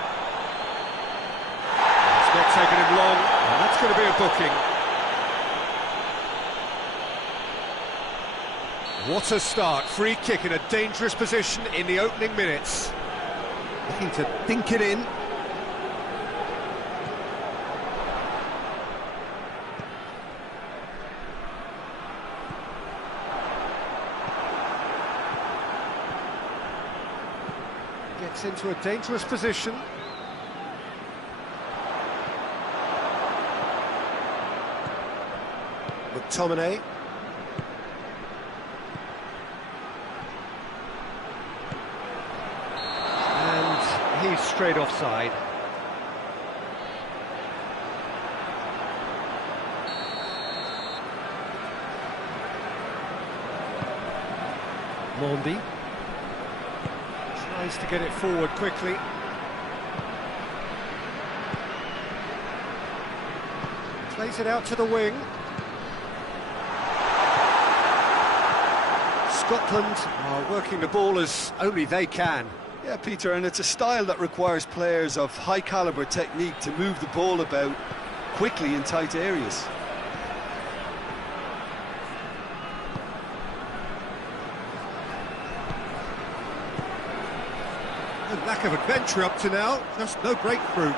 It's not taken him long, and that's going to be a booking. What a start, free kick in a dangerous position in the opening minutes. Looking to dink it in. Gets into a dangerous position. McTominay. And he's straight offside. Mondi. Tries to get it forward quickly. Plays it out to the wing. Scotland are working the ball as only they can. Yeah, Peter, and it's a style that requires players of high calibre technique to move the ball about quickly in tight areas. Lack of adventure up to now, just no breakthrough.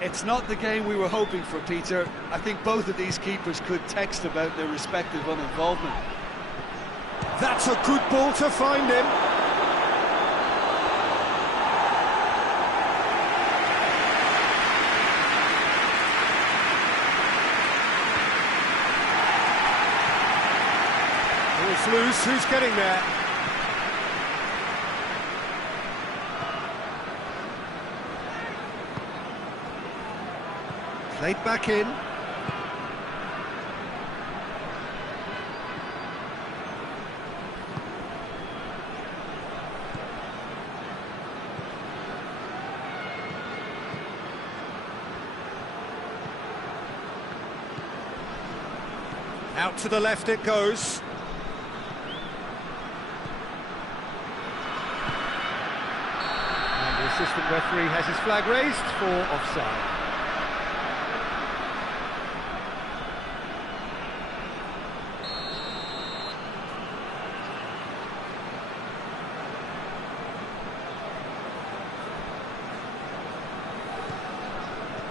It's not the game we were hoping for, Peter. I think both of these keepers could text about their respective uninvolvement. That's a good ball to find him. Ball's loose, who's getting there? Played back in. Out to the left it goes. And the assistant referee has his flag raised for offside.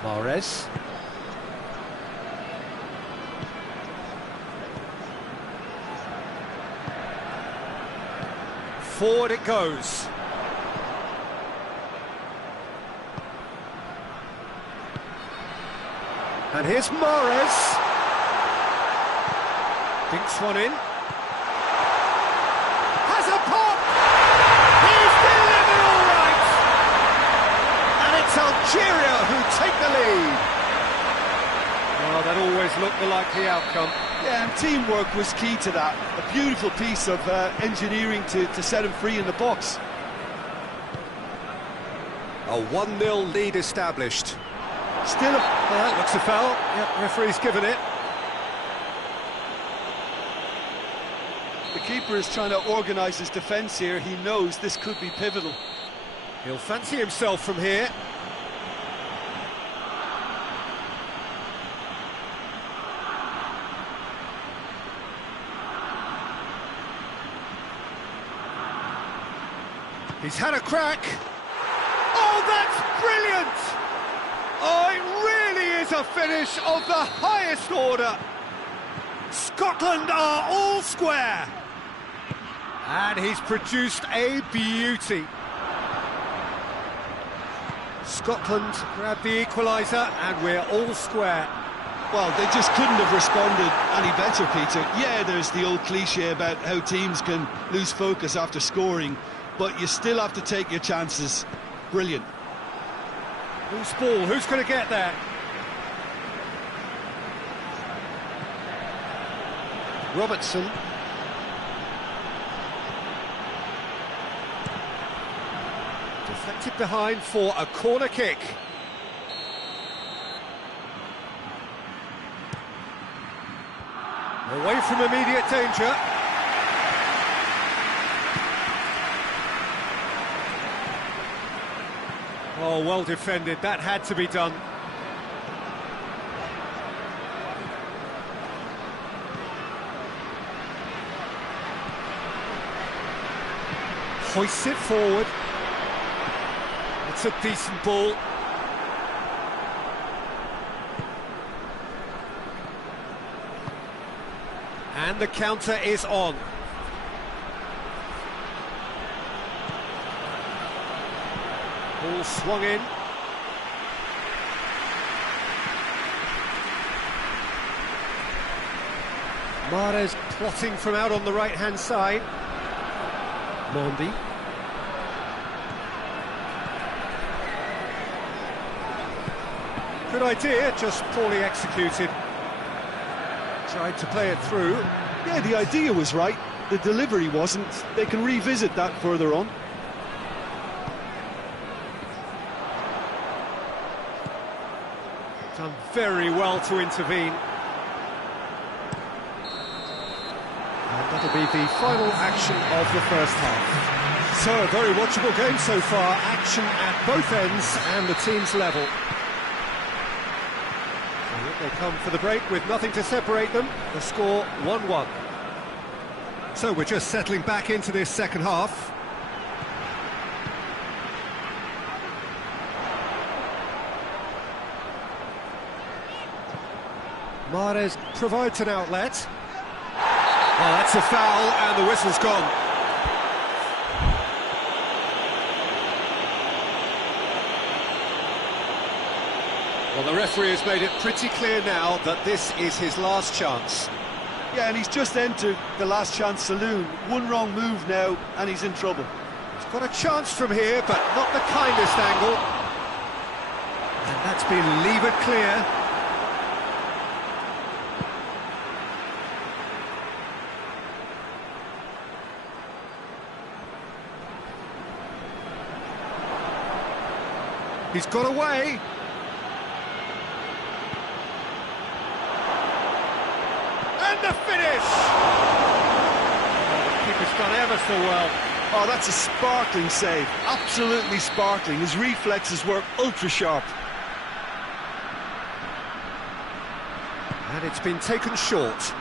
Mahrez. Forward it goes. And here's Mahrez. Dinks one in. Has a pop! He's delivered all right! And it's Algeria who take the lead. Well, that always looked the likely outcome. Yeah, and teamwork was key to that. A beautiful piece of engineering to set him free in the box. A 1-0 lead established. Still a... That looks a foul. Yep, referee's given it. The keeper is trying to organise his defence here. He knows this could be pivotal. He'll fancy himself from here. He's had a crack. Oh, that's brilliant! Oh, it really is a finish of the highest order. Scotland are all square. And he's produced a beauty. Scotland grab the equaliser, and we're all square. Well, they just couldn't have responded any better, Peter. Yeah, there's the old cliche about how teams can lose focus after scoring, but you still have to take your chances. Brilliant. Who's ball? Who's going to get there? Robertson. Deflected behind for a corner kick. Away from immediate danger. Oh, well defended. That had to be done. Hoists it forward. It's a decent ball. And the counter is on. Ball swung in. Mahrez plotting from out on the right-hand side. Mendy. Good idea, just poorly executed. Tried to play it through. Yeah, the idea was right, the delivery wasn't. They can revisit that further on. Done very well to intervene. And that'll be the final action of the first half. So, a very watchable game so far. Action at both ends and the team's level. They come for the break with nothing to separate them. The score 1-1. So we're just settling back into this second half. Mahrez provides an outlet. Oh, that's a foul, and the whistle's gone. Well, the referee has made it pretty clear now that this is his last chance. Yeah, and he's just entered the last chance saloon. One wrong move now, and he's in trouble. He's got a chance from here, but not the kindest angle. And that's been levered clear. He's got away. And the finish! Oh, the keeper's done ever so well. Oh, that's a sparkling save. Absolutely sparkling. His reflexes were ultra-sharp. And it's been taken short.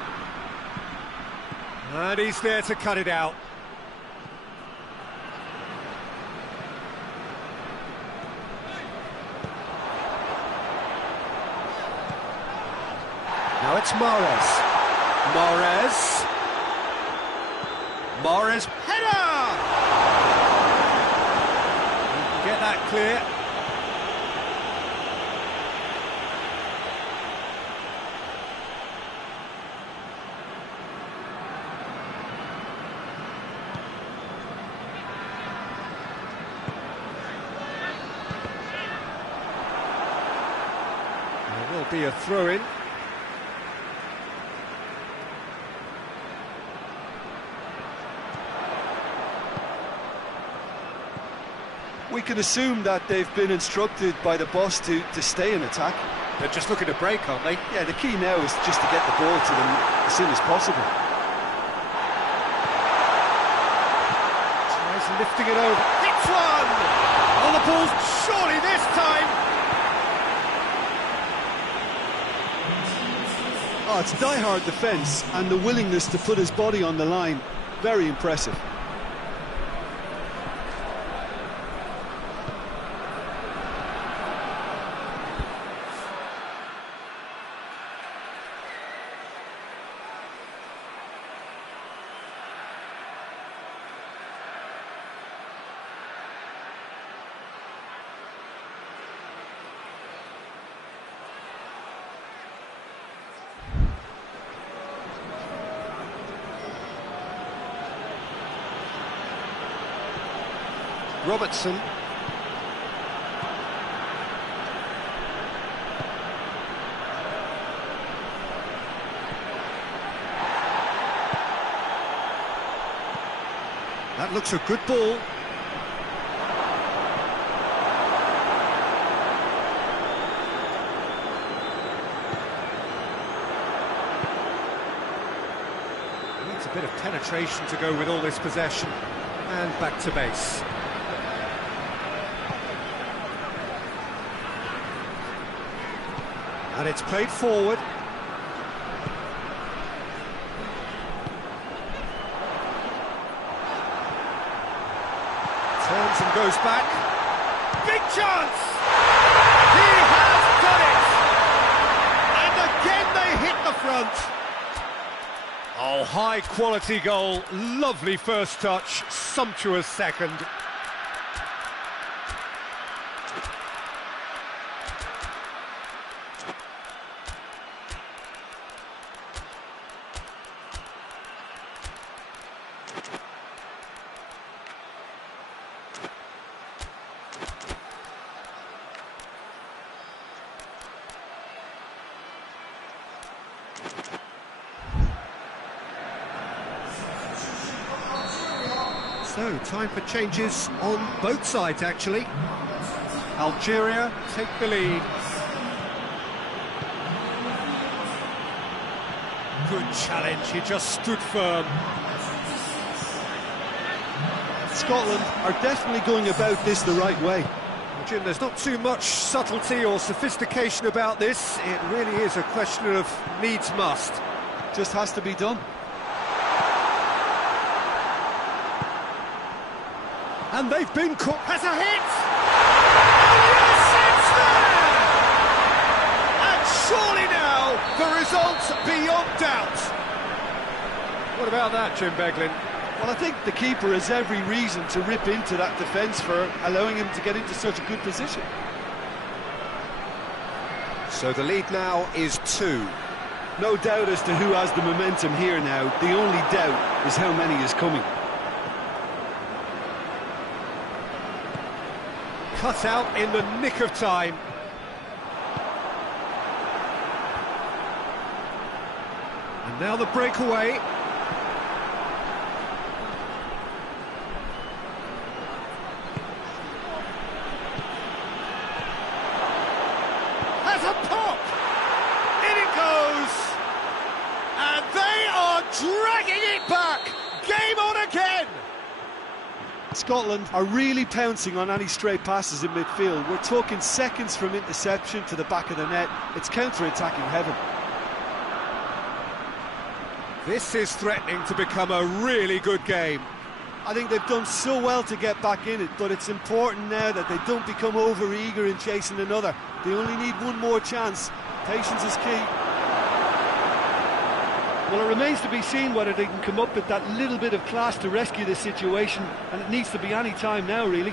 And he's there to cut it out. Now it's Mahrez. Mahrez, header! You can get that clear. There will be a throw-in. We can assume that they've been instructed by the boss to stay in attack. They're just looking to break, aren't they? Yeah, the key now is just to get the ball to them as soon as possible. Tries lifting it over. Hits one! On the ball, surely this time! Oh, it's die-hard defence and the willingness to put his body on the line. Very impressive. Robertson. That looks a good ball. Needs a bit of penetration to go with all this possession. And back to base. And it's played forward. Turns and goes back. Big chance! He has done it! And again they hit the front. Oh, high quality goal. Lovely first touch. Sumptuous second. So, time for changes on both sides, actually. Algeria take the lead. Good challenge, he just stood firm. Scotland are definitely going about this the right way. Jim, there's not too much subtlety or sophistication about this. It really is a question of needs must. Just has to be done. And they've been caught. Has a hit! Oh, yes, it's there! And surely now, the result's beyond doubt. What about that, Jim Beglin? Well, I think the keeper has every reason to rip into that defence for allowing him to get into such a good position. So the lead now is 2. No doubt as to who has the momentum here now. The only doubt is how many is coming. Cut out in the nick of time. And now the breakaway. Has a pop! In it goes! And they are dragging it back! Game on again! Scotland are really pouncing on any stray passes in midfield. We're talking seconds from interception to the back of the net. It's counter-attacking heaven. This is threatening to become a really good game. I think they've done so well to get back in it, but it's important now that they don't become over-eager in chasing another. They only need one more chance. Patience is key. Well, it remains to be seen whether they can come up with that little bit of class to rescue this situation, and it needs to be any time now, really.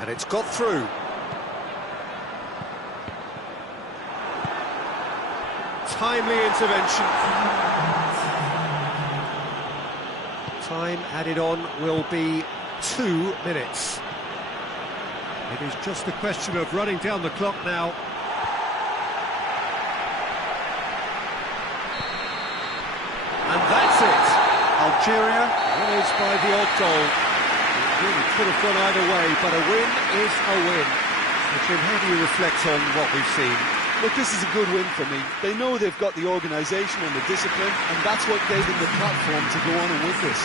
And it's got through. Timely intervention. Time added on will be 2 minutes. It is just a question of running down the clock now. And that's it. Algeria winners by the odd goal. It really could have gone either way, but a win is a win. Jim, how do you reflect on what we've seen? Look, this is a good win for me. They know they've got the organisation and the discipline, and that's what gave them the platform to go on and win this.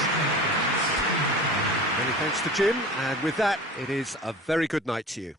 Many thanks to Jim, and with that, it is a very good night to you.